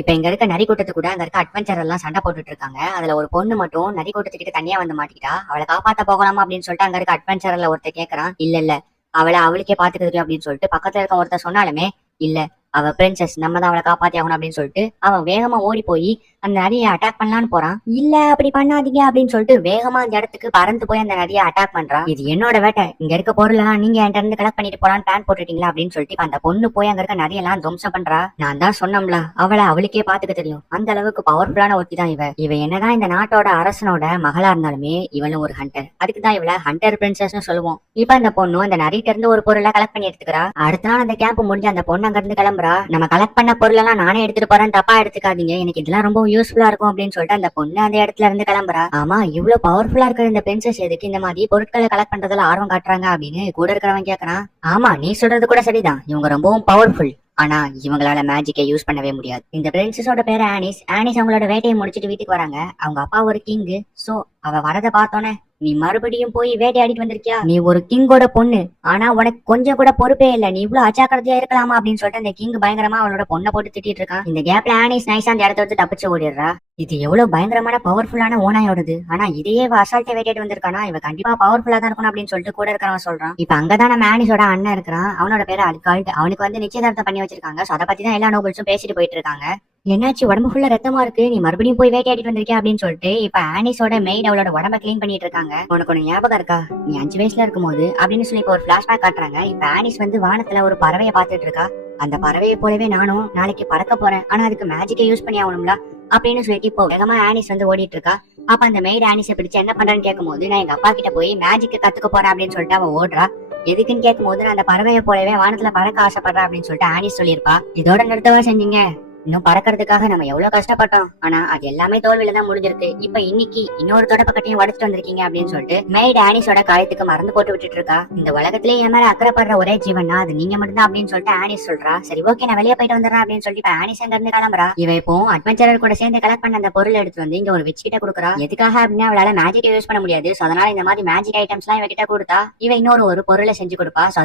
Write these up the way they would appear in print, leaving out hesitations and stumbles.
இப்ப இங்க இருக்க நரி கூட்டத்து கூட அங்க இருக்க அட்வென்ச்சர் எல்லாம் சண்டை போட்டுட்டு இருக்காங்க. அதுல ஒரு பொண்ணு மட்டும் நரி கூட்டத்துக்கிட்ட தனியா வந்து மாட்டிக்கிட்டா. அவளை காப்பாத்த போகலாமா அப்படின்னு சொல்லிட்டு அங்க இருக்க அட்வென்ச்சர்ல ஒருத்தர் கேக்குறான். இல்ல இல்ல, அவளை அவளுக்கே பாத்துக்கிறது அப்படின்னு சொல்லிட்டு பக்கத்துல இருக்க ஒருத்தர் சொன்னாலுமே இல்ல, அவ பிரின்சஸ், நம்ம தான் அவளை காப்பாத்தி ஆகணும் அப்படின்னு சொல்லிட்டு அவன் வேகமா ஓடி போய் அந்த நரியை அட்டாக் பண்ணலான்னு போறான். இல்ல அப்படி பண்ணாதீங்க அப்படின்னு சொல்லிட்டு வேகமா அந்த இடத்துக்கு பறந்து போய் அந்த நரியை அட்டாக் பண்றான். இது என்னோட வேட்டை, இங்க இருக்க பொருள் எல்லாம் நீங்க என்கிட்ட இருந்து கலெக்ட் பண்ணிட்டு போறான்னு பிளான் போட்டுட்டீங்களா அப்படின்னு சொல்லிட்டு அந்த பொண்ணு போய் அங்க இருக்க நரியெல்லாம் துவம்சம் பண்றா. நான் தான் சொன்னோம்ல, அவளை அவளுக்கே பாத்துக்க தெரியும், அந்த அளவுக்கு பவர்ஃபுல்லான ஒருத்தி தான் இவ. இவ என்னதான் இந்த நாட்டோட அரசனோட மகளா இருந்தாலுமே இவளும் ஒரு ஹண்டர். அதுக்குதான் இவளை ஹண்டர் பிரின்சஸ்னு சொல்லுவோம். இப்ப அந்த பொண்ணு அந்த நரிட்ட இருந்து ஒரு பொருளை கலெக்ட் பண்ணி எடுத்துக்கிறா. அடுத்த நாள் அந்த கேம்ப் முடிஞ்சு அந்த பொண்ணு அங்க இருந்து கிளம்புறா. நம்ம கலெக்ட் பண்ண பொருள் எல்லாம் நானே எடுத்துட்டு போறேன், தப்பா எடுத்துக்காதீங்க, எனக்கு இதெல்லாம் ரொம்ப யூஸ்ஃபுல்லா இருக்கும் அப்படின்னு சொல்லிட்டு அந்த பொண்ணு அந்த இடத்துல இருந்து கிளம்புறா. ஆமா, இவ்வளவு பவர்ஃபுல்லா இருக்கிற இந்த பிரின்சஸ் எதுக்கு இந்த மாதிரி பொருட்களை கலெக்ட் பண்றதுல ஆர்வம் காட்டுறாங்க அப்படின்னு கூட இருக்கிறவன் கேட்கறான். ஆமா, நீ சொல்றது கூட சரிதான், இவங்க ரொம்பவும் பவர்ஃபுல். ஆனா இவங்களால மேஜிக்கை யூஸ் பண்ணவே முடியாது. இந்த பிரின்சஸோட பேரு ஆனிஸ். ஆனிஸ் அவங்களோட வேட்டையை முடிச்சிட்டு வீட்டுக்கு வராங்க. அவங்க அப்பா ஒரு கிங். சோ அவ வரத பார்த்தோன்னே, நீ மறுபடியும் போய் வேட்டையாடிட்டு வந்திருக்கியா, நீ ஒரு கிங்கோட பொண்ணு, ஆனா உனக்கு கொஞ்சம் கூட பொறுப்பே இல்ல, நீ இவ்வளவு அச்சாக்கிரதையா இருக்கலாமா அப்படின்னு சொல்லிட்டு அந்த கிங் பயங்கரமா அவளோட பொண்ணை போட்டு திட்டிட்டு இருக்கான். இந்த கேப்ல ஆனிஸ் நைஸா அந்த இடத்த வச்சு தப்பிச்சு ஓடிடுறா. இது எவ்வளவு பயங்கரமான பவர்ஃபுல்லான ஓனாயோடது, ஆனா இதையே அசால்ட்டா வேட்டையாட்டு வந்திருக்கானா, இவ கண்டிப்பா பவர்ஃபுல்லா தான் இருக்கணும் அப்படின்னு சொல்லிட்டு கூட இருக்கிறவன் சொல்றான். இப்ப அங்கதான் நம்ம ஆனிஸோட அண்ணன் இருக்கிறான். அவனோட பேரு அல்கால்ட். அவனுக்கு வந்து நிச்சயதார்த்தம் பண்ணி வச்சிருக்காங்க. சோ அதை பத்தி தான் எல்லா நோபல்ஸும் பேசிட்டு போயிட்டு இருக்காங்க. என்னாச்சு, உடம்பு ஃபுல்லா ரத்தமா இருக்கு, நீ மறுபடியும் போய் வேட்டையாடிட்டு வந்திருக்கியா அப்படின்னு சொல்லிட்டு இப்ப ஆனிஸோட மெய்ட் அவளோட உடம்ப கிளீன் பண்ணிட்டு இருக்காங்க. உனக்கு ஒண்ணு ஞாபகம் இருக்கா, நீ 5 வயசுல இருக்கும் போது அப்படின்னு சொல்லி இப்ப ஒரு பிளாஷ்பேக் காட்டுறாங்க. இப்ப ஆனிஸ் வந்து வானத்துல ஒரு பறவையை பாத்துட்டு இருக்கா. அந்த பறவையை போலவே நானும் நாளைக்கு பறக்க போறேன், ஆனா அதுக்கு மேஜிக்கை யூஸ் பண்ணி ஆகணும்ல அப்படின்னு சொல்லிட்டு இப்போ வேகமா ஆனிஸ் வந்து ஓடிட்டு இருக்கா. அப்ப அந்த மெய்ட் ஆனிஸை பிடிச்சு என்ன பண்றான்னு கேட்கும் போது, நான் எங்க அப்பா கிட்ட போய் மேஜிக் கத்துக்க போறேன் அப்படின்னு சொல்லிட்டு அவ ஓடுறா. எதுக்குன்னு கேட்கும் போது, நான் அந்த பறவையை போலவே வானத்துல பறக்க ஆசைப்படுறேன் அப்படின்னு சொல்லிட்டு ஆனிஸ் சொல்லியிருப்பா. இதோட நிறுத்தவா செஞ்சீங்க, இன்னும் பறக்கிறதுக்காக நம்ம எவ்வளவு கஷ்டப்பட்டோம், ஆனா அது எல்லாமே தோல்வியில தான் முடிஞ்சிருக்கு. இப்ப இன்னைக்கு இன்னொரு தொடப்பக்கட்டையும் உடச்சிட்டு வந்திருக்கீங்க அப்படின்னு சொல்லிட்டு மெய்ட் ஆனிஸோட காயத்துக்கு மறந்து போட்டு விட்டுட்டு இருக்கா. இந்த உலகத்திலேயே என் மேல அக்கறைப்படுற ஒரே ஜீவனா அது நீங்க மட்டும்தான் அப்படின்னு சொல்லிட்டு ஆனிஸ் சொல்றா. சரி ஓகே, நான் வெளியே போயிட்டு வந்துடுறேன் அப்படின்னு சொல்லிட்டு ஆனிஸ் அங்க இருந்து கிளம்புறா. இவ இப்போ அட்வென்ச்சரர் கூட சேர்ந்து கலெக்ட் பண்ண அந்த பொருள் எடுத்து வந்து இங்க ஒரு விச் கிட்ட கொடுக்குறா. எதுக்காக அப்படின்னா அவளால மேஜிக் யூஸ் பண்ண முடியாது. சோ அதனால இந்த மாதிரி மேஜிக் ஐட்டம்ஸ் எல்லாம் இவ கிட்ட கொடுத்தா இவ இன்னொரு பொருளை செஞ்சு கொடுப்பா. சோ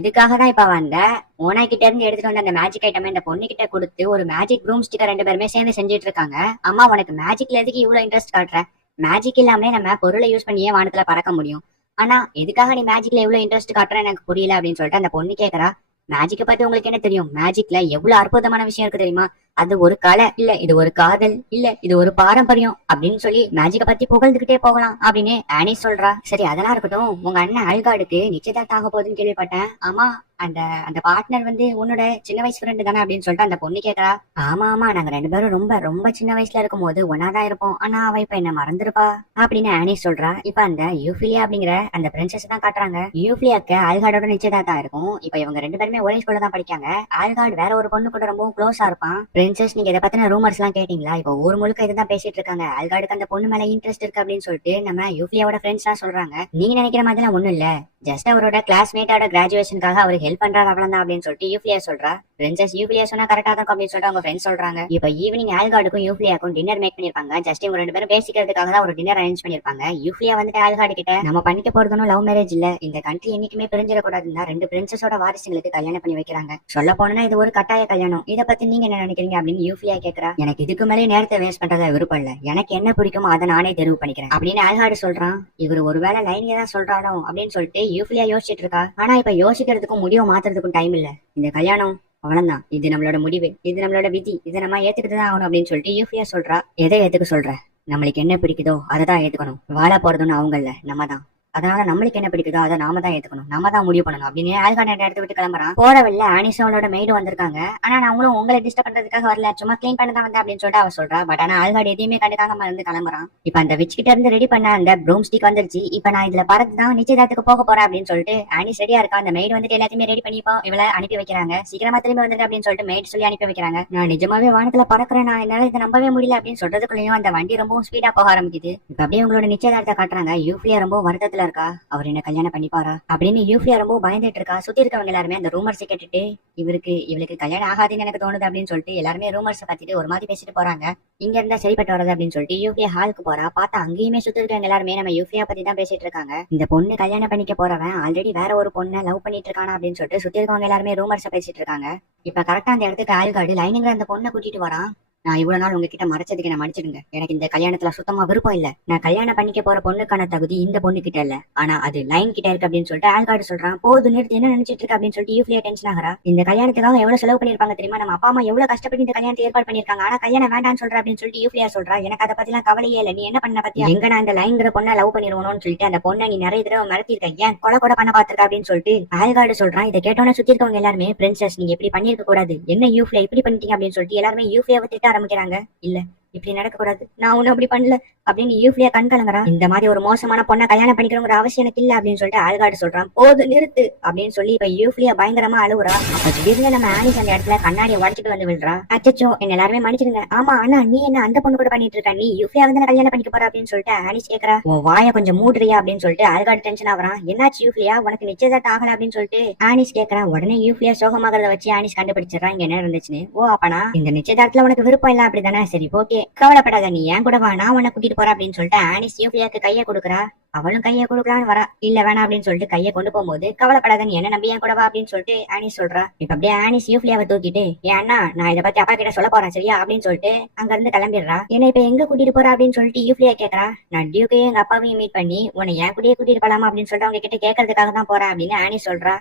இதுக்காக தான் இப்ப வந்த ஓனா கிட்ட இருந்து எடுத்துட்டு வந்த அந்த மேஜிக் ஐட்டம் இந்த பொண்ணு கிட்ட கொடுத்து ஒரு மேஜிக் ப்ரூம் ஸ்டிக்கர் 2 பேருமே சேர்ந்து செஞ்சுட்டு இருக்காங்க. அம்மா, உனக்கு மேஜிக்ல எதுக்கு இவ்வளவு இன்ட்ரெஸ்ட் காட்டுற, மேஜிக் இல்லாமலே நம்ம பொருளை யூஸ் பண்ணியே வானத்துல பறக்க முடியும், ஆனா எதுக்காக நீ மேஜிக்ல எவ்வளவு இன்ட்ரெஸ்ட் காட்டுற எனக்கு புரியல அப்படின்னு சொல்லிட்டு அந்த பொண்ணு கேக்குறா. மேஜிக்கை பத்தி உங்களுக்கு என்ன தெரியும், மேஜிக்ல எவ்வளவு அற்புதமான விஷயம் இருக்கு தெரியுமா, அது ஒரு கலை இல்ல, இது ஒரு காதல் இல்ல, இது ஒரு பாரம்பரியம் அப்படின்னு சொல்லி மேஜிக்கை பத்தி புகழ்ந்துகிட்டே போகலாம் அப்படின்னு ஆனிஸ் சொல்றா. சரி அதெல்லாம் இருக்கட்டும், உங்க அண்ணன் அல்காடுக்கு நிச்சயதார்த்தம் ஆக போகுதுன்னு கேள்விப்பட்டேன். ஆமா, அந்த அந்த பார்ட்னர் வந்து உன்னோட சின்ன வயசு ஃப்ரெண்டு தானே அப்படின்னு சொல்லிட்டு அந்த பொண்ணு கேட்கறா. ஆமா ஆமா, நாங்க 2 பேரும் ரொம்ப ரொம்ப சின்ன வயசுல இருக்கும் போது ஒன்னாதான் இருப்போம், ஆனா அவ இப்ப என்ன மறந்துருப்பா அப்படின்னு ஆனிஸ் சொல்றா. இப்ப அந்த யூஃபிலியா அப்படிங்கிற அந்த பிரின்சஸ் தான் காட்டுறாங்க. யூஃபிலியாக்கு ஆல்காடோட நிச்சயதார்த்தம் இருக்கும். இப்ப இவங்க 2 பேருமே ஒரே ஸ்கூல்ல தான் படிக்காங்க. ஆல்காட் வேற ஒரு பொண்ணு கூட ரொம்ப க்ளோஸா இருப்பான். பிரின்சஸ், நீங்க இதை பத்தின ரூமர்ஸ் எல்லாம் கேட்டீங்களா, இப்ப ஊர் முழுக்க இதுதான் பேசிட்டு இருக்காங்க. ஆல்காடுக்கு அந்த பொண்ணு மேல இன்ட்ரெஸ்ட் இருக்கு அப்படின்னு சொல்லிட்டு நம்ம யூஃபிலியாவோட ஃப்ரெண்ட்ஸ் தான் சொல்றாங்க. நீங்க நினைக்கிற மாதிரி ஒண்ணும் இல்ல, ஜஸ்ட் அவரோட கிளாஸ்மேட்டோட கிராஜுவேஷனுக்காக அவர் ஹெல்ப் பண்றாரு அவ்வளவுதான் அப்படின்னு சொல்லிட்டு யூஃபிலியா சொல்றா. பிரின்சஸ், யூஃபிலியா சொன்னா கரெக்டா தான் அப்படின்னு சொல்லிட்டு அவங்க ஃப்ரெண்ட்ஸ் சொல்றாங்க. இப்ப ஈவினிங் ஆல்காடுக்கும் யூஃபிலியாக்கும் டின்னர் மேக் பண்ணிருப்பாங்க. ஜஸ்ட் இவங்க 2 பேரும் பேசிக்கிறதுக்காக தான் ஒரு டின்னர் அரேஞ்ச் பண்ணிருப்பாங்க. யூஃபிலியா வந்துட்டு ஆல்காடு கிட்ட, நம்ம பண்ணிக்க போறதும் லவ் மேரேஜ் இல்ல, இந்த கண்ட்ரி என்னைக்குமே பிரிஞ்சிடக்கூடாதுன்னா 2 பிரின்சஸோட வாரிசுங்களுக்கு கல்யாணம் பண்ணி வைக்கிறாங்க. சொல்ல போனா இது ஒரு கட்டாய கல்யாணம், இதை பத்தி நீங்க என்ன நினைக்கிறீங்க அப்படின்னு யூஃபிலியா கேக்குறா. எனக்கு இதுக்கு மேலே நேரத்தை வேஸ்ட் பண்றத விருப்பம் இல்ல, எனக்கு என்ன பிடிக்குமோ அதை நானே தெரிவு பண்ணிக்கிறேன் அப்படின்னு ஆல்காடு சொல்றான். இவர் ஒருவேளை லைன்ல தான் சொல்றானோ அப்படின்னு சொல்லிட்டு யூஃபிலியா யோசிச்சுட்டு இருக்கா. ஆனா இப்ப யோசிக்கிறதுக்கும் முடிவு மாத்துறதுக்கும் டைம் இல்ல, இந்த கல்யாணம் அவ்வளவுதான், இது நம்மளோட முடிவு, இது நம்மளோட விதி, இதை நம்ம ஏத்துக்கிட்டு தான் ஆகணும் அப்படின்னு சொல்லிட்டு யூஃபிலியா சொல்றா. எதை ஏத்துக்க சொல்ற, நம்மளுக்கு என்ன பிடிக்குதோ அதை தான் ஏத்துக்கணும், வாழ போறதுன்னு அவங்க இல்ல, நம்ம தான், அதனால நம்மளுக்கு என்ன பிடிக்குதோ அதை நாம தான் ஏத்துக்கணும், நம்ம தான் முடிவு பண்ணணும் அப்படின்னு ஆல்காட் எடுத்து விட்டு கிளம்புறான். போற வழியில ஆனிஸோட மெய்டு வந்திருக்காங்க. ஆனா நான் அவங்களும் உங்களை டிஸ்டர்ப் பண்றதுக்காக வரல, சும்மா கிளீன் பண்ண தான் வந்தேன் அப்படின்னு சொல்லிட்டு அவ சொல்றா. பட் ஆனா ஆல்காட் எதையுமே கண்டுக்காம இருந்து கிளம்புறான். இப்ப அந்த விச் கிட்ட இருந்து ரெடி பண்ண அந்த ப்ரூம் ஸ்டிக் வந்துருச்சு. இப்ப நான் இதுல பறந்து தான் நிச்சயதார்த்துக்கு போக போறேன் அப்படின்னு சொல்லிட்டு ஆனிஸ் ரெடியா இருக்கா. அந்த மெய்டு வந்துட்டு எல்லாத்தையுமே ரெடி பண்ணிப்போ இவளை அனுப்பி வைக்கிறாங்க. சீக்கிரமா திரும்பி வந்துட்டு அப்படின்னு சொல்லிட்டு மெய்டு சொல்லி அனுப்பி வைக்கிறாங்க. நான் நிஜமாவே வானத்துல பறக்கிறேன், நான் என்னால இதை நம்பவே முடியல அப்படின்னு சொல்றதுக்குள்ளயும் அந்த வண்டி ரொம்ப ஸ்பீடா போக ஆரம்பிக்குது. இப்ப அப்படியே உங்களோட நிச்சயதார்த்தம் காட்டுறாங்க. யூஃபிலியா ரொம்ப வருத்தத்துல இடத்துல இருக்கா, அவர் என்ன கல்யாணம் பண்ணிப்பாரா அப்படின்னு யூஃபியா ரொம்ப பயந்துட்டு இருக்கா. சுத்தி இருக்கவங்க எல்லாருமே அந்த ரூமர்ஸ் கேட்டுட்டு இவளுக்கு கல்யாணம் ஆகாதுன்னு எனக்கு தோணுது அப்படின்னு சொல்லிட்டு எல்லாருமே ரூமர்ஸ் பத்திட்டு ஒரு மாதிரி பேசிட்டு போறாங்க. இங்க இருந்தா சரிப்பட்டு வரது அப்படின்னு சொல்லிட்டு யூஃபியா ஹாலுக்கு போறா. பார்த்தா அங்கேயுமே சுத்தி இருக்கவங்க எல்லாருமே நம்ம யூஃபியா பத்தி தான் பேசிட்டு இருக்காங்க. இந்த பொண்ணு கல்யாணம் பண்ணிக்க போறவன் ஆல்ரெடி வேற ஒரு பொண்ணை லவ் பண்ணிட்டு இருக்கானா அப்படின்னு சொல்லிட்டு சுத்தி இருக்கவங்க எல்லாருமே ரூமர்ஸ் பேசிட்டு இருக்காங்க. இப்ப கரெக்டா அந்த இடத்துக்கு ஆள்காடு லைனுங்கிற அந்த பொண்ணை கூட்டிட்டு வரான். நான் இவ்வளவு நாள் உங்ககிட்ட மறைச்சதுக்கு என்ன மன்னிச்சிடுங்க. எனக்கு இந்த கல்யாணத்துல சுத்தமா விருப்பம் இல்ல. நான் கல்யாணம் பண்ணிக்க போற பொண்ணுக்கான தகுதி இந்த பொண்ணு கிட்ட இல்ல, ஆனா அது லைன் கிட்ட இருக்கு அப்படின்னு சொல்லிட்டு ஆல்கார்டு சொல்றான். போது நிறுத்தி என்ன நினைச்சிட்டு இருக்கு அப்படின்னு சொல்லிட்டு யூஃபியா டென்ஷன் ஆகிறா. இந்த கல்யாணத்துக்காக எவ்வளவு செலவு பண்ணிருப்பாங்க தெரியுமா, நம்ம அப்பா அம்மா எவ்வளவு கஷ்டப்பட்டு இந்த கல்யாணத்தை ஏற்பாடு பண்ணிருக்காங்க. ஆனா கல்யாணம் வேண்டாம்னு சொல்ற அப்படின்னு சொல்லிட்டு யூஃபியா சொல்றா. எனக்கு அதை பத்தி எல்லாம் கவலையே இல்ல, நீ என்ன பண்ண பத்தி எங்க நான் இந்த லைன்ங்கிற பொண்ணை லவ் பண்ணிருவணும்னு சொல்லிட்டு அந்த பொண்ணை நீ நிறைய தடவை மிரட்டிருக்க, ஏன் கொலை கூட பண்ண பாத்துருக்க அப்படின்னு சொல்லிட்டு ஆல்கார்டு சொல்றான். இதை கேட்டோன்னே சுத்தி இருக்கவங்க எல்லாருமே பிரின்சஸ் நீங்க இப்படி பண்ணிருக்க கூடாது, என்ன யூஃபியா இப்படி பண்ணிட்டீங்க அப்படின்னு சொல்லிட்டு எல்லாருமே யூஃபியாவை திட்ட ஆரம்பிக்கிறாங்க. இல்ல இப்படி நடக்க கூடாது, நான் ஒண்ணு அப்படி பண்ணல அப்படின்னு யூஃபியா கண் கலங்குறா. இந்த மாதிரி ஒரு மோசமான பொண்ணை கல்யாணம் பண்ணிக்கிறோங்கிற அவசியம் எனக்கு இல்ல அப்படின்னு சொல்லிட்டு ஆல்கார்டு சொல்றான். போது நிறுத்து அப்படின்னு சொல்லி இப்ப யூஃபியா பயங்கரமா அழுகுறா. அப்ப திடீர்னு நம்ம ஆனிஸ் அந்த இடத்துல கண்ணாடியை உடச்சிட்டு வந்து விழுறா. அச்சச்சோ என்ன எல்லாருமே மன்னிச்சிருங்க. ஆமா அண்ணா நீ என்ன அந்த பொண்ணு கூட பண்ணிட்டு இருக்க, நீ யூஃபியா வந்து கல்யாணம் பண்ணிக்க போற அப்படின்னு சொல்லிட்டு ஆனிஸ் கேக்குறா. உன் வாயை கொஞ்சம் மூடுறியா அப்படின்னு சொல்லிட்டு ஆல்கார்டு டென்ஷன் ஆகுறான். என்னாச்சு யூஃபியா, உனக்கு நிச்சயதார்த்தம் ஆகல அப்படின்னு சொல்லிட்டு ஆனிஸ் கேக்குறா. உடனே யூஃபியா சோகமாகறத வச்சு ஆனிஸ் கண்டுபிடிச்சிடறான் இங்க என்ன இருந்துச்சுன்னு. ஓ அப்பனா இந்த நிச்சயதார்த்தத்துல உனக்கு விருப்பம் இல்ல அப்படிதானே, சரி ஓகே கவலைப்படாத, நீ ஏன் கூட வா, நான் உன்னை கூட்டிட்டு போறேன் அப்படின்னு சொல்லிட்டு ஆனிஸ் யூஃபியாக்கு கையை கொடுக்குறா. அவளும் கையை கொடுக்கலான்னு வரா. இல்ல வேணாம் அப்படின்னு சொல்லிட்டு கையை கொண்டு போகும்போது கவலைப்படாத நீ என்ன நம்பி ஏன் கூட வா அப்படின்னு சொல்லிட்டு ஆனிஸ் சொல்றா. இப்ப அப்படியே ஆனிஸ் யூஃபியாவை தூக்கிட்டு ஏன் அண்ணா நான் இதை பத்தி அப்பா கிட்ட சொல்ல போறேன் சரியா அப்படின்னு சொல்லிட்டு அங்க இருந்து கிளம்பிடுறா. என்ன இப்ப எங்க கூட்டிட்டு போறா அப்படின்னு சொல்லிட்டு யூஃபியா கேக்குறா. நான் டியூக்கையும் எங்க அப்பாவையும் மீட் பண்ணி உன்னை என் கூடயே கூட்டிட்டு போலாமா அப்படின்னு சொல்லிட்டு அவங்க கிட்ட கேட்கறதுக்காக தான் போறேன் அப்படின்னு ஆனிஸ் சொல்றா.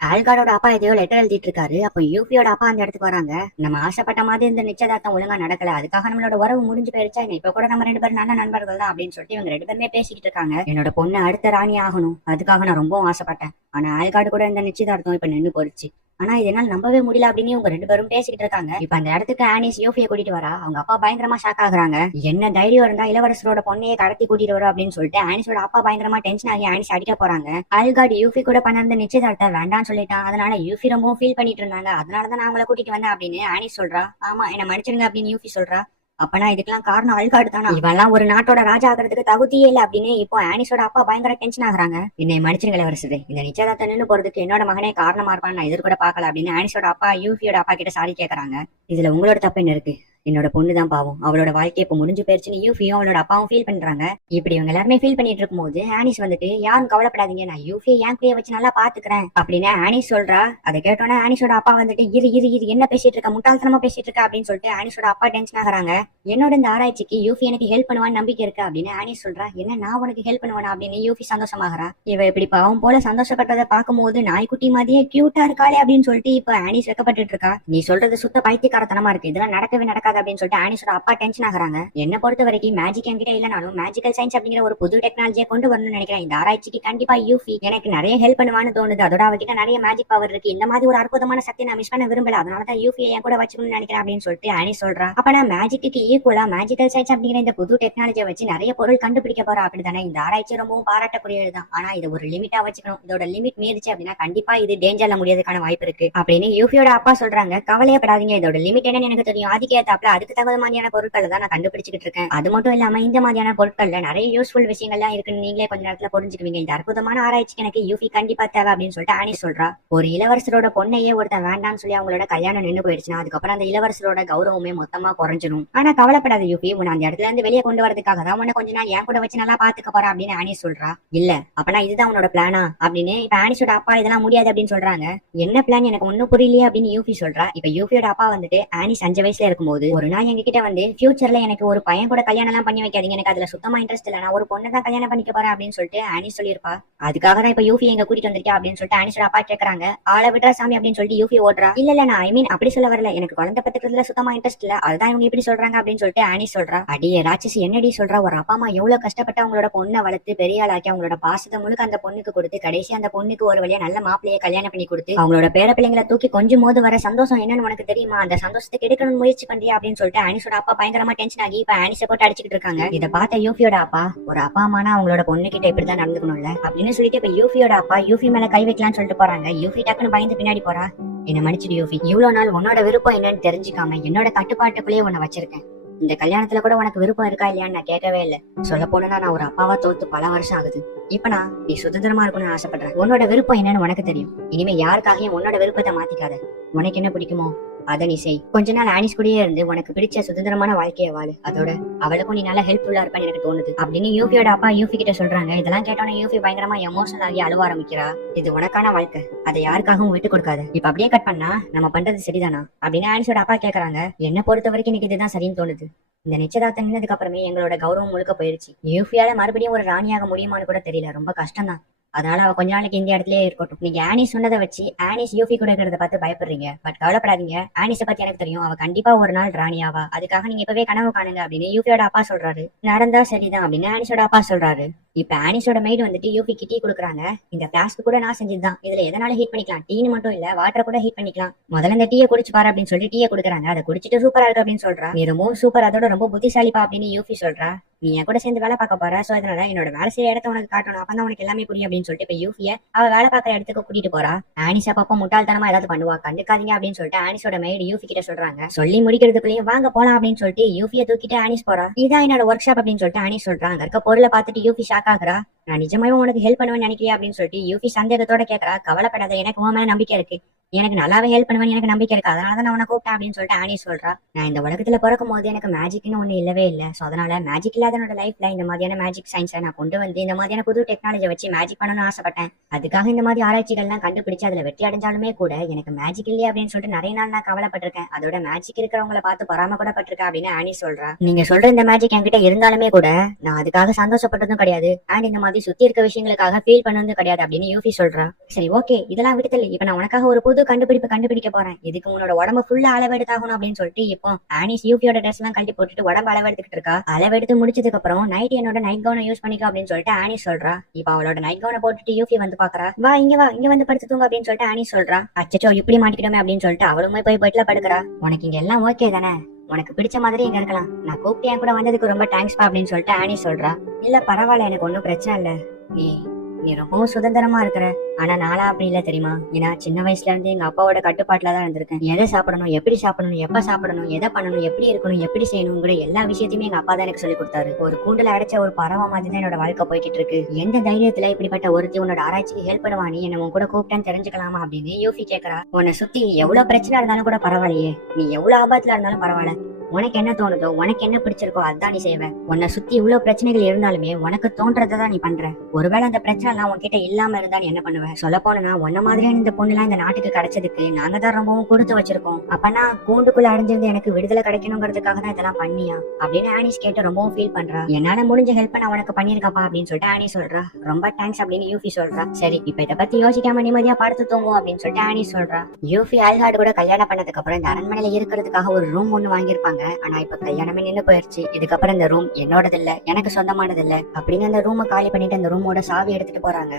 ஆல்கார்டோட அப்பா எதையோ லெட்டர் எழுதிட்டு இருக்காரு. அப்போ யூஃபியோட அப்பா அந்த இடத்துக்கு வராங்க. நம்ம ஆசைப்பட்ட மாதிரி இந்த நிச்சயதார்த்தம் ஒழுங்கா நடக்கல, அதுக்காக நம்மளோட உறவு முடிஞ்சு போயிருச்சா, இப்ப கூட நம்ம 2 பேரும் நல்ல நண்பர்கள் தான் அப்படின்னு சொல்லிட்டு இவங்க 2 பேருமே பேசிக்கிட்டு இருக்காங்க. என்னோட பொண்ணு அடுத்த ராணி ஆகணும், அதுக்காக நான் ரொம்பவும் ஆசைப்பட்டேன். ஆனா ஆல்கார்டு கூட இந்த நிச்சயதார்த்தம் இப்ப நின்னு போயிடுச்சு. ஆனா இதனால நம்பவே முடியல அப்படின்னு இவங்க 2 பேரும் பேசிக்கிட்டு இருக்காங்க. இப்ப அந்த இடத்துக்கு ஆனிஸ் யூஃபியை கூட்டிட்டு வரா. அவங்க அப்பா பயங்கரமா ஷாக் ஆகுறாங்க. என்ன தைரியம் இருந்தா இளவரசரோட பொண்ணையை கடத்தி கூட்டிட்டு வரும் அப்படின்னு சொல்லிட்டு ஆனிஸோட அப்பா பயங்கரமா டென்ஷன் ஆகி ஆனிஸ் அடிக்க போறாங்க. ஆல்கார்டு யூஃபி கூட பண்ண அந்த நிச்சயதார்த்தம் வேண்டாம்னு சொல்லிட்டான். அதனால யூஃபி ரொம்பவும் ஃபீல் பண்ணிட்டு இருந்தாங்க. அதனாலதான் நான் அவங்கள கூட்டிட்டு வந்தேன் அப்படின்னு ஆனிஸ் சொல்றா. ஆமா என்ன மன்னிச்சிருங்க அப்படின்னு யூஃபி சொல்றா. அப்பனா இதுக்கெல்லாம் காரணம் ஆல்கார்டு தானா, இவெல்லாம் ஒரு நாட்டோட ராஜா ஆகிறதுக்கு தகுதியே இல்ல அப்படின்னு இப்போ ஆனிஸோட அப்பா பயங்கர டென்ஷன் ஆகுறாங்க. என்னை மன்னிச்சிருங்க இளவரசரே, இந்த நிச்சயதார்த்தம் நின்னு போறதுக்கு என்னோட மகனே காரணமா இருப்பான்னு நான் எதிர்கூட பாக்கல அப்படின்னு ஆனிஸோட அப்பா யூஃபியோட அப்பா கிட்ட சாரி கேக்குறாங்க. இதுல உங்களோட தப்பு என்ன இருக்கு, என்னோட பொண்ணுதான் பாவம், அவளோட வாழ்க்கை இப்ப முடிஞ்சு போயிருச்சுன்னு யூஃபியும் அவளோட அப்பாவும் ஃபீல் பண்றாங்க. இப்படி இவங்க எல்லாருமே ஃபீல் பண்ணிட்டு இருக்கும்போது ஆனிஸ் வந்துட்டு யாரும் கவலைப்படாதீங்க, நான் யூஃபியை என் கூடயே வச்சு நல்லா பாத்துக்கிறேன் அப்படின்னு ஆனிஸ் சொல்றா. அதை கேட்டோன்னே ஆனிஸோட அப்பா வந்துட்டு இரு இரு இரு என்ன பேசிட்டு இருக்க, முட்டாள்தனமா பேசிட்டு இருக்க அப்படின்னு சொல்லிட்டு ஆனிஸோட அப்பா டென்ஷன் ஆகுறாங்க. என்னோட இந்த ஆராய்ச்சிக்கு யூஃபி எனக்கு ஹெல்ப் பண்ணுவான்னு நம்பிக்கை இருக்கு அப்படின்னு ஆனிஸ் சொல்றா. என்ன நான் உனக்கு ஹெல்ப் பண்ணுவேன் அப்படின்னு யூஃபி சந்தோஷமாகறா. இவ இப்படி பாவம் போல சந்தோஷப்பட்டதை பார்க்கும்போது நாய்க்குட்டி மாதிரியே கியூட்டா இருக்காளே அப்படின்னு சொல்லிட்டு இப்ப ஆனிஸ் வெக்கப்பட்டு இருக்கா. நீ சொல்றது சுத்த பைத்தியக்காரத்தனமா இருக்கு, இதெல்லாம் நடக்கவே நடக்காது அப்படின்னு சொல்லிட்டு ஆனிஸோட அப்பா டென்ஷன் ஆகுறாங்க. என்ன பொறுத்த வரைக்கும் மேஜிக் என்கிட்ட இல்லனாலும் மேஜிக்கல் சயின்ஸ் அப்படிங்கிற ஒரு புது டெக்னாலஜியை கொண்டு வரணும்னு நினைக்கிறேன். இந்த ஆராய்ச்சிக்கு கண்டிப்பா யூஃபி எனக்கு நிறைய ஹெல்ப் பண்ணுவான்னு தோணுது. அதோட அவகிட்ட நிறைய மேஜிக் பவர் இருக்கு. இந்த மாதிரி ஒரு அற்புதமான சக்தி நான் மிஸ் பண்ண விரும்பல, அதனாலதான் யூஃபி என் கூட வச்சுக்கணும்னு நினைக்கிறேன் அப்படின்னு சொல்லிட்டு ஆனிஸ் சொல்றா. அப்ப நான் மேஜிக்கு ஈக்குவலா மேஜிக்கல் சயின்ஸ் அப்படிங்கிற இந்த புது டெக்னாலஜியை வச்சு நிறைய பொருள் கண்டுபிடிக்க போறா அப்படிதானே. இந்த ஆராய்ச்சி ரொம்பவும் பாராட்டக்கூடியதுதான், ஆனா இது ஒரு லிமிட்டா வச்சுக்கணும். இதோட லிமிட் மீறிச்சு அப்படின்னா கண்டிப்பா இது டேஞ்சர்ல முடியாததுக்கான வாய்ப்பு இருக்கு அப்படின்னு யூஃபியோட அப்பா சொல்றாங்க. கவலையப்படாதீங்க, இதோட லிமிட் என்னன்னு எனக்கு தெரியும், அதுக்கேத்தாப்புல அதுக்கு தகுந்த மாதிரியான பொருட்கள் தான் நான் கண்டுபிடிச்சிட்டு இருக்கேன். அது மட்டும் இல்லாம இந்த மாதிரியான பொருட்கள்ல நிறைய யூஸ்ஃபுல் விஷயங்கள்லாம் இருக்குன்னு நீங்களே கொஞ்ச நேரத்துல புரிஞ்சுக்குவீங்க. இந்த அற்புதமான ஆராய்ச்சிக்கு எனக்கு யூஃபி கண்டிப்பா தேவை அப்படின்னு சொல்லிட்டு ஆனிஸ் சொல்றா. ஒரு இளவரசரோட பொண்ணையே ஒருத்தன் வேண்டாம்னு சொல்லி அவங்களோட கல்யாணம் நின்று போயிடுச்சுன்னா அதுக்கப்புறம் அந்த இளவரசரோட கௌரவமே மொத்தமா குறைஞ்சிடும். ஆனா கவலைப்படாத யூஃபி, உன்னை அந்த இடத்துல இருந்து வெளியே கொண்டு வரதுக்காக தான் உன்னை கொஞ்ச நாள் என் கூட வச்சு நல்லா பாத்துக்க போறா அப்படின்னு ஆனிஸ் சொல்றா. இல்ல அப்பனா இதுதான் உன்னோட பிளானா அப்படின்னு இப்ப ஆனிஸோட அப்பா இதெல்லாம் முடியாது அப்படின்னு சொல்றாங்க. என்ன பிளான் எனக்கு ஒன்னும் புரியலையே அப்படின்னு யூஃபி சொல்றா. இப்ப யூஃபியோட அப்பா வந்துட்டு ஆனிஸ் 5 வயசுல இருக்கும்போது ஒரு நாள் எங்க கிட்ட வந்து ஃபியூச்சர்ல எனக்கு ஒரு பையன் கூட கல்யாணம் எல்லாம் பண்ணி வைக்காதீங்க, எனக்கு அதுல சுத்தமா இன்ட்ரெஸ்ட் இல்ல, நான் ஒரு பொண்ணை தான் கல்யாணம் பண்ணிக்க போறேன் அப்படின்னு சொல்லிட்டு ஆனிஸ் சொல்லியிருப்பா. அதுக்காக தான் இப்ப யூஃபி எங்க கூட்டிட்டு வந்திருக்கா அப்படின்னு சொல்லிட்டு ஆனிஸோட அப்பா கேக்குறாங்க. ஆளை விடுறா சாமி அப்படின்னு சொல்லிட்டு யூஃபி ஓடுறா. இல்ல நான் ஐ மீன் அப்படி சொல்ல வரல, எனக்கு குழந்தை பத்துக்கிறதுல சுத்தமா இன்ட்ரெஸ்ட் இல்ல, அதுதான் இவங்க இப்படி சொல்றாங்க அப்படின்னு சொல்லிட்டு ஆனிஸ் சொல்றா. அடியே ராட்சசி என்னடி சொல்றா, ஒரு அப்பா அம்மா எவ்வளவு கஷ்டப்பட்டு அவங்களோட பொண்ணை வளர்த்து பெரிய ஆளாக்கி அவங்களோட பாசத்தை முழுக்க அந்த பொண்ணுக்கு கொடுத்து கடைசி அந்த பொண்ணுக்கு ஒரு வழியா நல்ல மாப்பிள்ளையை கல்யாணம் பண்ணி கொடுத்து அவங்களோட பேர பிள்ளைங்களை தூக்கி கொஞ்சம் போது வர சந்தோஷம் என்னன்னு உனக்கு தெரியுமா, அந்த சந்தோஷத்துக்கு எடுக்கணும்னு முயற்சி பண்றியா அப்படின்னு சொல்லிட்டு ஆனிஸோட அப்பா பயங்கரமா டென்ஷன் ஆகி இப்ப ஆனிஸை போட்டு அடிச்சுட்டு இருக்காங்க. இதை பார்த்த யூஃபியோட அப்பா, ஒரு அப்பா அம்மானா அவங்களோட பொண்ணு கிட்ட இப்படிதான் நடந்துக்கணும்ல அப்படின்னு சொல்லிட்டு இப்ப யூஃபியோட அப்பா யூஃபி மேல கை வைக்கலாம்னு சொல்லிட்டு போறாங்க. யூஃபி டக்குன்னு பயந்து பின்னாடி போறா. என்ன மன்னிச்சிடு யூஃபி, இவ்வளவு நாள் உன்னோட விருப்பம் என்னன்னு தெரிஞ்சுக்காம என்னோட கட்டுப்பாட்டுக்குள்ளேயே உன்னை வச்சிருக்கேன். இந்த கல்யாணத்துல கூட உனக்கு விருப்பம் இருக்கா இல்லையான்னு நான் கேட்கவே இல்லை. சொல்ல போனா நான் ஒரு அப்பாவா தோத்து பல வருஷம் ஆகுது. இப்ப நீ சுதந்திரமா இருக்கணும்னு ஆசைப்படுற. உன்னோட விருப்பம் என்னன்னு உனக்கு தெரியும். இனிமே யாருக்காகவும் உன்னோட விருப்பத்தை மாத்திக்காத. உனக்கு என்ன பிடிக்குமோ அதை நீ செய். கொஞ்ச நாள் ஆனிஸ் கூடயே இருந்து உனக்கு பிடிச்ச சுதந்திரமான வாழ்க்கையை வாழு. அதோட அவளுக்கும் நீ நல்லா ஹெல்ப்ஃபுல்லா இருப்பான்னு எனக்கு தோணுது அப்படின்னு யூஃபியோட அப்பா யூஃபி கிட்ட சொல்றாங்க. இதெல்லாம் கேட்டோன்னே யூஃபி பயங்கரமா எமோஷனல் ஆகி அழுவ ஆரம்பிக்கிறா. இது உனக்கான வாழ்க்கை, அதை யாருக்காகவும் விட்டு கொடுக்காது. இப்ப அப்படியே கட் பண்ணா நம்ம பண்றது சரிதானா அப்படின்னு ஆனிஸோட அப்பா கேக்குறாங்க. என்ன பொறுத்த வரைக்கும் எனக்கு இதுதான் சரின்னு தோணுது. இந்த நிச்சயதார்த்தம் நின்னதுக்கு அப்புறமே எங்களோட கௌரவம் முழுக்க போயிருச்சு. யூஃபியால மறுபடியும் ஒரு ராணியாக முடியுமான்னு கூட தெரியல. ரொம்ப கஷ்டம் தான். அதனால அவ கொஞ்ச நாளைக்கு இந்த இடத்துலயே இருக்கட்டும். நீங்க ஆனிஸ் சொன்னதை வச்சு ஆனிஸ் யூஃபி கூட இருக்கிறத பார்த்து பயப்படுறீங்க. பட் கவலைப்படாதீங்க, ஆனிஸை பத்தி எனக்கு தெரியும். அவ கண்டிப்பா ஒரு நாள் ராணியாவா. அதுக்காக நீங்க இப்பவே கனவு காணுங்க அப்படின்னு யூஃபியோட அப்பா சொல்றாரு. நடந்தா சரிதான் அப்படின்னு ஆனிஸோட அப்பா சொல்றாரு. இப்ப ஆனிஸோட மெய்டு வந்துட்டு யூஃபிக்கு டீ கொடுக்குறாங்க. இந்த பிளாஸ்க் கூட நான் செஞ்சதுதான். இதுல எதனால ஹீட் பண்ணிக்கலாம். டீன்னு மட்டும் இல்ல, வாட்டர் கூட ஹீட் பண்ணிக்கலாம். முதல்ல இந்த டீயை குடிச்சு பாரு அப்படின்னு சொல்லி டீயை கொடுக்குறாங்க. அதை குடிச்சிட்டு சூப்பரா இருக்கு அப்படின்னு சொல்றா. நீ ரொம்பவும் சூப்பர், அதோட ரொம்ப புத்திசாலிப்பா அப்படின்னு யூஃபி சொல்றா. நீ என் கூட சேர்ந்து வேலை பார்க்க போற, சோ அதனால என்னோட வேலை செய்ய இடத்த உனக்கு காட்டணும், அப்பதான் உனக்கு எல்லாமே புரியும் அப்படின்னு சொல்லிட்டு இப்ப யூஃபிய அவ வேலை பார்க்குற இடத்துக்கு கூட்டிட்டு போறா. ஆனிஸ் அப்பப்போ முட்டாள்தனமா ஏதாவது பண்ணுவா, கண்டுக்காதீங்க அப்படின்னு சொல்லிட்டு ஆனிஸோட மெய்டு யூஃபி கிட்ட சொல்றாங்க. சொல்லி முடிக்கிறதுக்குள்ளேயும் வாங்க போலாம் அப்படின்னு சொல்லிட்டு யூஃபியை தூக்கிட்டு ஆனிஸ் போறா. இதான் என்னோட ஒர்க் ஷாப் அப்படின்னு சொல்லிட்டு ஆனிஸ் சொல்றாங்க. அங்க இருக்க பொருளை பார்த்துட்டு யூஃபி ஷாக் ஆகுறா. நான் நிஜமாவே உனக்கு ஹெல்ப் பண்ணுவேன்னு நினைக்கிறியா அப்படின்னு சொல்லிட்டு யூஃபி சந்தேகத்தோட கேட்கறா. கவலைப்படாத, எனக்கு உன் மேல நம்பிக்கை இருக்கு. எனக்கு நல்லாவே ஹெல்ப் பண்ணுவேன்னு எனக்கு நம்பிக்கை இருக்கு. அதனாலதான் நான் உன கூப்பிட்டேன் அப்படின்னு சொல்லிட்டு ஆனிஸ் சொல்றா. நான் இந்த உலகத்துல பிறக்கும் போது எனக்கு மேஜிக்னு ஒண்ணு இல்லவே இல்லை. சோ அதனால மேஜிக் இல்லாத என்னோட லைஃப்ல இந்த மாதிரியான மேஜிக் சயின்ஸை நான் கொண்டு வந்து இந்த மாதிரியான புது டெக்னாலஜி வச்சு மேஜிக் பண்ணணும்னு ஆசைப்பட்டேன். அதுக்காக இந்த மாதிரி ஆராய்ச்சிகள்லாம் கண்டுபிடிச்சு அதுல வெற்றி அடைஞ்சாலுமே கூட எனக்கு மேஜிக் இல்லையே அப்படின்னு சொல்லிட்டு நிறைய நாள் நான் கவலைப்பட்டிருக்கேன். அதோட மேஜிக் இருக்கிறவங்களை பார்த்து பொறாம கூட பட்டிருக்கேன் அப்படின்னு ஆனிஸ் சொல்றா. நீங்க சொல்ற இந்த மேஜிக் என்கிட்ட இருந்தாலுமே கூட நான் அதுக்காக சந்தோஷப்பட்டதும் கிடையாது. அண்ட் இந்த மாதிரி சுத்தி இருக்க விஷயங்களுக்காக ஃபீல் பண்ணதும் கிடையாது அப்படின்னு யூஃபி சொல்றா. சரி ஓகே, இதெல்லாம் விடுதலை. இப்ப நான் உனக்காக ஒரு புது கண்டுபிடிக்க போறேன். இதுக்கு உன்னோட உடம்பு ஃபுல்லா அளவெடுத்தாகணும் அப்படின்னு சொல்லிட்டு இப்போ ஆனிஸ் யூஃபியோட ட்ரெஸ் எல்லாம் கழட்டி போட்டுட்டு உடம்பு அளவெடுத்துக்கிட்டு இருக்கா. அளவெடுத்து முடிச்சதுக்கு அப்புறம் நைட் என்னோட நைட் கவுனை யூஸ் பண்ணிக்கோ அப்படின்னு சொல்லிட்டு ஆனிஸ் சொல்றா. இப்ப அவளோட நைட் கவுனை போட்டுட்டு யூஃபி வந்து பாக்குறா. வா இங்க வந்து படுத்து தூங்க அப்படின்னு சொல்லிட்டு ஆனிஸ் சொல்றா. அச்சச்சோ இப்படி மாட்டிக்கிட்டோமே அப்படின்னு சொல்லிட்டு அவளுமே போய் பெட்ல படுக்கிறா. உனக்கு இங்க எல்லாம் ஓகே தானே, உனக்கு பிடிச்ச மாதிரி இங்க இருக்கலாம். நான் கூப்பிட்டு என் கூட வந்ததுக்கு ரொம்ப தேங்க்ஸ் பா அப்படின்னு சொல்லிட்டு ஆனிஸ் சொல்றா. இல்ல பரவாயில்ல, எனக்கு ஒன்னும் பிரச்சனை இல்ல. நீ ரொம்பவும் சுதந்திரமா இருக்கிற. ஆனா நாளா அப்படி இல்ல தெரியுமா. ஏன்னா சின்ன வயசுல இருந்து எங்க அப்பாவோட கட்டுப்பாட்டுல தான் இருந்திருக்கேன். எதை சாப்பிடணும், எப்படி சாப்பிடணும், எப்ப சாப்பிடணும், எதை பண்ணணும், எப்படி இருக்கணும், எப்படி செய்யணுங்கிற எல்லா விஷயத்தையுமே எங்க அப்பா தான் எனக்கு சொல்லி கொடுத்தாரு. ஒரு கூண்டுல அடைச்ச ஒரு பறவை மாதிரி தான் என்னோட வாழ்க்கை போய்கிட்டு இருக்கு. எந்த தைரியத்துல இப்படிப்பட்ட ஒருத்தி உன்னோட ஆராய்ச்சிக்கு ஹெல்ப் பண்ணுவானி என்ன உன் கூட கூப்பிட்டேன்னு தெரிஞ்சுக்கலாமா அப்படின்னு யூஃபி கேக்குறா. உன்னை சுத்தி எவ்வளவு பிரச்சனை இருந்தாலும் கூட பரவாயில்லையே, நீ எவ்வளவு ஆபத்துல இருந்தாலும் பரவாயில்ல, உனக்கு என்ன தோணுதோ, உனக்கு என்ன பிடிச்சிருக்கோ அதான் நீ செய்வ. உன்னை சுத்தி இவ்வளவு பிரச்சனைகள் இருந்தாலுமே உனக்கு தோன்றதான் நீ பண்ற. ஒருவேளை அந்த பிரச்சனை எல்லாம் உன்கிட்ட இல்லாம இருந்தா நீ என்ன பண்ணுவ. சொல்ல போனா உன்ன மாதிரியான இந்த பொண்ணு எல்லாம் இந்த நாட்டுக்கு கிடைச்சதுக்கு நாங்க தான் ரொம்பவும் கொடுத்து வச்சிருக்கோம். அப்பனா கூண்டுக்குள்ள அடைஞ்சிருந்து எனக்கு விடுதலை கிடைக்கணுங்கிறதுக்காக தான் இதெல்லாம் பண்ணியா அப்படின்னு ஆனிஸ் கேட்டு ரொம்பவும் ஃபீல் பண்றா. என்னால முடிஞ்ச ஹெல்ப் நான் உனக்கு பண்ணிருக்கப்பா அப்படின்னு சொல்லிட்டு ஆனிஸ் சொல்றா. ரொம்ப தேங்க்ஸ் அப்படின்னு யூஃபி சொல்றா. சரி இப்ப இதை பத்தி யோசிக்காம நிம்மதியா படுத்து தூங்கும் அப்படின்னு சொல்லிட்டு ஆனிஸ் சொல்றா. யூஃபி அல்ஹாட் கூட கல்யாணம் பண்ணதுக்கு அப்புறம் இந்த அரண்மனையில இருக்கிறதுக்காக ஒரு ரூம் ஒண்ணு வாங்கியிருப்பாங்க. ஆனா இப்ப கல்யாணமே நின்னு போயிருச்சு. இதுக்கப்புறம் இந்த ரூம் என்னோடது இல்ல, எனக்கு சொந்தமானது இல்ல அப்படின்னு அந்த ரூமை காலி பண்ணிட்டு அந்த ரூமோட சாவி எடுத்துட்டு போறாங்க.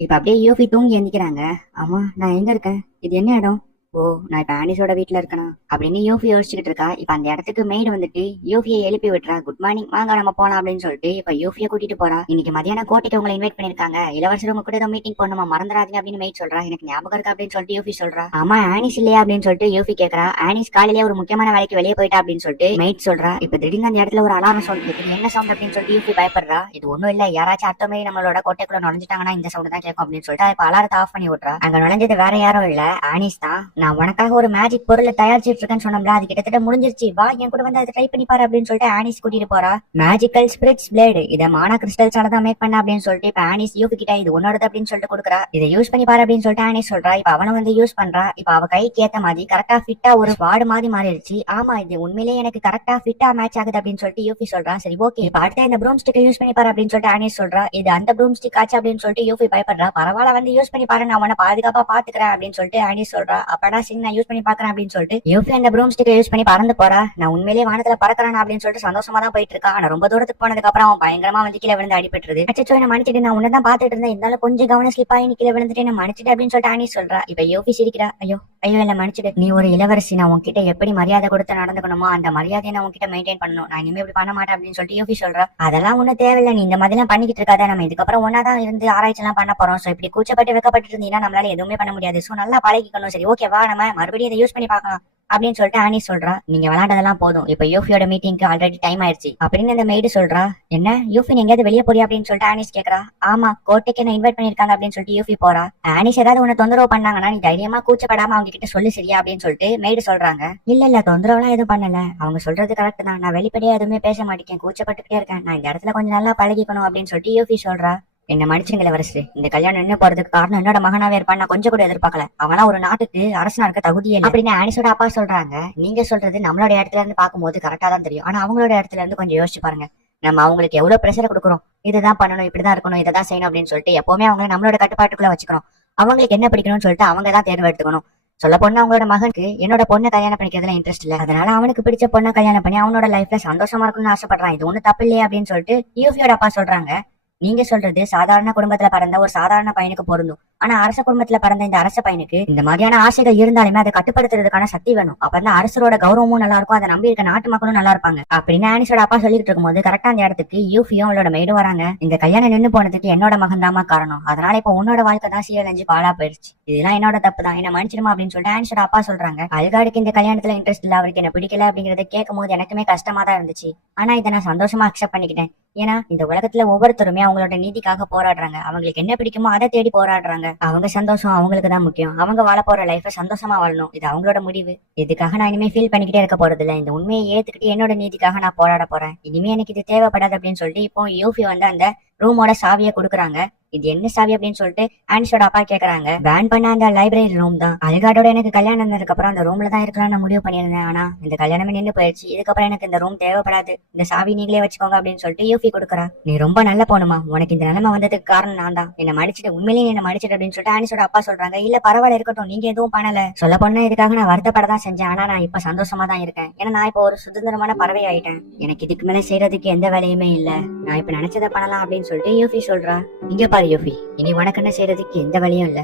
இப்ப அப்படியே யூஃபி தூங்கி எந்திக்கிறாங்க. ஆமா நான் எங்க இருக்கேன், இது என்ன இடம், ஓ நான் இப்ப ஆனிஸோட வீட்டுல இருக்கேனா அப்படின்னு யூஃபி யோசிச்சுட்டு இருக்கா. இப்ப அந்த இடத்துக்கு மெய்டு வந்துட்டு யூஃபியை எழுப்பி விட்டுறா. குட் மார்னிங், வாங்க நம்ம போலாம் அப்படின்னு சொல்லிட்டு இப்ப யூஃபியை கூட்டிட்டு போறா. இன்னைக்கு மதியானம் கோட்டைக்கு உங்களை இன்வைட் பண்ணிருக்காங்க, இளவரசர் உங்க கூட ஏதோ மீட்டிங் பண்ணுமா, மறந்துடாதீங்க அப்படின்னு மெய்ட் சொல்றா. எனக்கு ஞாபகம் இருக்கு அப்படின்னு சொல்லிட்டு யூஃபி சொல்றா. ஆமா ஆனிஸ் இல்லையா அப்படின்னு சொல்லிட்டு யூஃபி கேக்குறா. ஆனிஸ் காலையிலேயே ஒரு முக்கியமான வேலைக்கு வெளியே போயிட்டா அப்படின்னு சொல்லிட்டு மெய்ட் சொல்றா. இப்ப திடீர்னு அந்த இடத்துல ஒரு அலாரம் சவுண்ட் கேக்குது. என்ன சவுண்ட் அப்படின்னு சொல்லிட்டு யூஃபி பயப்படுறா. இது ஒண்ணும் இல்ல, யாராச்சும் அடுத்த மாதிரி நம்மளோட கோட்டைக்குள்ள நுழைஞ்சிட்டாங்கன்னா இந்த சவுண்ட் தான் கேட்கும் அப்படின்னு சொல்லிட்டு இப்ப அலாரத்தை ஆஃப் பண்ணி விட்றா. அங்க நுழைஞ்சது வேற யாரும் இல்ல, ஆனிஸ் தான். நான் உனக்காக ஒரு மேஜிக் பொருளை தயாரிச்சிட்டு இருக்கேன்னு சொன்னோம்ல, அது கிட்டத்தட்ட முடிஞ்சிருச்சு, வா என் கூட வந்து அதை ட்ரை பண்ணி பாரு அப்படின்னு சொல்லிட்டு ஆனிஸ் கூட்டிட்டு போறா. மேஜிக்கல் ஸ்பிரிட்ஸ் பிளேடு, இதை மானா கிறிஸ்டல்ஸால தான் மேக் பண்ண அப்படின்னு சொல்லிட்டு இப்ப ஆனிஸ் யூஃபி கிட்ட இது உன்னோடது அப்படின்னு சொல்லிட்டு கொடுக்குறா. இதை யூஸ் பண்ணி பாரு அப்படின்னு சொல்லிட்டு ஆனிஸ் சொல்றா. இப்ப அவனும் வந்து யூஸ் பண்றா. இப்ப அவ கைக்கு ஏத்த மாதிரி கரெக்டா ஃபிட்டா ஒரு ஸ்வார்டு மாதிரி மாறிடுச்சு. ஆமா இது உண்மையிலேயே எனக்கு கரெக்டா ஃபிட்டா மேட்ச் ஆகுது அப்படின்னு சொல்லிட்டு யூஃபி சொல்றா. சரி ஓகே, இப்ப அடுத்த இந்த ப்ரூம் ஸ்டிக்கை யூஸ் பண்ணி பாரு அப்படின்னு சொல்லிட்டு ஆனிஸ் சொல்றா. இது அந்த ப்ரூம் ஸ்டிக் ஆச்சு அப்படின்னு சொல்லிட்டு யூஃபி பயப்படுறா. பரவாயில்ல வந்து யூஸ் பண்ணி பாரு, நான் உன்னை பாதுகாப்பா பாத்துக்கிறேன் அப்படின்னு சொல்லிட்டு ஆனிஸ் சொல்றா. அப்படா சிங் நான் யூஸ் பண்ணி பாக்குறேன் அப்படின்னு சொல்லிட்டு யூஃபி அந்த ப்ரூம் ஸ்டிக்கை யூஸ் பண்ணி பறந்து போறா. நான் உண்மையிலேயே வானத்துல பறக்கறான் அப்படின்னு சொல்லிட்டு சந்தோஷமா தான் போயிட்டு இருக்கா. ஆனா ரொம்ப தூரத்துக்கு போனதுக்கு அப்புறம் அவன் பயங்கரமா வந்து கீழே விழுந்து அடிபட்டுருது. அச்சோ என்ன மன்னிச்சிட்டு, நான் உன்னதான் பாத்துட்டு இருந்தேன், இருந்தாலும் கொஞ்சம் கவனம் ஸ்லிப் ஆகி கீழே விழுந்துட்டு என்ன மன்னிச்சிட்டு அப்படின்னு சொல்லிட்டு ஆனிஸ் சொல்றா. இப்ப யூஃபி சிரிக்கிறா. ஐயோ என்ன மன்னிச்சிட்டு, நீ ஒரு இளவரசி, நான் உன்கிட்ட எப்படி மரியாதை கொடுத்து நடந்துக்கணுமோ அந்த மரியாதையை நான் உன்கிட்ட மெயின்டைன் பண்ணணும், நான் இனிமே இப்படி பண்ண மாட்டேன் அப்படின்னு சொல்லிட்டு யூஃபி சொல்றா. அதெல்லாம் ஒன்னும் தேவையில்லை, நீ இந்த மாதிரி எல்லாம் பண்ணிக்கிட்டு இருக்காத, நம்ம இதுக்கப்புறம் ஒன்னாதான் இருந்து ஆராய்ச்சி எல்லாம் பண்ண போறோம். சோ இப்படி கூச்சப்பட்டு வைக்கப்பட்டு இருந்தீங்கன்னா நம்மளால எதுவுமே பண்ண முடியாது. சோ நல்லா பழகிக்கணும். சரி ஓகேவா, நம்ம மறுபடியும் இதை யூஸ் பண்ணி பார்க்கலாம். அப்படின்னு சொல்லிட்டு ஆனிஸ் சொல்றா. நீங்க விளையாண்டதெல்லாம் போதும், இப்ப யூஃபியோட மீட்டிங்க்கு ஆல்ரெடி டைம் ஆயிடுச்சு அப்படின்னு அந்த மெய்டு சொல்றா. என்ன யூஃபி எங்கேயாவது வெளியே போறியா அப்படின்னு சொல்லிட்டு ஆனிஸ் கேக்குறா. ஆமா, கோட்டைக்கு என்ன இன்வைட் பண்ணிருக்காங்க அப்படின்னு சொல்லிட்டு யூஃபி போறா. ஆனிஸ் ஏதாவது உன்னை தொந்தரவு பண்ணாங்கன்னா நீ தைரியமா கூச்சப்படாம அவங்க கிட்ட சொல்லு சரியா அப்படின்னு சொல்லிட்டு மெய்டு சொல்றாங்க. இல்ல தொந்தரவுலாம் எதுவும் பண்ணல, அவங்க சொல்றது கரெக்ட் தான், நான் வெளிப்படையா எதுவுமே பேச மாட்டேன், கூச்சப்பட்டுட்டே இருக்கேன், நான் இந்த இடத்துல கொஞ்சம் நல்லா பழகிக்கணும் அப்படின்னு சொல்லிட்டு யூஃபி சொல்றா. என்ன மன்னிச்சுங்களே வரசு, இந்த கல்யாணம் நின்று போறதுக்கு காரணம் என்னோட மகனாவே இருப்பான், நான் கொஞ்சம் கூட எதிர்பார்க்கல, அவனா ஒரு நாட்டுக்கு அரசனா இருக்க தகுதியே இல்லை அப்படின்னு ஆனிஸோட அப்பா சொல்றாங்க. நீங்க சொல்றது நம்மளோட இடத்துல இருந்து பார்க்கும்போது கரெக்டா தான் தெரியும், ஆனா அவங்களோட இடத்துல இருந்து கொஞ்சம் யோசிச்சு பாருங்க. நம்ம அவங்களுக்கு எவ்வளவு பிரஷர் கொடுக்குறோம், இதுதான் பண்ணணும், இப்படிதான் இருக்கணும், இதான் செய்யணும் அப்படின்னு சொல்லிட்டு எப்பவுமே அவங்க நம்மளோட கட்டுப்பாட்டுக்குள்ள வச்சுக்கிறோம். அவங்களுக்கு என்ன பிடிக்கணும்னு சொல்லிட்டு அவங்க தான் தேர்வு எடுத்துக்கணும். சொல்ல பொண்ணு அவங்களோட மகனுக்கு என்னோட பொண்ணை கல்யாணம் பண்ணிக்கிறதுல இன்ட்ரெஸ்ட் இல்ல, அதனால அவனுக்கு பிடிச்ச பொண்ணை கல்யாணம் பண்ணி அவனோட லைஃப்ல சந்தோஷமா இருக்கணும்னு ஆசைப்படுறான், இது ஒண்ணு தப்பு இல்லையே அப்படின்னு சொல்லிட்டு யூஃபியோட அப்பா சொல்றாங்க. நீங்க சொல்றது சாதாரண குடும்பத்துல பிறந்த ஒரு சாதாரண பையனுக்கு பொருந்தும், ஆனா அரச குடும்பத்துல பிறந்த இந்த அரச பையனுக்கு இந்த மாதிரியான ஆசைகள் இருந்தாலுமே அதை கட்டுப்படுத்துறதுக்கான சக்தி வேணும். அப்பதான் அரசரோட கௌரவமும் நல்லா இருக்கும், அதை நம்பி இருக்க நாட்டு மக்களும் நல்லா இருப்பாங்க அப்படின்னு ஆனிஸோட அப்பா சொல்லிட்டு இருக்கும்போது கரெக்டா அந்த இடத்துக்கு யூஃபியும் அவளோட மெய்டும் வராங்க. இந்த கல்யாணம் நின்று போனதுக்கு என்னோட மகன் தாமா காரணம், அதனால இப்ப உன்னோட வாழ்க்கை தான் சீரழிஞ்சு பாழா போயிருச்சு, இதெல்லாம் என்னோட தப்பு தான், என்ன மன்னிச்சிடுமா அப்படின்னு சொல்லிட்டு ஆனிஸோட அப்பா சொல்றாங்க. அல்காடுக்கு இந்த கல்யாணத்துல இன்ட்ரெஸ்ட் இல்ல, அவருக்கு என்ன பிடிக்கல அப்படிங்கறத கேட்கும் போது எனக்குமே கஷ்டமா தான் இருந்துச்சு, ஆனா இதை நான் சந்தோஷமா அக்செப்ட் பண்ணிக்கிட்டேன். ஏன்னா இந்த உலகத்துல ஒவ்வொருத்தருமே அவங்களோட நீதிக்காக போராடுறாங்க, அவங்களுக்கு என்ன பிடிக்குமோ அதை தேடி போராடுறாங்க, அவங்க சந்தோஷம் அவங்களுக்கு தான் முக்கியம், அவங்க வாழ போற லைஃப சந்தோஷமா வாழணும், இது அவங்களோட முடிவு. இதுக்காக நான் இனிமே ஃபீல் பண்ணிக்கிட்டே இருக்க போறது இல்ல, இந்த உண்மையை ஏத்துக்கிட்டு என்னோட நீதிக்காக நான் போராட போறேன், இனிமே எனக்கு இது தேவைப்படாது அப்படின்னு சொல்லிட்டு இப்போ யூஃபி வந்து அந்த ரூமோட சாவியை கொடுக்குறாங்க. இது என்ன சாவி அப்படின்னு சொல்லிட்டு ஆனிஸோட அப்பா கேக்குறாங்க. பேன் பண்ண அந்த லைப்ரரி ரூம் தான், அல்காடோட எனக்கு கல்யாணம் இருந்ததுக்கு அப்புறம் அந்த ரூம்ல தான் இருக்கலாம்னு முடிவு பண்ணியிருந்தேன், ஆனா இந்த கல்யாணமே நின்று போயிடுச்சு, இதுக்கப்புறம் எனக்கு இந்த ரூம் தேவைப்படாது, இந்த சாவி நீங்களே வச்சுக்கோங்க அப்படின்னு சொல்லிட்டு யூஃபி கொடுக்குறா. நீ ரொம்ப நல்ல போனுமா, உனக்கு இந்த நிலைமை வந்ததுக்கு காரணம் நான் தான், என்ன மடிச்சிட்டு உண்மையிலேயே என்ன மடிச்சிட்டு அப்படின்னு சொல்லிட்டு ஆனிஸோட அப்பா சொல்றாங்க. இல்ல பரவாயில்ல இருக்கட்டும், நீங்க எதுவும் பண்ணல, சொல்ல போனா இதுக்காக நான் வருத்தப்பட தான் செஞ்சேன், ஆனா நான் இப்ப சந்தோஷமா தான் இருக்கேன், ஏன்னா நான் இப்ப ஒரு சுதந்திரமான பறவை ஆயிட்டேன், எனக்கு இதுக்கு மேல செய்யறதுக்கு எந்த வேலையுமே இல்ல, நான் இப்ப நினைச்சதை பண்ணலாம் அப்படின்னு சொல்லிட்டு யூஃபி சொல்றா. இங்க பாரு யூஃபி, இனி உனக்கு என்ன செய்யறதுக்கு எந்த வழியும் இல்ல,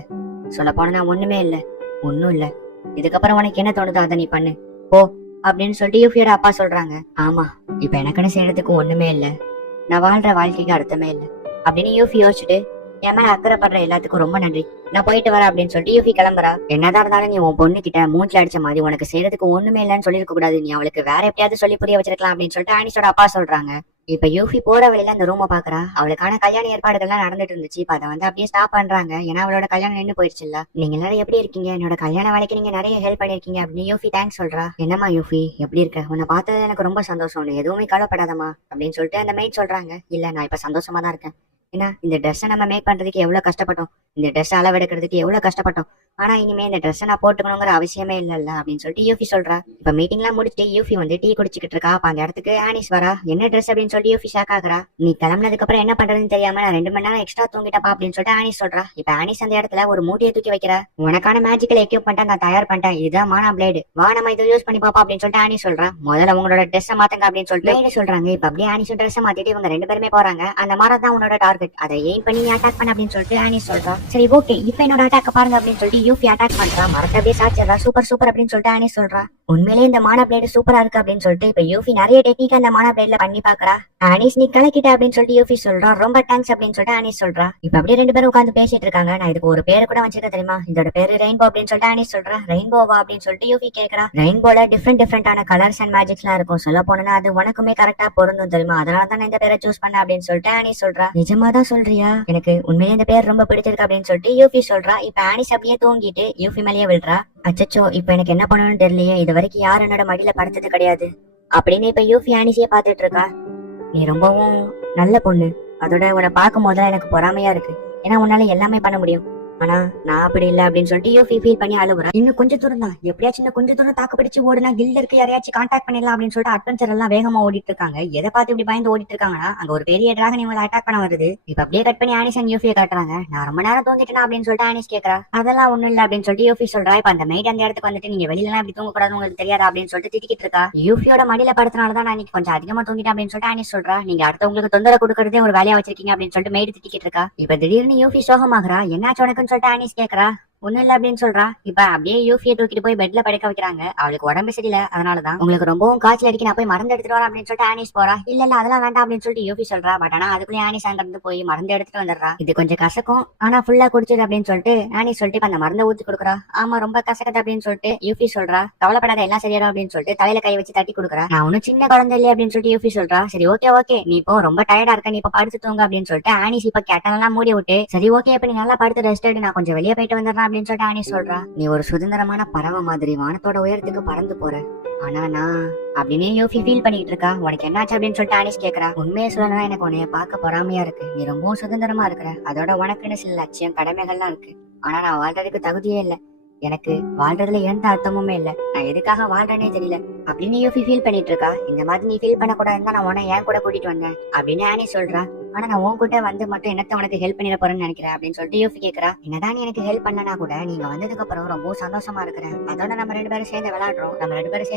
சொல்ல போனா நான் ஒண்ணுமே இல்ல, ஒண்ணும் இல்ல, இதுக்கப்புறம் உனக்கு என்ன தோணுதோ அதை நீ பண்ணு போ அப்படின்னு சொல்லிட்டு யூஃபியோட அப்பா சொல்றாங்க. ஆமா, இப்ப எனக்குன்னு செய்யறதுக்கு ஒண்ணுமே இல்ல, நான் வாழ்ற வாழ்க்கைக்கு அர்த்தமே இல்ல அப்படின்னு யூஃபி யோசிச்சுட்டு, என் மேல அக்கறைப்படுற எல்லாத்துக்கும் ரொம்ப நன்றி, நான் போயிட்டு வரேன் அப்படின்னு சொல்லிட்டு யூஃபி கிளம்புறா. என்னதான் இருந்தாலும் நீ உன் பொண்ணு கிட்ட மூஞ்சி அடிச்ச மாதிரி உனக்கு செய்யறதுக்கு ஒண்ணுமே இல்லைன்னு சொல்லிருக்க கூடாது, நீ அவளுக்கு வேற எப்படியாவது சொல்லி புரிய வச்சிருக்கலாம் அப்படின்னு சொல்லிட்டு ஆனிஸோட அப்பா சொல்றாங்க. இப்ப யூஃபி போற வழியில அந்த ரூமை பாக்குறா, அவளுக்கான கல்யாண ஏற்பாடுகள்லாம் நடந்துட்டு இருந்துச்சு, இப்ப அதை வந்து அப்படியே ஸ்டாப் பண்றாங்க, ஏன்னா அவளோட கல்யாணம் நின்று போயிடுச்சு இல்ல. நீங்க எல்லாரும் எப்படி இருக்கீங்க, என்னோட கல்யாண வேலைக்கு நீங்க நிறைய ஹெல்ப் பண்ணிருக்கீங்க அப்படின்னு யூஃபி தேங்க்ஸ் சொல்றா. என்னமா யூஃபி எப்படி இருக்க, உன்னை பார்த்தது எனக்கு ரொம்ப சந்தோஷம், நீ எதுவுமே கவலைப்படாதமா அப்படின்னு சொல்லிட்டு அந்த மெய்ட் சொல்றாங்க. இல்ல நான் இப்ப சந்தோஷமா தான் இருக்கேன், ஏன்னா இந்த ட்ரெஸ்ஸை நம்ம மேக் பண்றதுக்கு எவ்வளவு கஷ்டப்பட்டோம், இந்த ட்ரெஸ் அளவெடுக்கிறதுக்கு எவ்வளவு கஷ்டப்பட்டோம், ஆனா இனிமே இந்த ட்ரெஸ்ஸை நான் போட்டுக்கணுங்கிற அவசியமே இல்ல அப்படின்னு சொல்லிட்டு யூஃபி சொல்றா. இப்ப மீட்டிங் எல்லாம் முடிச்சுட்டு யூஃபி வந்து டீ குடிச்சிட்டு இருக்கா. அப்ப அந்த இடத்துக்கு ஆனிஸ் வரா. என்ன ட்ரெஸ் அப்படின்னு சொல்லிட்டு யூஃபி ஷாக் ஆகுறா. நீ கிளம்புனதுக்கு அப்புறம் என்ன பண்றதுன்னு தெரியாம நான் 2 மணி நேரம் எக்ஸ்ட்ரா தூங்கிட்டப்பா அப்படின்னு சொல்லிட்டு ஆனிஸ் சொல்றா. இப்ப ஆனிஸ் அந்த இடத்துல ஒரு மூட்டையை தூக்கி வைக்கிறா. உனக்கான மேஜிக்கல் எக்யூப்மெண்ட் நான் தயார் பண்ணிட்டேன், இதுதான் மானா பிளேடு, வா நம்ம இதை யூஸ் பண்ணி பாப்பா அப்படின்னு சொல்லிட்டு ஆனிஸ் சொல்றா. முதல்ல உங்களோட ட்ரெஸ்ஸை மாத்துங்க அப்படின்னு சொல்லிட்டு சொல்றாங்க. இப்ப அப்படியே ஆனிஸ் ட்ரெஸ்ஸை மாத்திட்டு இவங்க 2 பேருமே போறாங்க. அந்த மாதிரி தான் உன்னோட டார்கெட், அதை எய்ம் பண்ணி நீ அட்டாக் பண்ண அப்படின்னு சொல்லிட்டு ஆனிஸ் சொல்றா. சரி ஓகே, இப்ப என்னோட அட்டாக் பாருங்க அப்படின்னு சொல்லிட்டு யூஃபி அட்டாக் பண்றா. மரத்தை அப்படியே சாச்சிடுறா. சூப்பர் சூப்பர் அப்படின்னு சொல்லிட்டு ஆனிஸ் சொல்றா. உண்மையிலேயே இந்த மானா பிளேடு சூப்பரா இருக்கு அப்படின்னு சொல்லிட்டு இப்ப யூஃபி நிறைய டெக்னிக் அந்த மானா பிளேட்ல பண்ணி பாக்குறா. ஆனிஸ் நீ கலக்கிட்ட அப்படின்னு சொல்லிட்டு யூஃபி சொல்றா. ரொம்ப தேங்க்ஸ் அப்படின்னு சொல்லிட்டு ஆனிஸ் சொல்றா. இப்ப அப்படியே 2 பேரும் உட்காந்து பேசிட்டு இருக்காங்க. நான் இதுக்கு ஒரு பேரு கூட வச்சிருக்க தெரியுமா, இதோட பேரு ரெயின்போ அப்படின்னு சொல்லிட்டு ஆனிஸ் சொல்றா. ரெயின்போவா அப்படின்னு சொல்லிட்டு யூஃபி கேக்குறா. ரெயின்போல டிஃபரெண்டான கலர்ஸ் அண்ட் மேஜிக்ஸ் எல்லாம் இருக்கும், சொல்ல போனா அது உனக்குமே கரெக்டா பொருந்தும் தெரியுமா, அதனால தான் இந்த பேரை சூஸ் பண்ண அப்படின்னு சொல்லிட்டு ஆனிஸ் சொல்றா. நிஜமா தான் சொல்றியா, எனக்கு உண்மையிலே இந்த பேர் ரொம்ப பிடிச்சிருக்கு அப்படின்னு சொல்லிட்டு யூஃபி சொல்றா. இப்ப ஆனிஸ் அப்படியே தூங்கிட்டு யூஃபி மேலேயே விழுறா. அச்சச்சோ, இப்ப எனக்கு என்ன பண்ணணும்னு தெரியலையே, இது வரைக்கும் யாரும் என்னோட மடியில படுத்தது கிடையாது அப்படின்னு இப்ப யூஃபி ஆனிஸையே பாத்துட்டு இருக்கா. நீ ரொம்பவும் நல்ல பொண்ணு, அதோட உன்னை பார்க்கும் போதெல்லாம் எனக்கு பொறாமையா இருக்கு, ஏன்னா உன்னால எல்லாமே பண்ண முடியும், ஆனா நான் அப்படி இல்ல அப்படின்னு சொல்லிட்டு யூஃபி ஃபீல் பண்ணி அழுகுறா. இன்னும் கொஞ்சம் தூரம் தான், எப்படியாச்சும் இன்னும் கொஞ்சம் தூரம் தாக்கு பிடிச்சு ஓடுனா கில்ல இருக்கு யாரையாச்சும் கான்டாக்ட் பண்ணிடலாம் அப்படின்னு சொல்லிட்டு அட்வென்ச்சர் எல்லாம் வேகமா ஓடிட்டு இருக்காங்க. எதை பார்த்து இப்படி பயந்து ஓடிட்டு இருக்காங்கன்னா, அங்க ஒரு பெரிய டிராகன் இவங்களை அட்டாக் பண்ண வருது. இப்ப அப்படியே கட் பண்ணி ஆனிஸ் அண்ட் யூஃபியை காட்டுறாங்க. நான் ரொம்ப நேரம் தூங்கிட்டேனா அப்படின்னு சொல்லிட்டு ஆனிஸ் கேக்குறா. அதெல்லாம் ஒண்ணும் இல்ல அப்படின்னு சொல்லிட்டு யூஃபி சொல்றா. இப்ப அந்த மெய்ட் அந்த இடத்துக்கு வந்துட்டு நீங்க வெளியில எல்லாம் இப்படி தூங்க கூடாது, உங்களுக்கு தெரியாதா அப்படின்னு சொல்லிட்டு திட்டிக்கிட்டு இருக்கா. யூஃபியோட மடியில படுத்தனாலதான் நான் இன்னைக்கு கொஞ்சம் அதிகமா தூங்கிட்டேன் அப்படின்னு சொல்லிட்டு ஆனிஸ் சொல்றா. நீங்க அடுத்தவங்களுக்கு தொந்தரவு கொடுக்கறதே ஒரு வேலையா வச்சிருக்கீங்க அப்படின்னு சொல்லிட்டு மெய்ட் திட்டிக்கிட்டு இருக்கா. இப்ப திடீர்னு யூஃபி சோகமாகறா. என்னாச்சு உனக்குன்னு சொல்லிட்டு ஆனிஸ் கேக்குறா. ஒண்ணும் இல்ல அப்படின்னு சொல்றா. இப்ப அப்படியே யூஃபியை தூக்கிட்டு போய் பெட்ல படுக்க வைக்கிறாங்க. அவளுக்கு உடம்பு சரியில்லை, அதனாலதான். உங்களுக்கு ரொம்பவும் காய்ச்சல் அடிக்க நான் போய் மருந்து எடுத்துட்டு வரேன் அப்படின்னு சொல்லிட்டு ஆனிஸ் போறா. இல்ல இல்ல அதெல்லாம் வேண்டாம் அப்படின்னு சொல்லிட்டு யூஃபி சொல்றா. பட் ஆனா அதுக்குள்ளே ஆனிஸ் அங்க இருந்து போய் மருந்து எடுத்துட்டு வந்துடுறா. இது கொஞ்சம் கசக்கும், ஆனா ஃபுல்லா குடிச்சிடு அப்படின்னு சொல்லிட்டு ஆனிஸ் சொல்லிட்டு இப்ப அந்த மருந்தை ஊத்தி கொடுக்குறா. ஆமா ரொம்ப கசக்குது அப்படின்னு சொல்லிட்டு யூஃபி சொல்றா. கவலைப்படாத எல்லாம் சரியாடும் அப்படின்னு சொல்லிட்டு தலையில கை வச்சு தட்டி கொடுக்குறா. நான் ஒன்னும் சின்ன குழந்தை இல்லையா அப்படின்னு சொல்லிட்டு யூஃபி சொல்றா. சரி ஓகே ஓகே, நீ இப்போ ரொம்ப டயர்டா இருக்க, நீ இப்ப படுத்து தூங்க அப்படின்னு சொல்லிட்டு ஆனிஸ் இப்ப கேட்டனெல்லாம் மூடி விட்டு சரி ஓகே இப்ப நீ நல்லா படுத்து ரெஸ்ட் எடு, நான் கொஞ்சம் வெளியே போயிட்டு வந்துடுறேன் அப்படின்னு சொல்லிட்டு ஆனிஸ் சொல்றா. நீ ஒரு சுதந்திரமான பறவை மாதிரி வானத்தோட உயரத்துக்கு பறந்து போற, ஆனா நான் அப்படின்னு யூஃபி ஃபீல் பண்ணிட்டு இருக்கா. உனக்கு என்னாச்சு அப்படின்னு சொல்லிட்டு ஆனிஸ் கேக்குறா. உண்மையை சொல்லணும்னா எனக்கு உன்னைய பார்க்க பொறாமையா இருக்கு. நீ ரொம்பவும் சுதந்திரமா இருக்கிற, அதோட உனக்குன்னு சில லட்சியம் கடமைகள்லாம் இருக்கு. ஆனா நான் வாழ்றதுக்கு தகுதியே இல்ல, எனக்கு வாழ்றதுல எந்த அர்த்தமுமே இல்ல, நான் எதுக்காக வாழ்றேனே தெரியல அப்படின்னு யூஃபி ஃபீல் பண்ணிட்டு இருக்கா. இந்த மாதிரி நீ ஃபீல் பண்ண கூடாதுன்னு நான் உன்னை ஏன் கூட கூட்டிட்டு வந்தேன் அப்படின்னு ஆனி சொல்றா. ஆனா நான் உன் கூட வந்து மட்டும் என்னத்த உனக்கு ஹெல்ப் பண்ணிட போறேன்னு நினைக்கிறேன் அப்படின்னு சொல்லிட்டு யூஃபி கேக்குறா. என்னதான் நீ எனக்கு ஹெல்ப் பண்ணனா கூட நீங்க வந்ததுக்கு அப்புறம் ரொம்ப சந்தோஷமா இருக்கிறேன், அதோட நம்ம ரெண்டு பேரும் சேர்ந்து விளையாடுறோம், நம்ம ரெண்டு பேரும்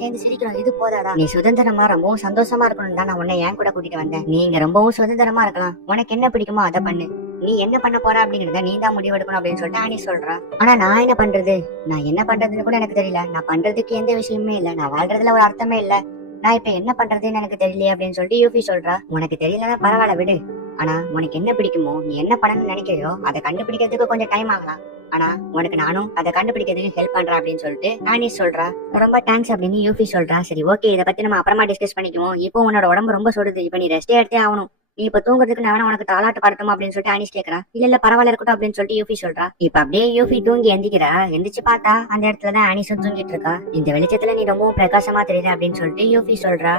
சேர்ந்து சிரிக்கிறோம், இது போதாதா? நீ சுதந்திரமா ரொம்பவும் சந்தோஷமா இருக்கணும் தான் நான் உன்னை ஏன் கூட கூட்டிட்டு வந்தேன். நீங்க ரொம்பவும் சுதந்திரமா இருக்கலாம், உனக்கு என்ன பிடிக்குமோ அதை பண்ணு, நீ என்ன பண்ண போற அப்படிங்கறத நீ தான் முடிவெடுக்கணும் அப்படின்னு சொல்லிட்டு ஆனி சொல்றா. ஆனா நான் என்ன பண்றது, நான் என்ன பண்றதுன்னு கூட எனக்கு தெரியல, நான் பண்றதுக்கு எந்த விஷயமே இல்ல, நான் வாழ்றதுல ஒரு அர்த்தமே இல்ல, நான் இப்ப என்ன பண்றதுன்னு எனக்கு தெரியல அப்படின்னு சொல்லிட்டு யூஃபி சொல்றா. உனக்கு தெரியலன்னா பரவாயில்ல விடு, ஆனா உனக்கு என்ன பிடிக்குமோ நீ என்ன பண்ணணும்னு நினைக்கிறியோ அதை கண்டுபிடிக்கிறதுக்கு கொஞ்சம் டைம் ஆகலாம், ஆனா உனக்கு நானும் அதை கண்டுபிடிக்கிறதுக்கு ஹெல்ப் பண்றேன் அப்படின்னு சொல்லிட்டு ஆனி சொல்றா. ரொம்ப தேங்க்ஸ் அப்படின்னு யூஃபி சொல்றா. சரி ஓகே, இதை பத்தி நம்ம அப்புறமா டிஸ்கஸ் பண்ணிக்குவோம், இப்போ உன்னோட உடம்பு ரொம்ப சுடுது, இப்ப நீ ரெஸ்டே எடுத்தே ஆகணும், நீ இப்ப தூங்குறதுக்கு நான் வேணா உனக்கு தாலாட்டு படட்டுமா அப்படின்னு சொல்லிட்டு ஆனிஸ் கேக்குறா. இல்ல இல்ல பரவாயில்ல இருக்கட்டும் அப்படின்னு சொல்லிட்டு யூஃபி சொல்றா. இப்ப அப்படியே யூஃபி தூங்கி எந்திக்கிறா. எந்திரிச்சு பார்த்தா அந்த இடத்துலதான் ஆனிஸும் தூங்கிட்டு இருக்கா. இந்த வெளிச்சத்துல நீ ரொம்பவும் பிரகாசமா தெரியல அப்படின்னு சொல்லிட்டு யூஃபி சொல்றா.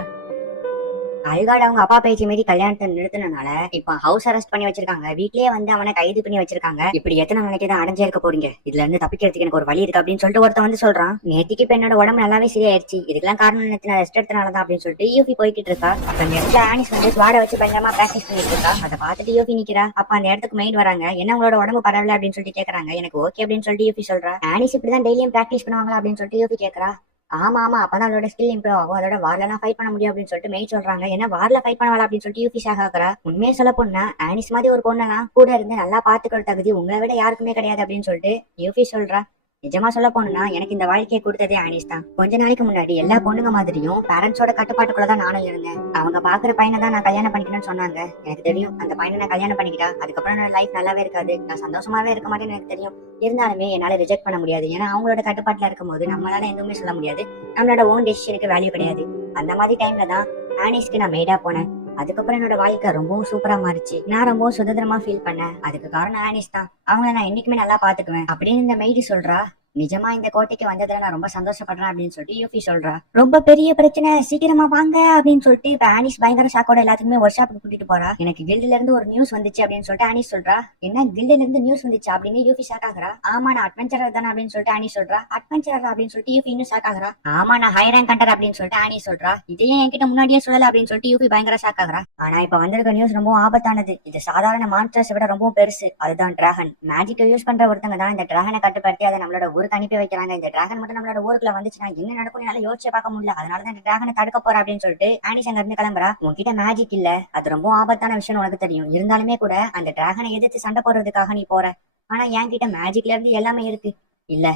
அல்காட் அவங்க அப்பா பேச்சு மீறி கல்யாணத்தை நிறுத்தினால இப்ப ஹவுஸ் அரெஸ்ட் பண்ணி வச்சிருக்காங்க, வீட்லயே வந்து அவனை கைது பண்ணி வச்சிருக்காங்க. இப்படி எத்தனை நாளைக்கு தான் அடைஞ்சே இருக்க போறீங்க, இதுல இருந்து தப்பிக்கிறதுக்கு எனக்கு ஒரு வழி இருக்கு அப்படின்னு சொல்லிட்டு ஒருத்தன் வந்து சொல்றான். நேத்திக்கு இப்ப என்னோட உடம்பு நல்லாவே சரியாயிருச்சு, இதுக்கெல்லாம் காரணம் நேத்து நான் ரெஸ்ட் எடுத்தனாலதான் அப்படின்னு சொல்லிட்டு யூஃபி போய்கிட்டு இருக்கா. அந்த இடத்துல ஆனிஸ் வந்து ஸ்வாட வச்சு பயங்கரமா பிராக்டிஸ் பண்ணிட்டு இருக்கா. அதை பார்த்துட்டு யூஃபி நிக்கிறா. அப்ப அந்த இடத்துக்கு மெயின் வராங்க. என்ன உங்களோட உடம்பு பரவாயில்ல அப்படின்னு சொல்லிட்டு கேக்குறாங்க. எனக்கு ஓகே அப்படின்னு சொல்லிட்டு யூஃபி சொல்றா. ஆனிஸ் இப்படிதான் டெய்லியும் பிராக்டிஸ் பண்ணுவாங்களா அப்படின்னு சொல்லிட்டு யூஃபி கேக்குறா. ஆமா ஆமா, அப்பதான் அதோட ஸ்கில் இம்ப்ரூவ் ஆகும், அதோட வார்லாம் ஃபைட் பண்ண முடியும் அப்படின்னு சொல்லிட்டு மெய் சொல்றாங்க. ஏன்னா வார்ல ஃபைட் பண்ணவாளா அப்படின்னு சொல்லிட்டு யூஃபி ஷாக் ஆகுறா. உண்மையை சொல்ல போனா ஆனிஸ் மாதிரி ஒரு பொண்ணெல்லாம் கூட இருந்து நல்லா பாத்துக்கிற தகுதி உங்களை விட யாருக்குமே கிடையாது அப்படின்னு சொல்லிட்டு யூஃபி சொல்றா. நிஜமா சொல்ல போனா எனக்கு இந்த வாழ்க்கையை கொடுத்ததே ஆனிஸ் தான். கொஞ்ச நாளைக்கு முன்னாடி எல்லா பொண்ணுங்க மாதிரியும் பேரண்ட்ஸோட கட்டுப்பாட்டுக்குள்ளதான் நானும் இருந்தேன். அவங்க பாக்குற பையனை தான் நான் கல்யாணம் பண்ணிக்கணும்னு சொன்னாங்க. எனக்கு தெரியும் அந்த பையனை நான் கல்யாணம் பண்ணிக்கிட்டா அதுக்கப்புறம் என்னோட லைஃப் நல்லாவே இருக்காது, நான் சந்தோஷமாவே இருக்க மாட்டேன்னு எனக்கு தெரியும். இருந்தாலுமே என்னால ரிஜெக்ட் பண்ண முடியாது, ஏன்னா அவங்களோட கட்டுப்பாட்டுல இருக்கும் போது நம்மளால எதுவுமே சொல்ல முடியாது, நம்மளோட ஓன் டெசிஷனுக்கு வேல்யூ கிடையாது. அந்த மாதிரி டைம்ல தான் ஆனிஸ்க்கு நான் மெய்டா போனேன். அதுக்கப்புறம் என்னோட வாழ்க்கை ரொம்பவும் சூப்பரா மாறிச்சு, நான் ரொம்பவும் சுதந்திரமா ஃபீல் பண்ணேன். அதுக்கு காரணம் ஆனிஸ் தான், அவங்கள நான் என்னைக்குமே நல்லா பாத்துக்குவேன் அப்படின்னு இந்த மெய்டி சொல்றா. நிஜமா இந்த கோட்டைக்கு வந்ததுல நான் ரொம்ப சந்தோஷப்படுறேன் அப்படின்னு சொல்லிட்டு யூஃபி சொல்றா. ரொம்ப பெரிய பிரச்சனை, சீக்கிரமா வாங்க அப்படின்னு சொல்லிட்டு இப்ப ஆனிஸ் பயங்கர ஷாக்கோட எல்லாத்துக்குமே ஒர்க் ஷாப்புக்கு கூட்டிட்டு போறா. எனக்கு கில்டுல இருந்து ஒரு நியூஸ் வந்துச்சு அப்படின்னு சொல்லிட்டு ஆனிஸ் சொல்றா. என்ன கில்டுல இருந்து நியூஸ் வந்துச்சு அப்படின்னு யூஃபி ஷாக் ஆகுறா. ஆமா நான் அட்வென்ச்சரர் தானே அப்படின்னு சொல்லிட்டு ஆனிஸ் சொல்றா. அட்வென்ச்சரர் அப்படின்னு சொல்லிட்டு யூஃபி இன்னும் ஷாக் ஆகுறா. ஆமா நான் ஹை ரேங்க் கண்டர் அப்படின்னு சொல்லிட்டு ஆனிஸ் சொல்றா. இதையே என்கிட்ட முன்னாடியே சொல்லல அப்படின்னு சொல்லிட்டு யூஃபி பயங்கர ஷாக் ஆகுறா. ஆனா இப்ப வந்திருக்க நியூஸ் ரொம்ப ஆபத்தானது, இது சாதாரண மான்ஸ்டர்ஸ் விட ரொம்ப பெருசு, அதுதான் டிராகன். மேஜிக்கை யூஸ் பண்ற ஒருத்தங்க தான் இந்த டிராகனை கட்டுப்படுத்தி அதை நம்மளோட ஊருக்கு அனுப்பி வைக்கிறாங்க. இந்த டிராகன் மட்டும் நம்மளோட ஊருக்குள்ள வந்துச்சுன்னா என்ன நடக்கும் என்னால யோசிச்சு பார்க்க முடியல, அதனாலதான் இந்த டிராகனை தடுக்க போறா அப்படின்னு சொல்லிட்டு ஆனிஸ் அங்க இருந்து கிளம்புறா. உன்கிட்ட மேஜிக் இல்ல, அது ரொம்ப ஆபத்தான விஷயம் உனக்கு தெரியும், இருந்தாலுமே கூட அந்த டிராகனை எதிர்த்து சண்டை போடுறதுக்காக நீ போற, ஆனா என்கிட்ட மேஜிக்ல இருந்து எல்லாமே இருக்கு இல்ல.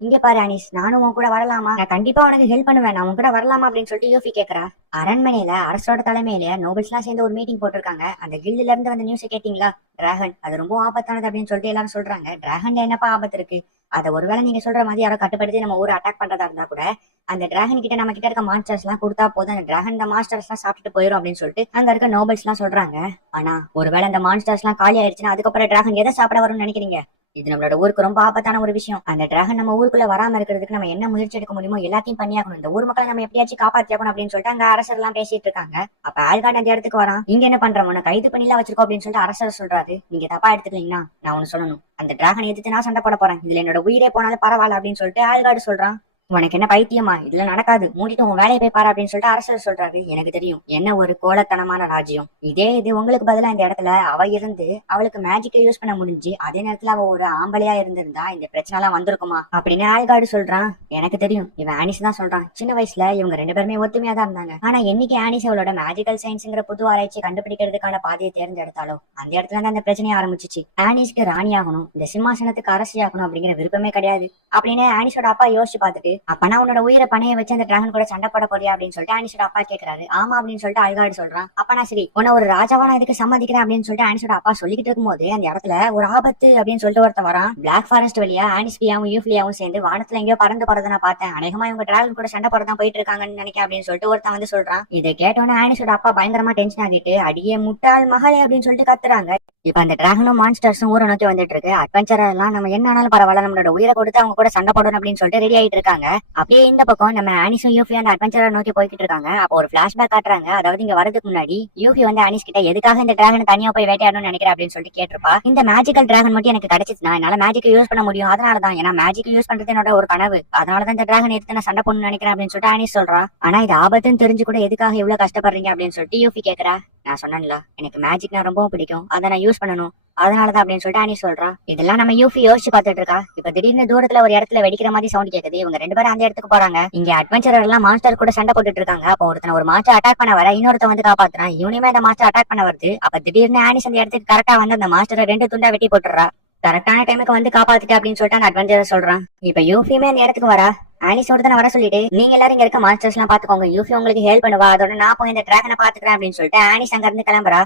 இங்க பாரு அனிஸ், நானும் உன் கூட வரலாமா, நான் கண்டிப்பா உனக்கு ஹெல்ப் பண்ணுவேன், நான் உன் கூட வரலாமா அப்படின்னு சொல்லிட்டு யூஃபி கேக்குறா. அரண்மனையில அரசோட தலைமையில நோபல்ஸ் எல்லாம் சேர்ந்து ஒரு மீட்டிங் போட்டிருக்காங்க. அந்த கில்டுல இருந்து வந்த நியூஸ் கேட்டீங்களா, டிராகன் அது ரொம்ப ஆபத்தானது அப்படின்னு சொல்லிட்டு எல்லாரும் சொல்றாங்க. டிராகன்ல என்னப்பா ஆபத்து இருக்கு, அதை ஒருவேளை நீங்க சொல்ற மாதிரி யாரோ கட்டுப்படுத்தி நம்ம ஊரை அட்டாக் பண்றதா இருந்தா கூட அந்த டிராகன் கிட்ட நம்ம கிட்ட இருக்க மாஸ்டர்ஸ் எல்லாம் கொடுத்தா போதும், அந்த டிராகன் இந்த மாஸ்டர்ஸ் எல்லாம் சாப்பிட்டு போயிடும் அப்படின்னு சொல்லிட்டு அங்க இருக்க நோபல்ஸ் எல்லாம் சொல்றாங்க. ஆனா ஒருவேளை அந்த மான்ஸ்டர்ஸ் எல்லாம் காலி ஆயிடுச்சுன்னா அதுக்கப்புறம் டிராகன் எதை சாப்பிட வரும்னு நினைக்கிறீங்க, இது நம்மளோட ஊருக்கு ரொம்ப ஆபத்தான ஒரு விஷயம். அந்த டிராகன் நம்ம ஊருக்குள்ள வராம இருக்கிறதுக்கு நம்ம என்ன முயற்சி எடுக்க முடியுமோ எல்லாத்தையும் பண்ணியாகணும், இந்த ஊர் மக்களை நம்ம எப்படியாச்சும் காப்பாத்தியாகணும் அப்படின்னு சொல்லிட்டு அங்க அரசர் எல்லாம் பேசிட்டு இருக்காங்க. அப்ப ஆல்காட் அந்த இடத்துக்கு வரான். இங்க என்ன பண்றோம், கைது பண்ணி எல்லாம் வச்சிருக்கோம் அப்படின்னு சொல்லிட்டு அரசர் சொல்றாரு. நீங்க தப்பா எடுத்துக்கலீங்கன்னா நான் ஒண்ணு சொல்லணும், அந்த டிராகன் எதிர்த்து நான் சண்டை போட போறேன், இதுல என்னோட உயிரே போனாலும் பரவாயில்ல அப்படின்னு சொல்லிட்டு ஆல்காடு சொல்றான். உனக்கு என்ன பைத்தியமா, இதுல நடக்காது, மூடிட்டு உன் வேலையை போய் பாரு அப்படின்னு சொல்லிட்டு அரசர் சொல்றாரு. எனக்கு தெரியும் என்ன ஒரு கோலத்தனமான ராஜ்யம் இது உங்களுக்கு பதிலா இந்த இடத்துல அவ இருந்து அவளுக்கு மேஜிக்கை யூஸ் பண்ண முடிஞ்சு அதே நேரத்துல அவ ஒரு ஆம்பளையா இருந்திருந்தா இந்த பிரச்சனை எல்லாம் வந்திருக்குமா அப்படின்னு ஆல்கார்டு சொல்றான். எனக்கு தெரியும், இவன் ஆனிஸ் தான் சொல்றான். சின்ன வயசுல இவங்க 2 பேருமே ஒத்துமையா தான் இருந்தாங்க. ஆனா என்னைக்கு ஆனிஸ் அவளோட மேஜிக்கல் சயின்ஸ்ங்கிற புது ஆராய்ச்சி கண்டுபிடிக்கிறதுக்கான பாதையை தேர்ந்தெடுத்தாலோ அந்த இடத்துல தான் அந்த பிரச்சனையை ஆரம்பிச்சிச்சு. ஆனிஸ்க்கு ராணி ஆகணும், இந்த சிம்மாசனத்துக்கு அரசி ஆகணும் அப்படிங்கிற விருப்பமே கிடையாது அப்படின்னு ஆனிஸோட அப்பா யோசிச்சு பார்த்துட்டு, அப்பனா உன்னோட உயிரை பணைய வச்சு அந்த டிராகன் கூட சண்டை போட போறியா அப்படின்னு சொல்லிட்டு ஆனிஸோட அப்பா கேட்கிறாரு. ஆமா அப்படின்னு சொல்லிட்டு அல்கார்டு சொல்றான். அப்பனா சரி, உன்ன ஒரு ராஜாவா நான் இதுக்கு சம்மதிக்கிறேன் அப்படின்னு சொல்லிட்டு ஆனிஸோட அப்பா சொல்லிக்கிட்டு இருக்கும்போது அந்த இடத்துல ஒரு ஆபத்து அப்படின்னு சொல்லிட்டு ஒருத்தன் வரான். பிளாக் ஃபாரஸ்ட் வழியா ஆனிஸ்பியாவும் யூஃபிலியாவும் சேர்ந்து வானத்துல எங்கேயோ பறந்து போறதை நான் பார்த்தேன். அநேகமா இவங்க டிராகன் கூட சண்டை போறதான் போயிட்டு இருக்காங்கன்னு நினைக்கிறேன் அப்படின்னு சொல்லிட்டு ஒருத்தன் வந்து சொல்றான். இதை கேட்டோன்னே ஆனிஸோட அப்பா பயங்கரமா டென்ஷன் ஆகிட்டு, அடியே முட்டாள் மகளே அப்படின்னு சொல்லிட்டு கத்துறாங்க. இப்ப அந்த டிராகனும் மான்ஸ்டர்ஸும் ஊரை நோக்கி வந்துட்டு இருக்கு. அட்வென்ச்சர் எல்லாம் நம்ம என்ன ஆனாலும் பரவாயில்ல, நம்மளோட உயிரை கொடுத்து அவங்க கூட சண்டை போடணும் அப்படின்னு சொல்லிட்டு ரெடி ஆயிட்டு இருக்காங்க. அப்படியே இந்த பக்கம் நம்ம ஆனிஸும் யூஃபி அந்த அட்வென்ச்சரை நோக்கி போய்கிட்டு இருக்காங்க. அப்போ ஒரு பிளாஷ்பேக் காட்டுறாங்க. அதாவது இங்க வரதுக்கு முன்னாடி யூஃபி வந்து ஆனிஸ் கிட்ட எதுக்காக இந்த டிராகன் தனியா போய் வேட்டையாடணும்னு நினைக்கிறேன் அப்படின்னு சொல்லிட்டு கேட்டிருப்பா. இந்த மேஜிக்கல் டிராகன் மட்டும் எனக்கு கிடைச்சிச்சுனா என்னால மேஜிக் யூஸ் பண்ண முடியும், அதனாலதான், ஏன்னா மேஜிக் யூஸ் பண்றது என்னோட ஒரு கனவு, அதனாலதான் இந்த டிராகன் எடுத்து நான் சண்டை போடணும்னு நினைக்கிறேன் அப்படின்னு சொல்லிட்டு ஆனிஸ் சொல்றான். ஆனா இது ஆபத்துன்னு தெரிஞ்சு கூட எதுக்காக இவ்வளவு கஷ்டப்படுறீங்க அப்படின்னு சொல்லிட்டு யூஃபி கேக்குறா. நான் சொன்னேன்ல, எனக்கு மேஜிக்னா ரொம்பவும் பிடிக்கும், அதை நான் யூஸ் பண்ணணும், அதனாலதான் அப்படின்னு சொல்லிட்டு ஆனி சொல்றா. இதெல்லாம் நம்ம யூஃபி யோசிச்சு பாத்துட்டு இருக்கா. இப்ப திடீர்னு தூரத்துல ஒரு இடத்துல வெடிக்கிற மாதிரி சவுண்ட் கேக்குது. இவங்க 2 பேரும் அந்த இடத்துக்கு போறாங்க. இங்க அட்வென்ச்சரர் எல்லாம் மாஸ்டர் கூட சண்டை போட்டுட்டு இருக்காங்க. அப்ப ஒருத்தன ஒரு மாஸ்டர் அட்டாக் பண்ண வர இன்னொருத்தன் வந்து காப்பாத்துறான். இவனுமே அந்த மாஸ்டர் அட்டாக் பண்ண வருது. அப்ப திடீர்னு ஆனிஸ் அந்த இடத்துக்கு கரெக்டா வந்து அந்த மாஸ்டரை 2 துண்டா வெட்டி போட்டுறா. கரெக்டான டைமுக்கு வந்து காப்பாத்திட்டு அப்படின்னு சொல்லிட்டு அந்த அட்வென்ச்சரர் சொல்றான். இப்ப யூஃபியுமே அந்த இடத்துக்கு வரா. ஆனிஸோட தான் வர சொல்லிட்டு, நீங்க எல்லாரும் இங்க இருக்க மாஸ்டர்ஸ் எல்லாம் பாத்துக்கோங்க, யூஃபி உங்களுக்கு ஹெல்ப் பண்ணுவா, அதோட நான் போய் இந்த டிராகனை பாத்துக்கிறேன் அப்படின்னு சொல்லிட்டு ஆனிஸ் அங்க இருந்து கிளம்புறா.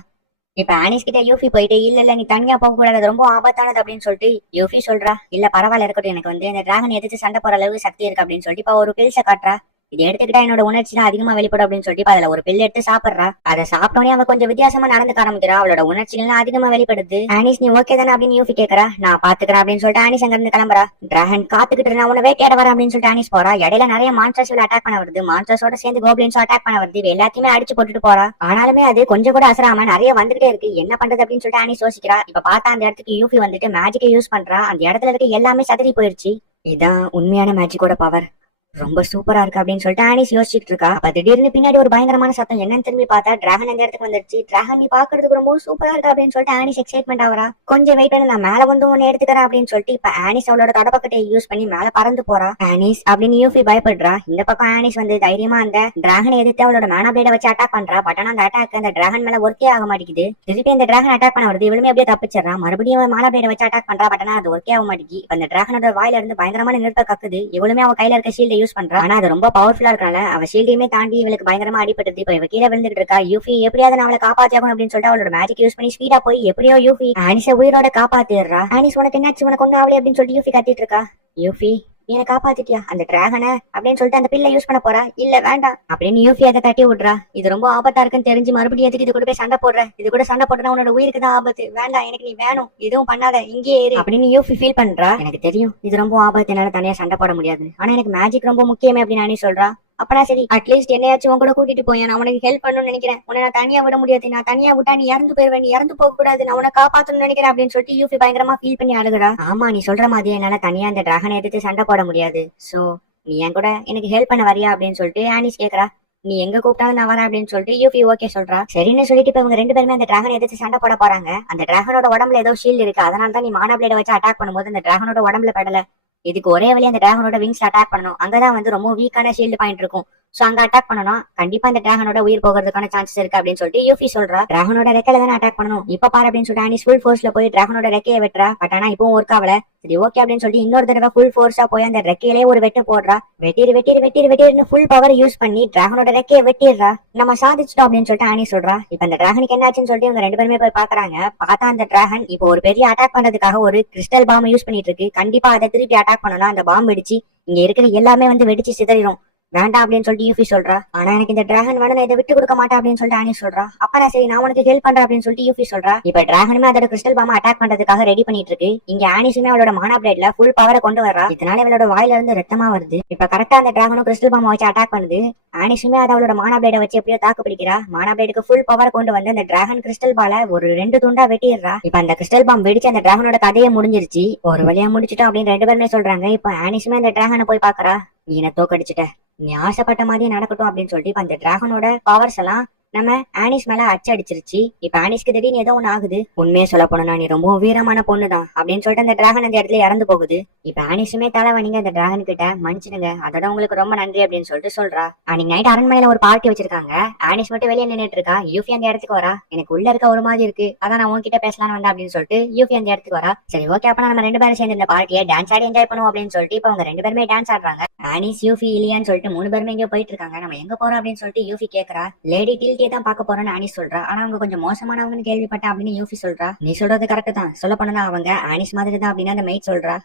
இப்ப ஆனிஸ் கிட்ட யூஃபி போயிட்டு, இல்ல நீ தனியா போக கூடாது, அது ரொம்ப ஆபத்தானது அப்படின்னு சொல்லிட்டு யூஃபி சொல்றா. இல்ல பரவாயில்ல இருக்கட்டும், எனக்கு வந்து இந்த டிராகன் எதிர்த்து சண்டை போற அளவுக்கு சக்தி இருக்கு அப்படின்னு சொல்லிட்டு இப்ப ஒரு பில்ஸை காட்டுறா. இது எடுத்துக்கிட்டா என்னோட உணர்ச்சி தான் அதிகமா வெளிப்படும் அப்படின்னு சொல்லிட்டு அதுல ஒரு பில் எடுத்து சாப்பிடுறா. அதை சாப்பிட்டோன்னே அவ கொஞ்சம் வித்தியாசமா நடந்துக்க ஆரம்பிக்கிறா. அவளோட உணர்ச்சிகள் அதிகமா வெளிப்படுது. ஆனிஸ் நீ ஓகே தானே அப்படின்னு யூஃபி கேக்குறா. நான் பாத்துக்கிறேன் அப்படின்னு சொல்லிட்டு ஆனிஸ் அங்க இருந்து கிளம்புறா. டிராகன் காத்துக்கிட்டு நான் உன்ன வேட்டையாட வரேன் அப்படின்னு சொல்லிட்டு ஆனிஸ் போறா. இடையில நிறைய மான்ஸ்டர்ஸ் அட்டாக் பண்ண வருது. மான்ஸ்டர்ஸோட சேர்ந்து கோப்ளின்ஸும் அட்டாக் பண்ண வருது. எல்லாத்தையுமே அடிச்சு போட்டுட்டு போறா. ஆனாலுமே அது கொஞ்சம் கூட அசராம நிறைய வந்துகிட்டே இருக்கு. என்ன பண்றது அப்படின்னு சொல்லிட்டு ஆனிஸ் யோசிக்கிறா. இப்ப பார்த்தா அந்த இடத்துக்கு யூஃபி வந்துட்டு மேஜிக்கை யூஸ் பண்றா. அந்த இடத்துல இருக்க எல்லாமே சதறி போயிருச்சு. இதான் உண்மையான மேஜிக்கோட பவர், ரொம்ப சூப்பரா இருக்கு அப்படின்னு சொல்லிட்டு ஆனிஸ் யோசிச்சுட்டு இருக்கா. அப்ப திடீர்னு பின்னாடி ஒரு பயங்கரமான சத்தம். என்னன்னு திரும்பி பார்த்தா டிராகன் அந்த இடத்துக்கு வந்துருச்சு. டிராகன் நீ பாக்குறதுக்கு ரொம்ப சூப்பரா இருக்கு அப்படின்னு சொல்லிட்டு ஆனிஸ் எக்ஸைட்மெண்ட் ஆகிறா. கொஞ்சம் வெயிட் பண்ணி நான் மேல வந்து ஒன்னு எடுத்துக்கிறேன் அப்படின்னு சொல்லிட்டு இப்ப ஆனிஸ் அவளோட தொடப்பக்கட்டை யூஸ் பண்ணி மேல பறந்து போறா. ஆனிஸ் அப்படின்னு யூஃபி பயப்படுறா. இந்த பக்கம் ஆனிஸ் வந்து தைரியமா அந்த டிராகனை எதிர்த்து அவளோட மேனா பிளேட வச்சு அட்டாக் பண்றா. பட் ஆனா அந்த அட்டாக் அந்த டிராகன் மேல ஒர்க்கே ஆக மாட்டேங்குது. திருப்பி அந்த டிராகன் அட்டாக் பண்ண வருது. இவளுமே அப்படியே தப்பிச்சிடறா. மறுபடியும் மேனா பிளேட வச்சு அட்டாக் பண்றா. பட் ஆனா அது ஒர்க்கே ஆக மாட்டேங்குது. அந்த டிராகனோட வாயில இருந்து பயங்கரமான நெருப்ப கக்குது. இவளுமே அவ கையில இருக்க ஷீல்டை யூஸ் பண்றா. ஆனா அது ரொம்ப பவர்ஃபுல்லா இருக்கனால அவ ஷீல்டையுமே தாண்டி இவளுக்கு பயங்கரமா அடிபட்டது. இப்ப இவ கீழே விழுந்துட்டு இருக்கா. யூஃபி எப்படியாவது அவளை காப்பாத்தியாகணும் அப்படின்னு சொல்லிட்டு அவளோட மேஜிக் யூஸ் பண்ணி ஸ்பீடா போய் எப்படியோ யூஃபி ஆனிஸை உயிரோட காப்பாத்திடுறா. ஆனிஸ் உனக்கு என்னாச்சு, உனக்கு ஒண்ணு அவளே அப்படின்னு சொல்லிட்டு யூஃபி கத்திட்டு இருக்கா. யூஃபி என்ன காப்பாத்திட்டியா அந்த டிராகனை அப்படின்னு சொல்லிட்டு அந்த பில்லை யூஸ் பண்ண போறா. இல்ல வேண்டாம் அப்படின்னு யூஃபி அதை தட்டி விடுறா. இது ரொம்ப ஆபத்தா இருக்குன்னு தெரிஞ்சு மறுபடியும் எதுக்கு இது கூட போய் சண்டை போடுற, இது கூட சண்டை போட்டா உன்னோட உயிருக்கு தான் ஆபத்து, வேண்டாம் எனக்கு நீ வேணும், இதுவும் பண்ணாத, இங்கேயே இரு அப்படின்னு யூஃபி ஃபீல் பண்றா. எனக்கு தெரியும் இது ரொம்ப ஆபத்து, என்னால தனியா சண்டை போட முடியாது, ஆனா எனக்கு மேஜிக் ரொம்ப முக்கியமே அப்படின்னு அனி சொல்றா. அப்பனா சரி, அட்லீஸ்ட் என்னையாச்சும் உன் கூட கூட்டிட்டு போய் நான் உனக்கு ஹெல்ப் பண்ணணும்னு நினைக்கிறேன், உன்னை நான் தனியா விட முடியாது, நான் தனியா விட்டா நீ இறந்து போயிருவேன், நீ இறந்து போக கூடாது, நான் உன்னை காப்பாத்தணும்னு நினைக்கிறேன் அப்படின்னு சொல்லிட்டு யூஃபி பயங்கரமா ஃபீல் பண்ணி அழுகுறா. ஆமா நீ சொல்ற மாதிரி என்னால தனியா இந்த டிராகனை எதிர்த்து சண்டை போட முடியாது, சோ நீ என் கூட எனக்கு ஹெல்ப் பண்ண வரியா அப்படின்னு சொல்லிட்டு ஆனிஸ் கேக்குறா. நீ எங்க கூப்பிட்டாலும் நான் வரேன் அப்படின்னு சொல்லிட்டு யூஃபி ஓகே சொல்றா. சரின்னு சொல்லிட்டு இப்ப இவங்க 2 பேருமே அந்த டிராகனை எதிர்த்து சண்டை போட போறாங்க. அந்த டிராகனோட உடம்புல ஏதோ ஷீல்டு இருக்கு, அதனால தான் நீ மானா பிளேட வச்சு அட்டாக் பண்ணும்போது அந்த டிராகனோட உடம்புல படல. இதுக்கு ஒரே வழி அந்த டிராகனோட விங்ஸ் அட்டாக் பண்ணணும். அங்கதான் வந்து ரொம்ப வீக்கான ஷீல்டு பாயிண்ட் இருக்கும். சோ அங்க அட்டாக் பண்ணணும், கண்டிப்பா இந்த டிராகனோட உயிர் போகிறதுக்கான சான்சஸ் இருக்கு அப்படின்னு சொல்லிட்டு யூஃபி சொல்றா. டிராகனோட ரெக்கையில தானே அட்டாக் பண்ணணும், இப்ப பாரு அப்படின்னு சொல்லிட்டு ஆனிஸ் ஃபுல் ஃபோர்ஸ்ல போய் டிராகனோட ரெக்கையை வெட்டுறா. பட் ஆனா இப்பவும் ஒர்க் ஆகல. சரி ஓகே அப்படின்னு சொல்லிட்டு இன்னொரு தடவை ஃபுல் ஃபோர்ஸா போய் அந்த ரெக்கையிலே ஒரு வெட்டு போடுறா. வெட்டிரு ஃபுல் பவர் யூஸ் பண்ணி டிராகனோட ரெக்கையை வெட்டிடுறா. நம்ம சாதிச்சிட்டோம் அப்படின்னு சொல்லிட்டு ஆனி சொல்றா. இப்ப அந்த டிராகனுக்கு என்னாச்சுன்னு சொல்லிட்டு இவங்க 2 பேருமே போய் பாக்குறாங்க. பார்த்தா அந்த டிராகன் இப்போ ஒரு பெரிய அட்டாக் பண்றதுக்காக ஒரு கிறிஸ்டல் பாம் யூஸ் பண்ணிட்டு இருக்கு. கண்டிப்பா அதை திருப்பி அட்டாக் பண்ணணும். அந்த பாம் வெடிச்சு இங்க இருக்கிற எல்லாமே வந்து வெடிச்சு சிதறிடும். வேண்டாம் அப்படின்னு சொல்லிட்டு யூஃபி சொல்றா. ஆனா எனக்கு இந்த டிராகன் வேணும், இதை விட்டு கொடுக்க மாட்டேன் அப்படின்னு சொல்லிட்டு ஆனிஸ் சொல்றா. அப்ப சரி நான் உனக்கு ஹெல்ப் பண்றேன் அப்படின்னு சொல்லிட்டு யூஃபி சொல்றா. இப்ப டிராகனுமே அதோட கிறிஸ்டல் பாம் அட்டாக் பண்றதுக்காக ரெடி பண்ணிட்டு இருக்கு. இங்க ஆனிஸுமே அவளோட மானா பிளேட்ல ஃபுல் பவரை கொண்டு வரா. இதனால இவளோட வாயில இருந்து ரத்தமா வருது. இப்ப கரெக்டா அந்த டிராகனும் கிறிஸ்டல் பாம் வச்சு அட்டாக் பண்ணுது. ஆனிஸுமே அதை அவளோட மானா பிளேட வச்சு எப்படியோ தாக்கு பிடிக்கிறா. மானா பிளேடுக்கு ஃபுல் பவர் கொண்டு வந்து அந்த டிராகன் கிறிஸ்டல் பால ஒரு 2 துண்டா வெட்டிடுறா. இப்ப அந்த கிறிஸ்டல் பாம் வெடிச்சு அந்த டிராகனோட கதையை முடிஞ்சிருச்சு. ஒரு வழியா முடிச்சிட்டோம் அப்படின்னு 2 பேருமே சொல்றாங்க. இப்ப ஆனிஸுமே அந்த டிராகனை போய் பாக்குறா. நீ என்ன தோக்கடிச்சிட்ட, நீ ஆசைப்பட்ட மாதிரியே நடக்கட்டும் அப்படின்னு சொல்லிட்டு இப்ப அந்த டிராகனோட பவர்ஸ் எல்லாம் நம்ம ஆனிஸ் மேல அடிச்சிருச்சு. இப்ப ஆனிஸ்க்கு திடீர்னு ஏதோ ஒண்ணு ஆகுது. உண்மையை சொல்ல போனா நீ ரொம்ப வீரமான பொண்ணுதான் அப்படின்னு சொல்லிட்டு அந்த டிராகன் அந்த இடத்துல இறந்து போகுது. இப்ப ஆனிஸுமே தலைவனிங்க அந்த டிராகன் கிட்ட மன்னிச்சிடுங்க, அதோட உங்களுக்கு ரொம்ப நன்றி அப்படின்னு சொல்லிட்டு சொல்றா. அன்னைக்கு நைட் அரண்மனையில ஒரு பார்ட்டி வச்சிருக்காங்க. ஆனிஸ் மட்டும் வெளியே நின்னுட்டு இருக்கா. யூஃபி அந்த இடத்துக்கு வரா. எனக்கு உள்ள இருக்க ஒரு மாதிரி இருக்கு, அதான் நான் உன்கிட்ட பேசலாம்னு வந்தேன் அப்படின்னு சொல்லிட்டு யூஃபி அந்த இடத்துக்கு வரா. சரி ஓகே, அப்ப நம்ம 2 பேரும் சேர்ந்து இந்த பார்ட்டியை டான்ஸ் ஆடி என்ஜாய் பண்ணுவோம் அப்படின்னு சொல்லிட்டு இப்ப அவங்க 2 பேருமே டான்ஸ் ஆடுறாங்க. ஆனிஸ் யூஃபி இல்லையான்னு சொல்லிட்டு 3 பேருமே எங்கேயோ போயிட்டு இருக்காங்க. நம்ம எங்க போறோம் அப்படின்னு சொல்லிட்டு யூஃபி கேக்குறா. லேடி டில்டியை தான் பார்க்க போறோம்னு ஆனிஸ் சொல்றா. ஆனா அவங்க கொஞ்சம் மோசமானவங்கன்னு கேள்விப்பட்டேன் அப்படின்னு யூஃபி சொல்றா. நீ சொல்றது கரெக்ட் தான், சொல்ல போனா அவங்க ஆனிஸ் மாதிரி தான் அப்படின்னு அந்த மெய்ட் சொல்றா.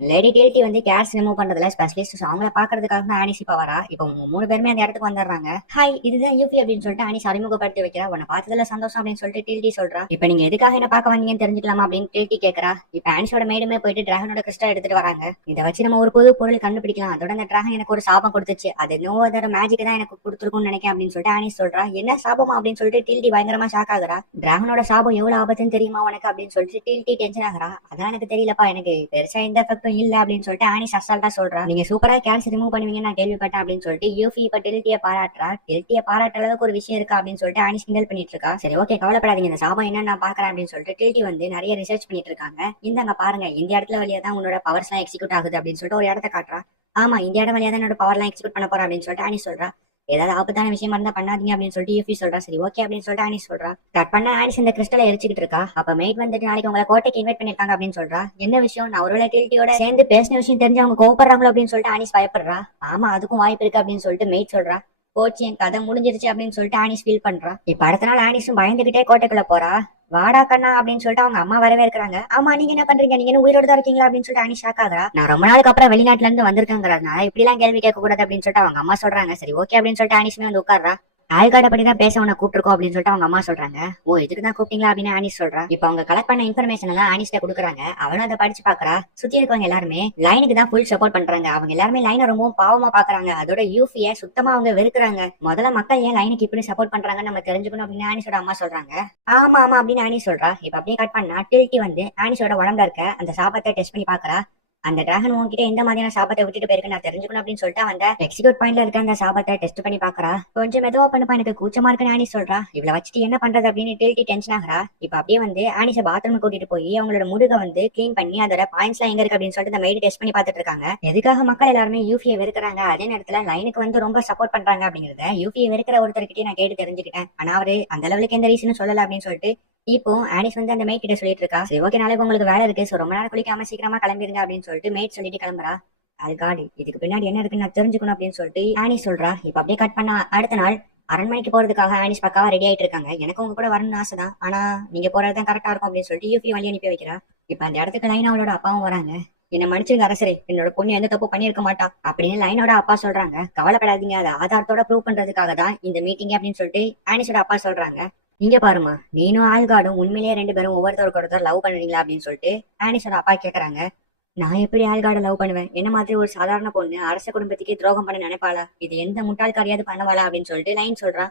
லேடி டிஎல்டி வந்து கேர்ஸ் ரிமூவ் பண்றதுல ஸ்பெஷலிஸ்ட். அவங்கள பாக்குறதுக்காக தான் ஆனிஸ் இப்ப வரா. இப்போ 3 பேருமே அந்த இடத்துக்கு வந்துடுறாங்க. ஹாய், இதுதான் யூபி அப்படின்னு சொல்லிட்டு ஆனிஸ் அறிமுகப்படுத்தி வைக்கிறா. உன்னை பார்த்ததுல சந்தோஷம் அப்படின்னு சொல்லிட்டு டில்டி சொல்றா. இப்ப நீங்க எதுக்காக என்ன பார்க்க வந்தீங்கன்னு தெரிஞ்சுக்கலாமா அப்படின்னு டில்டி கேக்குறா. இப்ப ஆனிஸோட மேடுமே போயிட்டு டிராகனோட கிறிஸ்டல் எடுத்துட்டு வராங்க. இதை வச்சு நம்ம ஒரு புது பொருள் கண்டுபிடிக்கலாம். அதோட அந்த டிராகன் எனக்கு ஒரு சாபம் கொடுத்துச்சு, அது இன்னும் அதோட மேஜிக் தான் எனக்கு கொடுத்துருக்கும்னு நினைக்கிறேன் அப்படின்னு சொல்லிட்டு ஆனிஸ் சொல்றா. என்ன சாபமா அப்படின்னு சொல்லிட்டு டில்டி பயங்கரமா ஷாக் ஆகுறா. டிராகனோட சாபம் எவ்வளவு ஆபத்துன்னு தெரியுமா உனக்கு அப்படின்னு சொல்லிட்டு டில்டி டென்ஷன் ஆகுறா. அதான் எனக்கு தெரியலப்பா, எனக்கு பெருசா எந்த எஃபெக்டும் இல்ல அப்படின்னு சொல்லிட்டு ஆனிஸ் அசால்ட்டா சொல்றா. நீங்க சூப்பரா கேன்சர் ரிமூவ் பண்ணுவீங்க நான் கேள்விப்பட்டேன் அப்படின்னு சொல்லிட்டு யூஃபி இப்ப டில்டியை பாராட்டுறா. டில்டியை பாராட்டுற அளவுக்கு ஒரு விஷயம் இருக்கா அப்படின்னு சொல்லிட்டு ஆனிஸ் கிண்டல் பண்ணிட்டு இருக்கா. சரி ஓகே, கவலைப்படாதீங்க, இந்த சாபம் என்னன்னு நான் பாக்குறேன் அப்படின்னு சொல்லிட்டு டில்டி வந்து நிறைய ரிசர்ச் பண்ணிட்டு இருக்காங்க. இந்தாங்க பாருங்க, இந்த இடத்துல வழியா தான் உன்னோட பவர்ஸ் எல்லாம் எக்ஸிக்யூட் ஆகுது அப்படின்னு சொல்லிட்டு ஒரு இடத்த காட்டுறா. ஆமா, இந்த இடம் வழியா தான் என்னோட பவர் எல்லாம் எக்ஸிக்யூட் பண்ண போறேன் அப்படின்னு சொல்லிட்டு ஆனிஸ் சொல்றா. ஏதாவது ஆபத்தான விஷயமா இருந்தா பண்ணாதீங்க அப்படின்னு சொல்லிட்டு யூஃபி சொல்றா. சரி ஓகே அப்படின்னு சொல்லிட்டு ஆனிஸ் சொல்றா. கட் பண்ண ஆனிஸ் இந்த கிறிஸ்டலை எரிச்சுக்கிட்டு இருக்கா. அப்ப மெய்ட் வந்துட்டு நாளைக்கு உங்களை கோட்டைக்கு இன்வைட் பண்ணிருக்காங்க அப்படின்னு சொல்றா. என்ன விஷயம், நான் ஒரு டில்டியோட சேர்ந்து பேசின விஷயம் தெரிஞ்சு அவங்க கோபப்படுறாங்களோ அப்படின்னு சொல்லிட்டு ஆனிஸ் பயப்படுறா. ஆமா, அதுக்கும் வாய்ப்பு இருக்கு அப்படின்னு சொல்லிட்டு மெய்ட் சொல்றா. போச்சு, என் கதை முடிஞ்சிருச்சு அப்படின்னு சொல்லிட்டு ஆனிஸ் ஃபீல் பண்றா. இப்ப அடுத்த நாள் ஆனிஸும் பயந்துகிட்டே கோட்டைக்குள்ள போறா. வாடா கண்ணா அப்படின்னு சொல்லிட்டு அவங்க அம்மா வரவே இருக்கிறாங்க. ஆமா, நீங்க என்ன பண்றீங்க, நீங்க என்ன உயிரோட தான் இருக்கீங்களா அப்படின்னு சொல்லிட்டு ஆனிஸ் ஷாக் ஆகுறா. நான் ரொம்ப நாளுக்கு அப்புறம் வெளிநாட்டுல இருந்து வந்திருக்கேங்கிறதுனால இப்படி எல்லாம் கேள்வி கேட்க கூடாது அப்படின்னு சொல்லிட்டு அவங்க அம்மா சொல்றாங்க. சரி ஓகே அப்படின்னு சொல்லிட்டு ஆனிஸ்மே வந்து உட்கார்றா. ஆல்கார்டை பத்தி தான் பேச உன்னை கூப்பிட்டுருக்கோம் அப்படின்னு சொல்லிட்டு அவங்க அம்மா சொல்றாங்க. ஓ, இதுக்கு தான் கூப்பிட்டீங்களா அப்படின்னு ஆனிஸ் சொல்றா. இப்ப அவங்க கலெக்ட் பண்ண இன்ஃபர்மேஷன் எல்லாம் ஆனிஸ்ட கொடுக்குறாங்க. அவனும் அதை படிச்சு பாக்குறா. சுத்தி இருக்கவங்க எல்லாருமே லைனுக்கு தான் ஃபுல் சப்போர்ட் பண்றாங்க. அவங்க எல்லாருமே லைனை ரொம்ப பாவமா பாக்குறாங்க. அதோட யூஃபிய சுத்தமா அவங்க வெறுக்கிறாங்க. முதல்ல மக்கள் ஏன் லைனுக்கு இப்படி சப்போர்ட் பண்றாங்கன்னு நம்ம தெரிஞ்சுக்கணும் அப்படின்னு ஆனிஸோட அம்மா சொல்றாங்க. ஆமா ஆமா அப்படின்னு ஆனிஸ் சொல்றா. இப்ப அப்படியே கட் பண்ணா டில்டி வந்து ஆனிஸோட உடம்புல இருக்க அந்த சாபத்தை டெஸ்ட் பண்ணி பாக்குறா. அந்த டிராகன் உன்கிட்ட எந்த மாதிரியான சாபத்தை விட்டுட்டு போயிருக்கு நான் தெரிஞ்சுக்கணும் அப்படின்னு சொல்லிட்டு அந்த எக்ஸிக்யூட் பாயிண்ட்ல இருக்க அந்த சாபத்தை டெஸ்ட் பண்ணி பாக்குறா. கொஞ்சம் மெதுவா பண்ணுப்பா, எனக்கு கூச்சமா இருக்குன்னு ஆனிஸ் சொல்றா. இவ்வளவு வச்சுட்டு என்ன பண்றது அப்படின்னு டில்டி டென்ஷன் ஆகுறா. இப்ப அப்படியே வந்து ஆனிஸை பாத்ரூம் கூட்டிட்டு போய் அவங்களோட முதுக வந்து கிளீன் பண்ணி அதோட பாயிண்ட்ஸ் எல்லாம் எங்க இருக்கு அப்படின்னு சொல்லிட்டு இந்த மெய்டு டெஸ்ட் பண்ணி பாத்துட்டு இருக்காங்க. எதுக்காக மக்கள் எல்லாருமே யூஃபியை வெறுக்கிறாங்க, அதே நேரத்துல லைனுக்கு வந்து ரொம்ப சப்போர்ட் பண்றாங்க அப்படிங்கறத யூஃபியை வெறுக்கிற ஒருத்தர்கிட்டயே நான் கேட்டு தெரிஞ்சுக்கிட்டேன். ஆனா அவரு அந்த லெவலுக்கு எந்த ரீசனும் சொல்லல அப்படின்னு சொல்லிட்டு இப்போ ஆனிஸ் வந்து அந்த மேட் கிட்ட சொல்லிட்டு இருக்கா. சரி ஓகே, நாளைக்கு உங்களுக்கு வேலை இருக்கு, சோ ரொம்ப நேரம் குளிக்காம சீக்கிரமா கிளம்பிருங்க அப்படின்னு சொல்லிட்டு மேட் சொல்லிட்டு கிளம்புறா. ஆல்கார்டு, இதுக்கு பின்னாடி என்ன இருக்குன்னு நான் தெரிஞ்சுக்கணும் அப்படின்னு சொல்லிட்டு ஆனிஸ் சொல்றா. இப்ப அப்படியே கட் பண்ணா அடுத்த நாள் அரண்மனைக்கு போறதுக்காக ஆனிஸ் பக்காவா ரெடி ஆயிட்டு இருக்காங்க. எனக்கு உங்க கூட வரணும்னு ஆசைதான், ஆனா நீங்க போறதுதான் கரெக்டா இருக்கும் அப்படின்னு சொல்லிட்டு யூஃபி வழி அனுப்பி வைக்கிறா. இப்ப அந்த இடத்துக்கு லைன் அவளோட அப்பாவும் வராங்க. என்ன மன்னிச்சிருங்க அரசரே, என்னோட பொண்ணு எந்த தப்பு பண்ணிருக்க மாட்டா அப்படின்னு லைனோட அப்பா சொல்றாங்க. கவலைப்படாதீங்க, அதை ஆதாரத்தோட ப்ரூவ் பண்றதுக்காக தான் இந்த மீட்டிங் அப்படின்னு சொல்லிட்டு ஆனிஸோட அப்பா சொல்றாங்க. இங்க பாருமா, நீனும் ஆல்கார்டும் உண்மையிலேயே 2 பேரும் ஒவ்வொருத்தருக்கு ஒருத்தர் லவ் பண்ணுறீங்களா அப்படின்னு சொல்லிட்டு ஆனிஸோட அப்பா கேக்குறாங்க. நான் எப்படி ஆல்கார்டை லவ் பண்ணுவேன், என்ன மாதிரி ஒரு சாதாரண பொண்ணு அரச குடும்பத்துக்கே துரோகம் பண்ண நினைப்பாளா, இது எந்த முட்டாள்காரியாவது பண்ணவாளா அப்படின்னு சொல்லிட்டு லைன் சொல்றா.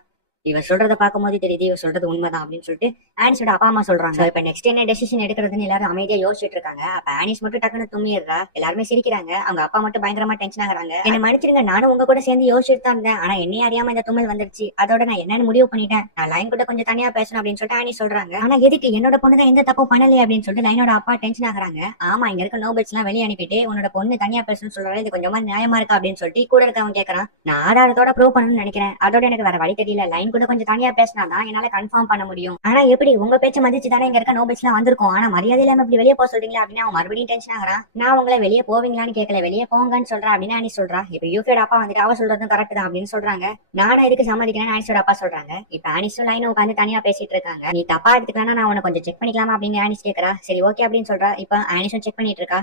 இவ சொல்றத பார்க்கும் போது தெரியுது இவ சொல்றது உண்மைதான் அப்படின்னு சொல்லிட்டு ஆனிஸோட அப்பா அம்மா சொல்றாங்க. இப்ப நெக்ஸ்ட் என்ன டெசிஷன் எடுக்கிறதுன்னு எல்லாரும் அமைதியா யோசிச்சுட்டு இருக்காங்க. அப்ப ஆனிஸ் மட்டும் டக்குன்னு தும்மிடுறா. எல்லாருமே சிரிக்கிறாங்க. அவங்க அப்பா மட்டும் பயங்கரமா டென்ஷன் ஆகுறாங்க. என்ன மன்னிச்சிருங்க, நானும் உங்க கூட சேர்ந்து யோசிச்சுட்டு தான் இருந்தேன், ஆனா என்னையே அறியாம இந்த தும்மல் வந்துருச்சு, அதோட நான் என்னன்னு முடிவு பண்ணிட்டேன், நான் லைன் கூட கொஞ்சம் தனியா பேசணும் அப்படின்னு சொல்லிட்டு ஆனிஸ் சொல்றாங்க. ஆனா எதுக்கு, என்னோட பொண்ணு தான் எந்த தப்பும் பண்ணலையே அப்படின்னு சொல்லிட்டு லைனோட அப்பா டென்ஷன் ஆகுறாங்க. ஆமா, இங்க இருக்க நோபல்ஸ் எல்லாம் வெளியே அனுப்பிட்டு உன்னோட பொண்ணு தனியா பேசணும்னு சொல்றாங்க, இது கொஞ்சமா நியாயமா இருக்கா அப்படின்னு சொல்லிட்டு கூட இருக்கவங்க கேட்கறான். நான் ஆதாரத்தோட ப்ரூவ் பண்ணணும்னு நினைக்கிறேன், அதோட எனக்கு வேற வழி தெரியல, லைன் கூட கொஞ்சம் தனியா பேசினாதான் என்னால கன்ஃபார்ம் பண்ண முடியும். ஆனா எப்படி உங்க பேச்ச மதிச்சு தானே இங்க இருக்க நோபல்ஸ் எல்லாம் வந்திருக்கும். ஆனா மரியாதை இல்லாம இப்படி வெளியே போக சொல்றீங்களா அப்படின்னு அவன் மறுபடியும் டென்ஷன் ஆகுறான். நான் உங்களை வெளியே போவீங்களான்னு கேட்கல, வெளியே போங்கன்னு சொல்றேன் அப்படின்னு அனீஸ் சொல்றா. இப்ப யூஃபியோட அப்பா வந்துட்டு அவ சொல்றதும் கரெக்ட் தான் அப்படின்னு சொல்றாங்க. நானும் இதுக்கு சம்மதிக்கிறேன்னு அனீஸோட அப்பா சொல்றாங்க. இப்ப அனீஸும் லைனும் உட்காந்து தனியா பேசிட்டு இருக்காங்க. நீ தப்பா எடுத்துக்கலாம், நான் உன்னை கொஞ்சம் செக் பண்ணிக்கலாமா அப்படின்னு அனீஸ் கேக்குறா. சரி ஓகே அப்படின்னு சொல்றா. இப்ப அனீஸும் செக் பண்ணிட்டு இருக்கா.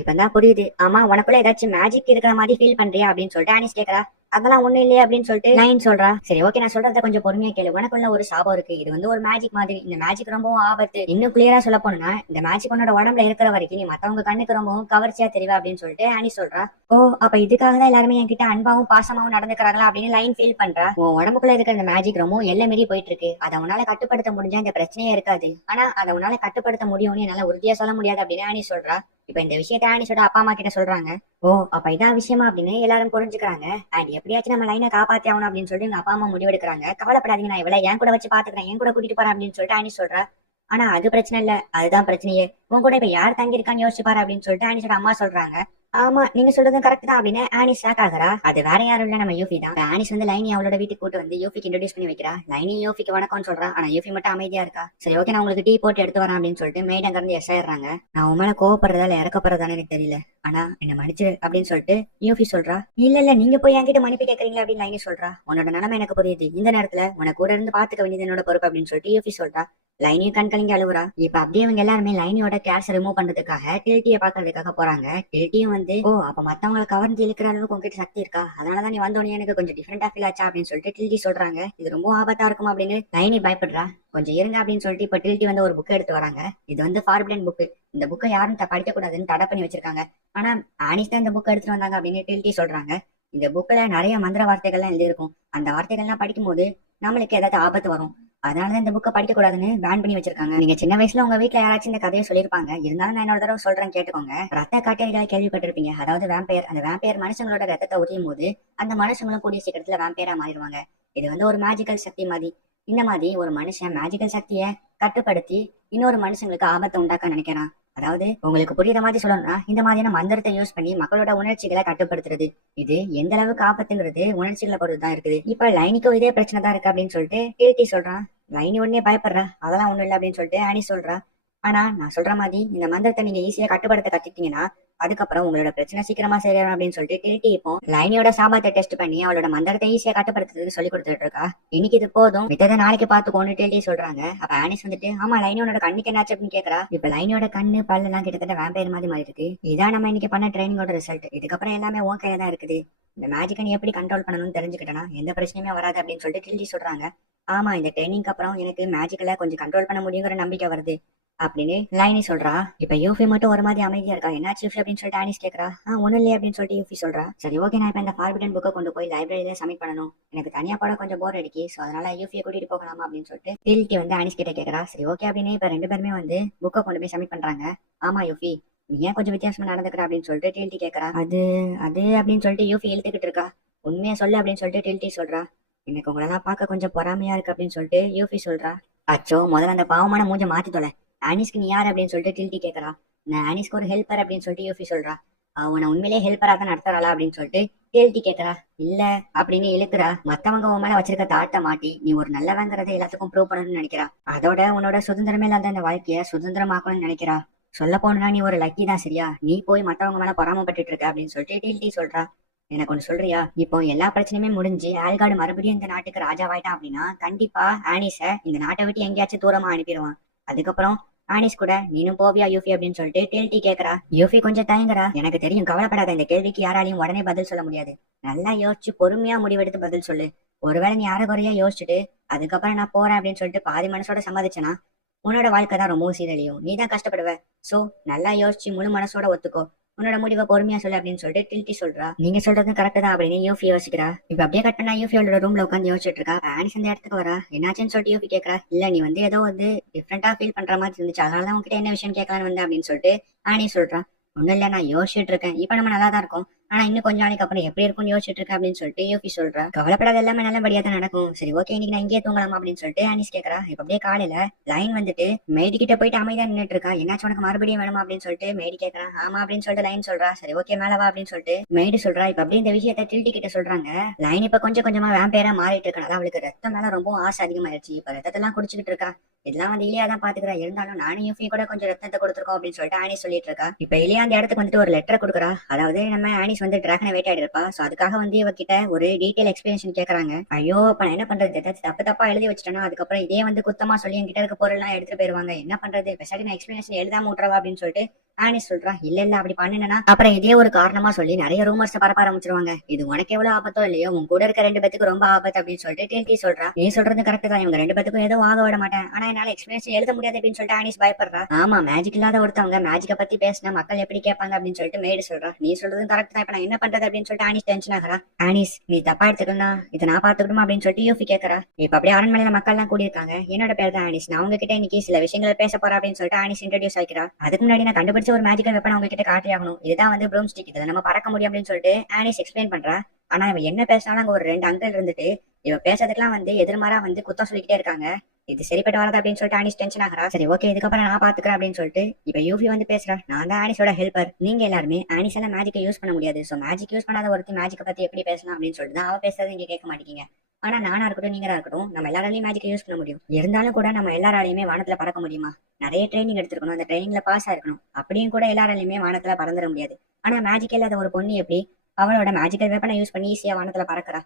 இப்பதான் புரியுது. ஆமா உனக்குள்ள ஏதாச்சும் மேஜிக் இருக்கிற மாதிரி ஃபீல் பண்றியா அப்படின்னு சொல்லிட்டு அனீஸ் கேக்குறா. அதெல்லாம் ஒண்ணு இல்லையே அப்படின்னு சொல்லிட்டு லைன் சொல்றா. சரி ஓகே நான் சொல்றத கொஞ்சம் பொறுமையா கேளு. உனக்குள்ள ஒரு சாபம் இருக்கு. இது வந்து ஒரு மேஜிக் மாதிரி. இந்த மேஜிக் ரொம்பவும் ஆபத்து. இன்னும் கிளியரா சொல்ல போனா இந்த மேஜிக் உன்னோட உடம்புல இருக்கிற வரைக்கும் நீ மத்தவங்க கண்ணுக்கு ரொம்பவும் கவர்ச்சியா தெரிவா அப்படின்னு சொல்லிட்டு அனி சொல்றா. ஓ அப்ப இதுக்காக தான் எல்லாருமே என்கிட்ட அன்பாவும் பாசமாவும் நடந்துக்கிறாங்களா அப்படின்னு லைன் ஃபீல் பண்றா. உன் உடம்புக்குள்ள இருக்கிற இந்த மேஜிக் ரொம்ப எல்லை மீறி போயிட்டு இருக்கு. அதை உன்னால கட்டுப்படுத்த முடிஞ்சா இந்த பிரச்சனையே இருக்காது. ஆனா அதை உன்னால கட்டுப்படுத்த முடியும்னு என்னால உறுதியா சொல்ல முடியாது அப்படின்னு அனி சொல்றா. இப்ப இந்த விஷயத்த அனிஸோட அப்பா அம்மா கிட்ட சொல்றாங்க. ஓ அப்ப இதான் விஷயமா அப்படின்னு எல்லாரும் புரிஞ்சுக்கிறாங்க. அண்ட் எப்படியாச்சும் நம்ம லைனை காப்பாத்தி ஆகணும் அப்படின்னு சொல்லிட்டு எங்க அப்பா அம்மா முடிவெடுக்கிறாங்க. கவலைப்படாதீங்க, நான் இவ்வளவு என் கூட வச்சு பாத்துக்கிறேன், என் கூட கூட்டிட்டு போறேன் அப்படின்னு சொல்லிட்டு அனி சொல்றா. ஆனா அது பிரச்சனை இல்ல, அதுதான் பிரச்சனையே. உன் கூட இப்ப யார் தங்கி இருக்கான்னு யோசிச்சு பாரு அப்படின்னு சொல்லிட்டு அனிஸோட அம்மா சொல்றாங்க. ஆமா நீங்க சொல்றதும் கரெக்ட் தான் அப்படின்னு ஆனிஸ் ஷாக் ஆகுறா. அது வேற யாரும் இல்ல, நம்ம யூஃபி தான். ஆனிஸ் வந்து லைனி அவளோட வீட்டுக்கு கூட்டு வந்து யூஃபிக்கு இன்ட்ரோடியூஸ் பண்ணி வைக்கிறா. லைனி யூஃபிக்கு வணக்கம்னு சொல்றா. ஆனா யூஃபி மட்டும் அமைதியா இருக்கா. சரி ஓகே நான் உங்களுக்கு டீ போட்டு எடுத்து வரேன் அப்படின்னு சொல்லிட்டு மேட் அங்க இருந்து எஸ்ஆயிடுறாங்க. நான் உன் மேல கோவப்படுறதால இறக்கப்படுறதானே எனக்கு தெரியல, ஆனா என்ன மன்னிச்சிரு அப்படின்னு சொல்லிட்டு யூஃபி சொல்றா. இல்ல நீங்க போய் என்கிட்ட மன்னிப்பு கேட்கறீங்களா அப்படின்னு லைனி சொல்றா. உன்னோட நிலைமை எனக்கு புரியுது, இந்த நேரத்துல உன கூட இருந்து பாத்துக்க வேண்டியது என்னோட பொறுப்பு அப்படின்னு சொல்லிட்டு யூஃபி சொல்றா. லைனியும் கண் கலங்கி அழுவுறா. இப்ப அப்படியே அவங்க எல்லாருமே லைனியோட கேஷ் ரிமூவ் பண்றதுக்காக டில்ட்டியை பாக்குறதுக்காக போறாங்க. டில்ட்டியும் வந்து ஓ அப்ப மத்தவங்களை கவர்ந்து இழுக்கிற அளவுக்கு உங்ககிட்ட சக்தி இருக்கா, அதனாலதான் நீ வந்தோடனே எனக்கு கொஞ்சம் டிஃபரெண்டா ஃபீல் ஆச்சா அப்படின்னு சொல்லிட்டு டில்ட்டி சொல்றாங்க. இது ரொம்ப ஆபத்தா இருக்கும் அப்படின்னு லைனி பயப்படுறா. கொஞ்சம் இருங்க அப்படின்னு சொல்லிட்டு இப்ப டில்ட்டி வந்து ஒரு புக் எடுத்து வராங்க. இது வந்து ஃபார்பிடன் புக். இந்த புக்கை யாரும் படிக்க கூடாதுன்னு தடை பண்ணி வச்சிருக்காங்க. ஆனா ஆனிஸ் தான் இந்த புக் எடுத்துட்டு வந்தாங்க அப்படின்னு டில்ட்டி சொல்றாங்க. இந்த புக்ல நிறைய மந்திர வார்த்தைகள்லாம் எழுதி இருக்கும். அந்த வார்த்தைகள்லாம் படிக்கும் போது நம்மளுக்கு ஏதாவது ஆபத்து வரும். அதனாலதான் இந்த புக்கை படிக்க கூடாதுன்னு பேன் பண்ணி வச்சிருக்காங்க. நீங்க சின்ன வயசுல உங்க வீட்டுல யாராச்சும் இந்த கதையை சொல்லிருப்பாங்க. இருந்தாலும் நான் என்னோட தடவை சொல்றேன் கேட்டுக்கோங்க. ரத்த காட்டேரிகளை கேள்விப்பட்டிருப்பீங்க. அதாவது வேம்பயர். அந்த வேம்பயர் மனுஷங்களோட ரத்தத்தை உரியும் போது அந்த மனுஷங்களும் கூடிய சீக்கிரத்துல வேம்பயரா மாறிடுவாங்க. இது வந்து ஒரு மேஜிக்கல் சக்தி மாதிரி. இந்த மாதிரி ஒரு மனுஷன் மேஜிக்கல் சக்தியை கட்டுப்படுத்தி இன்னொரு மனுஷங்களுக்கு ஆபத்தை உண்டாக்க நினைக்கிறான். அதாவது உங்களுக்கு புரியுற மாதிரி சொல்லணும்னா இந்த மாதிரியான மந்திரத்தை யூஸ் பண்ணி மக்களோட உணர்ச்சிகளை கட்டுப்படுத்துறது. இது எந்த அளவுக்கு ஆபத்துங்கிறது உணர்ச்சிகளை பொறுத்துதான் இருக்குது. இப்ப லைனிக்கும் இதே பிரச்சனை தான் இருக்கு அப்படின்னு சொல்லிட்டு டில்ட்டி சொல்றான். லைனி உடனே பயப்படுறா. அதெல்லாம் ஒண்ணும் இல்லை அப்படின்னு சொல்லிட்டு ஆனி சொல்றா. ஆனா நான் சொல்ற மாதிரி இந்த மந்திரத்தை நீங்க ஈஸியா கட்டுப்படுத்த கத்துட்டீங்கன்னா அதுக்கப்புறம் உங்களோட பிரச்சனை சீக்கிரமா சரியாகும் அப்படின்னு சொல்லிட்டு டில்ட்டி இப்போ லைனியோட சாபத்தை டெஸ்ட் பண்ணி அவளோட மந்திரத்தை ஈஸியா கட்டுப்படுத்துறதுக்கு சொல்லி கொடுத்துட்டு இருக்கா. இன்னைக்கு இது போதும், மித்ததை நாளைக்கு பாத்துக்கோன்னு டில்ட்டி சொல்றாங்க. அப்ப ஆனிஸ் வந்துட்டு ஆமா லைனியோட கண்ணுக்கு என்னாச்சு அப்படின்னு கேக்குறா. இப்ப லைனியோட கண்ணு பல்லு எல்லாம் கிட்டத்தட்ட வேம்பயர் மாதிரி மாறி இருக்கு. இதான் நம்ம இன்னைக்கு பண்ண ட்ரைனிங்கோட ரிசல்ட். இதுக்கப்புறம் எல்லாமே உன் கையில தான் இருக்குது. இந்த மேஜிக்கை நீ எப்படி கண்ட்ரோல் பண்ணணும்னு தெரிஞ்சுக்கிட்டனா எந்த பிரச்சனையுமே வராது அப்படின்னு சொல்லிட்டு டில்ட்டி சொல்றாங்க. ஆமா இந்த ட்ரைனிங்க்கு அப்புறம் எனக்கு மேஜிக்கல கொஞ்சம் கண்ட்ரோல் பண்ண முடியுங்கிற நம்பிக்கை வருது அப்படின்னு லைனி சொல்றா. இப்ப யூஃபி மட்டும் ஒரு மாதிரி அமைதியா இருக்கா. என்னாச்சு யூஃபி அப்படின்னு சொல்லிட்டு ஆனிஸ் கேக்குறா. ஒண்ணும் இல்லையே அப்படின்னு சொல்லிட்டு யூஃபி சொல்றா. சரி ஓகே நான் இப்ப இந்த ஃபார்பிடன் புக்கை கொண்டு போய் லைப்ரரியில சப்மிட் பண்ணணும். எனக்கு தனியா கூட கொஞ்சம் போர் அடிக்கி. சோ அதனால யூஃபியை கூட்டிட்டு போகலாமா அப்படின்னு சொல்லிட்டு டில்ட்டி வந்து ஆனிஸ் கிட்ட கேக்குறா. சரி ஓகே அப்படின்னு இப்ப ரெண்டு பேருமே வந்து புக்கை கொண்டு போய் சப்மிட் பண்றாங்க. ஆமா யூஃபி நீ ஏன் கொஞ்சம் வித்தியாசமா நடந்துக்கிற அப்படின்னு சொல்லிட்டு டில்ட்டி கேக்குறா. அது அது அப்படின்னு சொல்லிட்டு யூஃபி இழுத்துக்கிட்டு இருக்கா. உண்மையா சொல்லு அப்படின்னு சொல்லிட்டு டில்ட்டி சொல்றா. எனக்கு உங்களெல்லாம் பார்க்க கொஞ்சம் பொறாமையா இருக்கு அப்படின்னு சொல்லிட்டு யூஃபி சொல்றா. அச்சோ முதல்ல அந்த பாவமான மூஞ்ச மாத்தி தொலை. ஆனிஸ்க்கு நீ யார் அப்படின்னு சொல்லிட்டு டில்ட்டி கேக்குறா. நான் ஆனிஸ்க்கு ஒரு ஹெல்ப்பர் அப்படின்னு சொல்லிட்டு யூஃபி சொல்றா. அவனை உண்மையிலேயே ஹெல்ப்பரா தான் நடத்துறாளா அப்படின்னு சொல்லிட்டு டில்ட்டி கேக்குறா. இல்ல அப்படின்னு இழுக்கிறா. மத்தவங்க உன் மேல வச்சிருக்க தாட்டை மாட்டி நீ ஒரு நல்லவங்கிறத எல்லாத்துக்கும் ப்ரூவ் பண்ணணும்னு நினைக்கிறா. அதோட உன்னோட சுதந்திரமே இல்லாத அந்த வாழ்க்கைய சுதந்திரமாக்கணும்னு நினைக்கிறா. சொல்ல போனா நீ ஒரு லக்கி தான் சரியா, நீ போய் மத்தவங்க மேல பொறாமப்பட்டு இருக்க அப்படின்னு சொல்லிட்டு டில்ட்டி சொல்றா. எனக்கு ஒண்ணு சொல்றியா, இப்போ எல்லா பிரச்சனையுமே முடிஞ்சு ஆல்காடு மறுபடியும் இந்த நாட்டுக்கு ராஜாவாயிட்டான் அப்படின்னா கண்டிப்பா ஆனிஸ இந்த நாட்டை விட்டு எங்கேயாச்சும் தூரமா அனுப்பிடுவான். அதுக்கப்புறம் ஆனிஸ் கூட நீனும் போவியா யூஃபி அப்படின்னு சொல்லிட்டு டில்ட்டி கேக்குறா. யூஃபி கொஞ்சம் தயங்குறா. எனக்கு தெரியும் கவலைப்படாத, இந்த கேள்விக்கு யாராலையும் உடனே பதில் சொல்ல முடியாது. நல்லா யோசிச்சு பொறுமையா முடிவெடுத்து பதில் சொல்லு. ஒருவேளை நீ அரை குறையா யோசிச்சுட்டு அதுக்கப்புறம் நான் போறேன் அப்படின்னு சொல்லிட்டு பாதி மனசோட சம்மதிச்சனா உன்னோட வாழ்க்கை தான் ரொம்ப சீரழியும், நீ தான் கஷ்டப்படுவ. சோ நல்லா யோசிச்சு முழு மனசோட ஒத்துக்கோ, உன்னோட முடிவை பொறுமையா சொல்லு அப்படின்னு சொல்லிட்டு டில்ட்டி சொல்றா. நீங்க சொல்றது கரெக்ட் தான் அப்படின்னு யூஃபி யோசிக்கிறா. இப்ப அப்படியே கட் பண்ணா யூஃபியோட ரூம்ல உட்காந்து யோசிச்சுட்டு இருக்கா. ஆனிஸ் அந்த இடத்துக்கு வரா. என்னாச்சுன்னு சொல்லிட்டு யூஃபி கேக்குறா. இல்ல நீ வந்து ஏதோ வந்து டிஃப்ரெண்டா ஃபீல் பண்ற மாதிரி இருந்துச்சு, அதனாலதான் உங்ககிட்ட என்ன விஷயம் கேட்கலான்னு வந்து அப்படின்னு சொல்லிட்டு ஆனி சொல்றா. ஒண்ணும் இல்ல நான் யோசிச்சுட்டு இருக்கேன், இப்ப நம்ம நல்லா தான் இருக்கோம். ஆனா இன்னும் கொஞ்ச நாளைக்கு அப்புறம் எப்படி இருக்கும்னு யோசிச்சுட்டு இருக்கேன் அப்படின்னு சொல்லிட்டு யூபி சொல்றா. கவலைப்படாத, எல்லாமே நல்லபடியா தான் நடக்கும். சரி ஓகே, இன்னைக்கு நான் இங்கேயே தூங்கலாமா அப்படின்னு சொல்லிட்டு ஆனிஸ் கேக்குறா. இப்ப அப்படியே காலையில லைன் வந்துட்டு மேடி கிட்ட போயிட்டு அமைதியா நின்னுட்டு இருக்கா. என்னாச்சு உனக்கு மறுபடியும் வேணுமா அப்படின்னு சொல்லிட்டு மேடி கேக்குறான். ஆமா அப்படின்னு சொல்லிட்டு லைன் சொல்றா. சரி ஓகே மேல வா அப்படின்னு சொல்லிட்டு மேடி சொல்றா. இப்ப அப்படியே இந்த விஷயத்த டில்டி கிட்ட சொல்றாங்க. லைன் இப்ப கொஞ்சம் கொஞ்சமா வேம்பேரா மாறிட்டு இருக்கனால அவளுக்கு ரத்தம் மேல ரொம்ப ஆசை அதிகமாயிருச்சு. இப்ப ரத்தத்தெல்லாம் குடிச்சுக்கிட்டு இருக்கா. இதெல்லாம் வந்து இலியா தான் பாத்துக்கிறா. இருந்தாலும் நானும் யூஃபி கூட கொஞ்சம் ரத்தத்தை கொடுத்துருக்கோம் அப்படின்னு சொல்லிட்டு ஆனிஸ் சொல்லிட்டு இருக்கா. இப்ப இலியா அந்த இடத்துக்கு வந்துட்டு ஒரு லெட்டர் கொடுக்குறா. அதாவது நம்ம ஆனிஸ் வந்து டிராகனை வேட்டையாடி இருப்பா. சோ அதுக்காக வந்து இவகிட்ட ஒரு டீடைல் எக்ஸ்பிளேஷன் கேக்குறாங்க. ஐயோ இப்ப நான் என்ன பண்றது, ஏதாச்சும் தப்பு தப்பா எழுதி வச்சுட்டேன்னா அதுக்கப்புறம் இதே வந்து குத்தமா சொல்லி என்கிட்ட இருக்க பொருள் எல்லாம் எடுத்துட்டு போயிருவாங்க. என்ன பண்றது, பெசாடி நான் எக்ஸ்பிளேஷன் எழுதாம விட்டுறவா அப்படின்னு சொல்லிட்டு ஆனிஸ் சொல்றா. இல்ல இல்ல அப்படி பண்ணுனா அப்புறம் இதே ஒரு காரணமா சொல்லி நிறைய ரூமர்ஸ் பரப்ப ஆரம்பிச்சிருவாங்க. இது உனக்கு எவ்வளவு ஆபத்தோ இல்லையோ, உன் கூட இருக்க 2 பேத்துக்கு ரொம்ப ஆபத்து அப்படின்னு சொல்லிட்டு டில்டி சொல்றா. நீ சொல்றது கரெக்ட் தான், இவங்க 2 பேத்துக்கும் ஏதோ ஆக விட மாட்டேன். ஆனா என்னால எக்ஸ்பிளேஷன் எழுத முடியாது அப்படின்னு சொல்லிட்டு ஆனிஸ் பயப்படுறா. ஆமா, மேஜிக் இல்லாத ஒருத்தவங்க மேஜிக்க பத்தி பேசினா மக்கள் எப்படி கேட்பாங்க அப்படின்னு சொல்லிட்டு மேடு சொல்றா. நீ சொல்றதும் கரெக்ட் தான், இப்ப நான் என்ன பண்றது அப்படின்னு சொல்லிட்டு ஆனிஸ் டென்ஷன் ஆகிறா. ஆனிஸ் நீ தப்பா எடுத்துக்கணும், இதை நான் பாத்துக்கணுமா அப்படின்னு சொல்லிட்டு யூஃபி கேட்கறா. இப்ப அப்படியே அரண்மனையில மக்கள் எல்லாம் கூடியிருக்காங்க. என்னோட பேர் தான் ஆனிஸ், நான் உங்ககிட்ட இன்னைக்கு சில விஷயங்களை பேச போறேன் அப்படின்னு சொல்லிட்டு ஆனிஸ் இன்ட்ரோடியூஸ் ஆகிறா. அதுக்கு முன்னாடி நான் கண்டுபிடிச்ச ஒரு மேஜிக்கல் வெப்பன் உங்ககிட்ட காட்டி ஆகணும். இதுதான் வந்து ப்ரூம் ஸ்டிக், இதை நம்ம பறக்க முடியும் அப்படின்னு சொல்லிட்டு ஆனிஸ் எக்ஸ்பிளைன் பண்றா. ஆனா இவ என்ன பேசினாலும் அங்க ஒரு 2 அங்கிள் இருந்துட்டு இவ பேசுறதுக்கெல்லாம் வந்து எதிர்மாரா வந்து குத்தம் சொல்லிக்கிட்டே இருக்காங்க. இது சரிப்பட்டு வராது அப்படின்னு சொல்லிட்டு ஆனிஸ் டென்ஷன் ஆகிறா. சரி ஓகே, இதுக்கப்புறம் நான் பாத்துக்கிறேன் அப்படின்னு சொல்லிட்டு இப்ப யூஃபி வந்து பேசுறா. நான் தான் ஆனிஸோட ஹெல்ப்பர், நீங்க எல்லாருமே ஆனிஸ் எல்லாம் மேஜிக்கை யூஸ் பண்ண முடியாது. சோ மேஜிக் யூஸ் பண்ணாத ஒருத்தி மேஜிக்கை பத்தி எப்படி பேசலாம் அப்படின்னு சொல்லிட்டு அவ பேசுறது நீங்க கேட்க மாட்டீங்க. ஆனா நானா இருக்கட்டும் நீங்களா இருக்கட்டும் நம்ம எல்லாராலையும் மேஜிக்கை யூஸ் பண்ண முடியும். இருந்தாலும் கூட நம்ம எல்லாராலையுமே வானத்துல பறக்க முடியுமா? நிறைய ட்ரைனிங் எடுத்துருக்கணும், அந்த ட்ரைனிங்ல பாஸ் ஆயிருக்கணும். அப்படியும் கூட எல்லாராலையுமே வானத்துல பறந்துட முடியாது. ஆனா மேஜிக் இல்லாத ஒரு பொண்ணு எப்படி அவளோட மேஜிக்கல் வெப்பனை யூஸ் பண்ணி ஈஸியா வானத்துல பறக்குறா?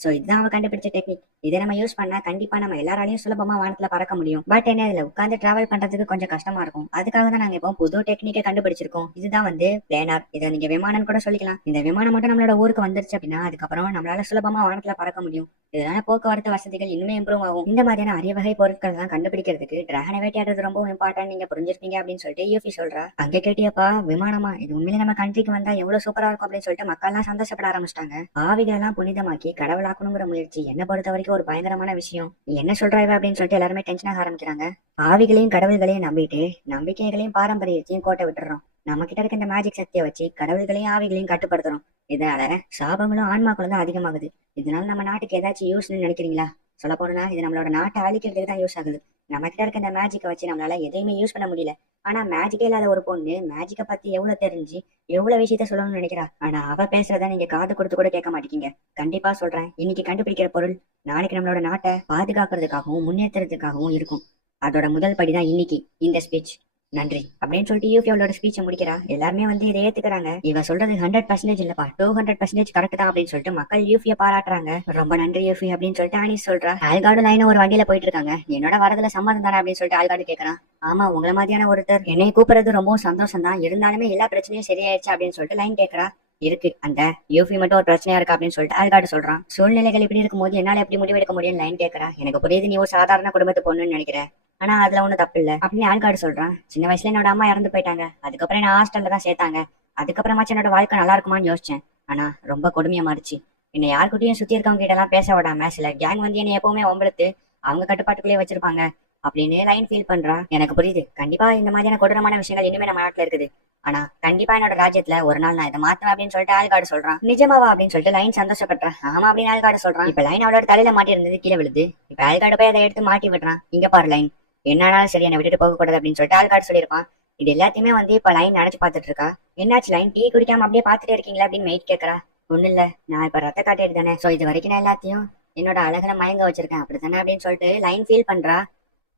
சோ இதுதான் அவ கண்டுபிடிச்ச டெக்னிக். இதை நம்ம யூஸ் பண்ணா கண்டிப்பா நம்ம எல்லாராலையும் சுலபமா வானத்துல பறக்க முடியும். பட் என்ன, இதுல உட்காந்து டிராவல் பண்றதுக்கு கொஞ்சம் கஷ்டமா இருக்கும். அதுக்காக தான் நாங்க இப்போ புது டெக்னிக்கை கண்டுபிடிச்சிருக்கோம். இதுதான் வந்து பிளேனார். இதை நீங்க விமானம் கூட சொல்லிக்கலாம். இந்த விமானம் மட்டும் நம்மளோட ஊருக்கு வந்துருச்சு அப்படின்னா அதுக்கப்புறம் நம்மளால சுலபமா வானத்துல பறக்க முடியும். இதனால போக்குவரத்து வசதிகள் இன்னுமே இம்ப்ரூவ் ஆகும். இந்த மாதிரியான அரிய வகை பொருட்கள் எல்லாம் கண்டுபிடிக்கிறதுக்கு டிராகனை வேட்டையாடுறது ரொம்ப இம்பார்ட்டன்ட், நீங்க புரிஞ்சிருப்பீங்க அப்படின்னு சொல்லிட்டு யூஃபி சொல்றா. அங்க கேட்டியப்பா விமானமா, இது உண்மையிலே நம்ம கண்ட்ரிக்கு வந்தா எவ்வளவு சூப்பரா இருக்கும் அப்படின்னு சொல்லிட்டு மக்கள் எல்லாம் சந்தோஷப்பட ஆரம்பிச்சிட்டாங்க. ஆவிகள் எல்லாம் புனிதமாக்கி கடவுளாக்கணுங்கிற முயற்சி என்ன பொறுத்த வரைக்கும் ஒரு பயங்கரமான விஷயம். நீ என்ன சொல்றாங்க அப்படின்னு சொல்லிட்டு எல்லாருமே டென்ஷன் ஆக ஆரம்பிக்கிறாங்க. ஆவிகளையும் கடவுள்களையும் நம்பிட்டு நம்பிக்கைகளையும் பாரம்பரியத்தையும் கோட்டை விட்டுறோம். நம்ம கிட்ட இருக்க இந்த மேஜிக் சக்தியை வச்சு கடவுள்களையும் ஆவிகளையும் கட்டுப்படுத்துறோம். இதனால சாபங்களும் ஆன்மாக்களும் தான் அதிகமாகுது. இதனால நம்ம நாட்டுக்கு ஏதாச்சும் யூஸ்ன்னு நினைக்கிறீங்களா? சொல்ல போனா இது நம்மளோட நாட்டை அழிக்கிறதுக்கு தான் யூஸ் ஆகுது. நம்ம கிட்ட இருக்க இந்த மேஜிக்கை வச்சு நம்மளால எதையுமே யூஸ் பண்ண முடியல. ஆனா மேஜிக்கே இல்லாத ஒரு பொண்ணு மேஜிக்கை பத்தி எவ்வளவு தெரிஞ்சு எவ்வளவு விஷயத்த சொல்லணும்னு நினைக்கிறா. ஆனா அவ பேசுறத நீங்க காது கொடுத்து கூட கேட்க மாட்டீங்க. கண்டிப்பா சொல்றேன், இன்னைக்கு கண்டுபிடிக்கிற பொருள் நாளைக்கு நம்மளோட நாட்டை பாதுகாக்கிறதுக்காகவும் முன்னேற்றத்துக்காகவும் இருக்கும். அதோட முதல் படிதான் இன்னைக்கு இந்த ஸ்பீச். நன்றி அப்படின்னு சொல்லிட்டு யூஃபி அவளோட ஸ்பீச்சை முடிக்கிறா. எல்லாருமே வந்து இதை ஏத்துக்கிறாங்க. இவ சொல்றது 100% இல்லப்பா, 200% கரெக்ட் தான் அப்படின்னு சொல்லிட்டு மக்கள் யூஃபியை பாராட்டுறாங்க. ரொம்ப நன்றி யூஃபி அப்படின்னு சொல்லிட்டு ஆனிஸ் சொல்றா. ஆல்கார்டு லைன் ஒரு வண்டியில போயிட்டு இருக்காங்க. என்னோட வரதுல சம்மதம் தானே அப்படின்னு சொல்லிட்டு ஆல்கார்டு கேட்கறான். ஆமா, உங்களை மாதிரியான ஒருத்தர் என்னை கூப்பிடுறது ரொம்ப சந்தோஷம் தான், இருந்தாலுமே எல்லா பிரச்சனையும் சரியாயிடுச்சு அப்படின்னு சொல்லிட்டு லைன் கேட்கறா. இருக்கு, அந்த யூஃபி மட்டும் ஒரு பிரச்சனையா இருக்கு அப்படின்னு சொல்லிட்டு ஆல்கார்டு சொல்றான். சூழ்நிலைகள் இப்படி இருக்கும்போது என்னால எப்படி முடிவெடுக்க முடியும்னு லைன் கேட்கறா. எனக்கு புரியுது, நீ ஒரு சாதாரண குடும்பத்து பொண்ணுன்னு நினைக்கிறேன், ஆனா அதுல ஒண்ணும் தப்பு இல்ல அப்படின்னு ஆல்கார்டு சொல்றான். சின்ன வயசுல என்னோட அம்மா இறந்து போயிட்டாங்க. அதுக்கப்புறம் என்ன ஹாஸ்டல்ல தான் சேர்த்தாங்க. அதுக்கப்புறமாச்சும் என்னோட வாழ்க்கை நல்லா இருக்குமான்னு யோசிச்சேன். ஆனா ரொம்ப கொடுமையா மாறிச்சு. என்னை யாருக்கிட்டையும் சுத்தி இருக்கவங்க கிட்ட எல்லாம் பேச விடாம சில கேங் வந்து என்னை எப்பவுமே ஒம்பளுத்து அவங்க கட்டுப்பாட்டுக்குள்ளே வச்சிருப்பாங்க அப்படின்னு லைன் ஃபீல் பண்றா. எனக்கு புரியுது, கண்டிப்பா இந்த மாதிரியான கொடூரமான விஷயங்கள் இனிமே நம்ம நாட்டுல இருக்குது. ஆனா கண்டிப்பா என்னோட ராஜ்யத்துல ஒரு நாள் நான் இதை மாத்துவேன் அப்படின்னு சொல்லிட்டு ஆல்கார்டு சொல்றான். நிஜமாவா அப்படின்னு சொல்லிட்டு லைன் சந்தோஷப்படுறான். ஆமா அப்படின்னு ஆல்கார்டு சொல்றான். இப்ப லைன் அவளோட தலையில மாட்டி இருந்தது கீழே விழுது. இப்ப ஆல்கார்டு போய் அதை எடுத்து மாட்டி விடுறான். இங்க பாரு லைன், என்னாலும் சரி என்னை விட்டுட்டு போக கூடாது அப்படின்னு சொல்லிட்டு ஆல்கார்டு சொல்லியிருப்பான். இது எல்லாத்தையுமே வந்து இப்ப லைன் நினைச்சு பாத்துட்டு இருக்கா. என்னாச்சு லைன், டீ குடிக்காம அப்படியே பாத்துட்டே இருக்கீங்களா அப்படின்னு மெயிட் கேட்கறா. ஒண்ணு இல்ல, நான் இப்ப ரத்த காட்டிட்டு தானே, சோ இது வரைக்கும் நான் எல்லாத்தையும் என்னோட அழகுல மயங்க வச்சிருக்கேன் அப்படித்தானே அப்படின்னு சொல்லிட்டு லைன் ஃபீல் பண்றா.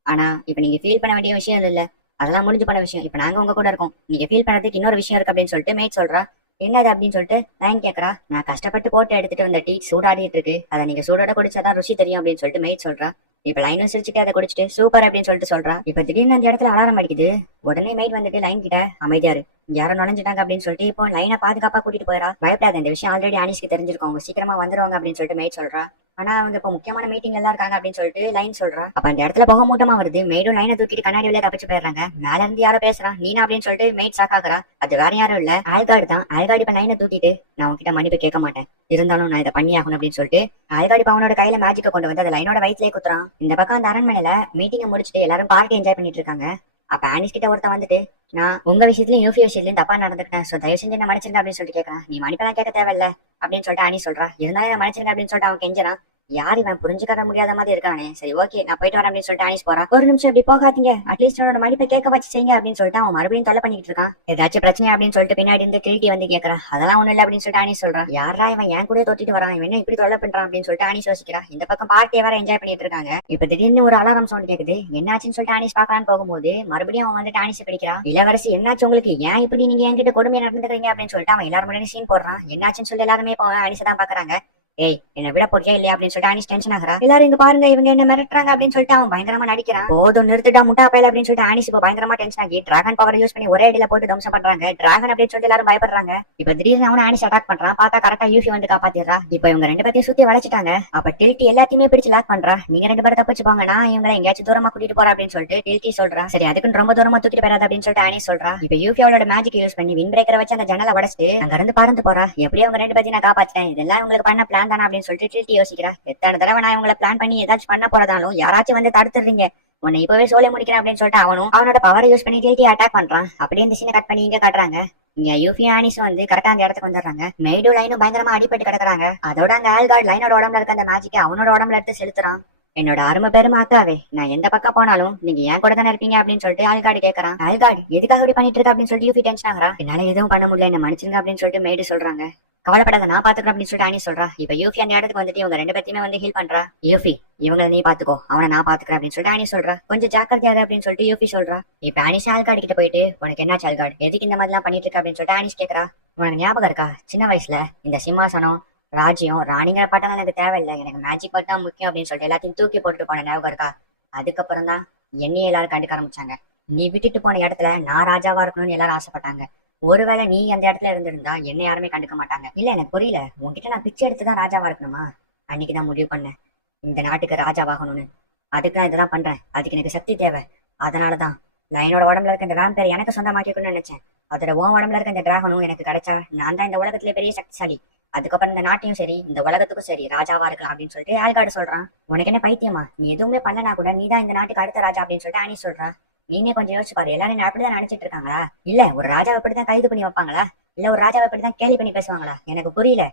ஆனா இப்ப நீங்க ஃபீல் பண்ண வேண்டிய விஷயம் இல்ல, அதெல்லாம் முடிஞ்சு பண்ண விஷயம். இப்ப நாங்க உங்க கூட இருக்கோம், நீங்க ஃபீல் பண்ணதுக்கு இன்னொரு விஷயம் இருக்கு அப்படின்னு சொல்லிட்டு மேட் சொல்றா. என்னது அப்படின்னு சொல்லிட்டு லைன் கேட்கறா. நான் கஷ்டப்பட்டு போட்டு எடுத்துட்டு வந்த டீ சூடாடிட்டு இருக்கு, அதை நீங்க சூடோட குடிச்சாதான் ருசி தெரியும் அப்படின்னு சொல்லிட்டு மேட் சொல்றா. இப்ப லைனும் சிரிச்சுட்டு அதை குடிச்சிட்டு சூப்பர் அப்படின்னு சொல்லிட்டு சொல்றா. இப்ப திடீர்னு அந்த இடத்துல அலாரம் அடிக்குது. உடனே மைட் வந்துட்டு லைன் கிட்ட அமைதியாரு, யாரும் நுழைஞ்சிட்டாங்க அப்படின்னு சொல்லிட்டு இப்போ லைனை பாதுகாப்பா கூட்டிட்டு போயிடா. பயப்படாத, இந்த விஷயம் ஆல்ரெடி ஆனிஸ்க்கு தெரிஞ்சிருக்கும், அவங்க சீக்கிரமா வந்துருவாங்க அப்படின்னு சொல்லிட்டு மைட் சொல்றா. ஆனா அவங்க இப்ப முக்கியமான மீட்டிங் எல்லாம் இருக்காங்க அப்படின்னு சொல்லிட்டு லைன் சொல்றா. அப்ப அந்த இடத்துல புகை மூட்டமா வருது. மெய்டும் லைனை தூக்கிட்டு கண்ணாடி வழியா தப்பிச்சு போயிடுறாங்க. மேல இருந்து யாரோ பேசுறான், நீனா அப்படின்னு சொல்லிட்டு மெய்ட் சாக்காக்குறா. அது வேற யாரும் இல்ல, ஆல்கார்டு தான். ஆல்கார்டு இப்ப லைனை தூக்கிட்டு நான் உங்ககிட்ட மன்னிப்பு கேட்க மாட்டேன், இருந்தாலும் நான் இதை பண்ணி ஆகணும் அப்படின்னு சொல்லிட்டு ஆல்கார்டு இப்ப அவனோட கையில மேஜிக்க கொண்டு வந்து அதை லைனோட வயிற்றுலயே குத்துறான். இந்த பக்கம் அந்த அரண்மனையில மீட்டிங்கை முடிச்சுட்டு எல்லாரும் பார்ட்டி என்ஜாய் பண்ணிட்டு இருக்காங்க. அப்ப ஆனிஸ் கிட்ட ஒருத்தன் வந்துட்டு, நான் உங்க விஷயத்துலயும் யூஃபி விஷயத்துலயும் தப்பா நடந்துக்கிட்டேன், சோ தயவு செஞ்சு என்ன மன்னிச்சிருங்க அப்படின்னு சொல்லிட்டு கேட்கறான். நீ மன்னிப்பெல்லாம் கேட்க தேவையில்ல அப்படின்னு சொல்லிட்டு ஆனி சொல்றா. இருந்தாலும் என்ன மன்னிச்சிருங்க அப்படின்னு சொல்லிட்டு அவன் கெஞ்சறான். யார் இவன் புரிஞ்சுக்காத முடியாத மாதிரி இருக்கானே, சரி ஓகே நான் போயிட்டு வரேன் அப்படின்னு சொல்லிட்டு ஆனிஸ் போறான். ஒரு நிமிஷம் இப்படி போகாதீங்க, அட்லீஸ்ட் என்னோட மன்னிப்பை கேட்க வச்சு செய்யுங்க அப்படின்னு சொல்லிட்டு அவன் மறுபடியும் தொலை பண்ணிட்டு இருக்கான். ஏதாச்சும் பிரச்சனை அப்படின்னு சொல்லிட்டு பின்னாடி இருந்து டில்டி வந்து கேட்கறான். அதெல்லாம் ஒண்ணு இல்ல அப்படின்னு சொல்லிட்டு ஆனிஸ் சொல்றான். யாரா இவன் என் கூட தொட்டிட்டு வரான், இவன் என்ன இப்படி தொலை பண்றான் அப்படின்னு சொல்லிட்டு ஆனிஸ் யோசிக்கிறா. இந்த பக்கம் பார்ட்டியை வேற என்ஜாய் பண்ணிட்டு இருக்காங்க. இப்ப திடீர்னு ஒரு அலாரம் சவுண்ட் கேக்குது. என்னாச்சுன்னு சொல்லிட்டு ஆனிஸ் பாக்கலான்னு போகும்போது மறுபடியும் அவன் வந்துட்டு ஆனிஸ் பிடிக்கிறான். இளவரசி என்னாச்சு உங்களுக்கு, ஏன் இப்படி நீங்க என்கிட்ட கொடுமையா நடந்துக்கிறீங்க அப்படின்னு சொல்லிட்டு அவன் எல்லாரும் முன்னாடி சீன் போடுறான். என்னாச்சுன்னு சொல்லி எல்லாருமே இப்போ ஆனிஸ் தான் பாக்குறாங்க. ஏய் என்ன விட போறியா இல்லையா அப்படின்னு சொல்லிட்டு ஆனிஸ் டென்ஷன் ஆகுறா. எல்லாரும் இங்க பாருங்க இவங்க என்ன மிரட்டுறாங்க அப்படின்னு சொல்லிட்டு அவன் பயங்கரமா நடிக்கிறான். போதும் நிறுத்துட்டா முட்டா பயல அப்படின்னு சொல்லிட்டு ஆனிஸ் இப்போ பயங்கரமா டென்ஷன் ஆகி டிராகன் பவர் யூஸ் பண்ணி ஒரே அடியில போட்டு தம்சம் பண்றாங்க. டிராகன் அப்படின்னு சொல்லிட்டு எல்லாரும் பயப்படுறாங்க. இப்ப திடீர்னு அவன் ஆனிஸ் அட்டாக் பண்றான். பார்த்தா கரெக்டா யூஃபி வந்து காப்பாத்திடுறா. இப்ப இவங்க ரெண்டு பேத்தையும் சுத்தி வளைச்சிட்டாங்க. அப்ப டில்டி எல்லாத்தையுமே பிடிச்சு லாக் பண்றா. நீங்க ரெண்டு பேரும் தப்பிச்சு போங்க, நான் இவங்களை எங்கேயாச்சும் தூரமா கூட்டிட்டு போறேன் அப்படின்னு சொல்லிட்டு டில்டி சொல்றா. சரி அதுக்குன்னு ரொம்ப தூரமா தூக்கிட்டு போறாது அப்படின்னு சொல்லிட்டு ஆனிஸ் சொல்றா. இப்ப யூஃபி அவளோட மேஜிக் யூஸ் பண்ணி வின் பிரேக்கரை வச்சு அந்த ஜன்னலை உடைச்சிட்டு அங்க இருந்து பறந்து போறா. எப்படியும் அவங்க ரெண்டு பேத்தையும் நான் காப்பாத்திட்டேன், இதெல்லாம் உங்களுக்கு பண்ண பிளான் தானே அப்படின்னு சொல்லிட்டு யோசிக்கிறா. எத்தனை தடவை நான் இவங்களை பிளான் பண்ணி ஏதாச்சும் பண்ண போறதாலும் யாராச்சும் வந்து தடுத்துறீங்க, உன்னை இப்பவே சோலை முடிக்கிறேன் அப்படின்னு சொல்லிட்டு அவனும் அவனோட பவரை யூஸ் பண்ணி டில்டி அட்டாக் பண்றான். அப்படியே இந்த சீனை கட் பண்ணி இங்க காட்டுறாங்க. இங்க யூஃபி ஆனிஸும் வந்து கரெக்டா அந்த இடத்துக்கு வந்துடுறாங்க. மெய்டு லைனும் பயங்கரமா அடிபட்டு கிடக்குறாங்க. அதோட அந்த ஆல்கார்ட் லைனோட உடம்புல இருக்க அந்த மேஜிக்கை அவனோட உடம்புல எடுத்து செலுத்துறான். என்னோட அருமை பெருமை அக்காவே, நான் எந்த பக்கம் போனாலும் நீங்க ஏன் கூட தானே இருப்பீங்க அப்படின்னு சொல்லிட்டு ஆல்கார்டு கேட்கறான். ஆல்கார்டு எதுக்காக இப்படி பண்ணிட்டு இருக்க அப்படின்னு சொல்லிட்டு யூஃபி டென்ஷன் ஆகுறா. என்னால எதுவும் பண்ண முடியல, என்ன மன்னிச்சிருங்க அப்படின்னு சொல்லிட்டு மெய்டு சொல்றாங்க. கவலைப்படாத நான் பாத்துக்கிறேன் அப்படின்னு சொல்லிட்டு ஆனி சொல்றா. இப்ப யூஃபி அந்த இடத்துக்கு வந்துட்டு இவங்க ரெண்டு பேத்தையுமே வந்து ஹீல் பண்றா. யூஃபி இவங்களை நீ பாத்துக்கோ, அவனை நான் பாத்துக்கிறேன் அப்படின்னு சொல்லிட்டு ஆனி சொல்றா. கொஞ்சம் ஜாக்கிரதையாக அப்படின்னு சொல்லிட்டு யூஃபி சொல்றா. இப்ப ஆனிஸ் ஆல்கார்டு கிட்ட போயிட்டு உனக்கு என்ன ஆல்கார்டு, எதுக்கு இந்த மாதிரி எல்லாம் பண்ணிட்டு இருக்க அப்படின்னு சொல்லிட்டு ஆனிஸ் கேக்குறா. உனக்கு ஞாபகம் இருக்கா சின்ன வயசுல இந்த சிம்மாசனம் ராஜ்யம் ராணிங்கிற பட்டம் எனக்கு தேவையில்லை, எனக்கு மேஜிக் பட் தான் முக்கியம் அப்படின்னு சொல்லிட்டு எல்லாத்தையும் தூக்கி போட்டுட்டு போன ஞாபகம் இருக்கா. அதுக்கப்புறம் தான் என்னையே எல்லாரும் கண்டுக்க ஆரம்பிச்சாங்க. நீ விட்டுட்டு போன இடத்துல நான் ராஜாவா இருக்கணும்னு எல்லாரும் ஆசைப்பட்டாங்க. ஒருவேளை நீ அந்த இடத்துல இருந்திருந்தா என்ன யாருமே கண்டுக்க மாட்டாங்க. இல்ல எனக்கு புரியல, உன்கிட்ட நான் பிச்சை எடுத்துதான் ராஜாவா இருக்கணுமா? அன்னைக்குதான் முடிவு பண்ணேன் இந்த நாட்டுக்கு ராஜாவாகணும்னு. அதுக்கு நான் இதெல்லாம் பண்றேன், அதுக்கு எனக்கு சக்தி தேவை. அதனாலதான் நான் என்னோட உடம்புல இருக்க இந்த வேம்பேர் எனக்கு சொந்தமாக்கிக்கணும்னு நினைச்சேன். அதோட உன் உடம்புல இருக்க இந்த டிராகனும் எனக்கு கிடைச்சா நான் தான் இந்த உலகத்திலே பெரிய சக்திசாலி. அதுக்கப்புறம் இந்த நாட்டையும் சரி இந்த உலகத்துக்கும் சரி ராஜாவா இருக்கலாம் அப்படின்னு சொல்லிட்டு ஆல்கார்டு சொல்றான். உனக்கு என்ன பைத்தியமா, நீ எதுவுமே பண்ணனா கூட நீ தான் இந்த நாட்டுக்கு அடுத்த ராஜா அப்படின்னு சொல்லிட்டு ஆனி சொல்றான். நீனே கொஞ்சம் யோசிச்சு பாரு, எல்லாரும் அப்படிதான் நினைச்சிட்டு இருக்காங்களா? இல்ல ஒரு ராஜாவை இப்படிதான் கைது பண்ணி வைப்பாங்களா? இல்ல ஒரு ராஜாவை இப்படிதான் கேலி பண்ணி பேசுவாங்களா? எனக்கு புரியல.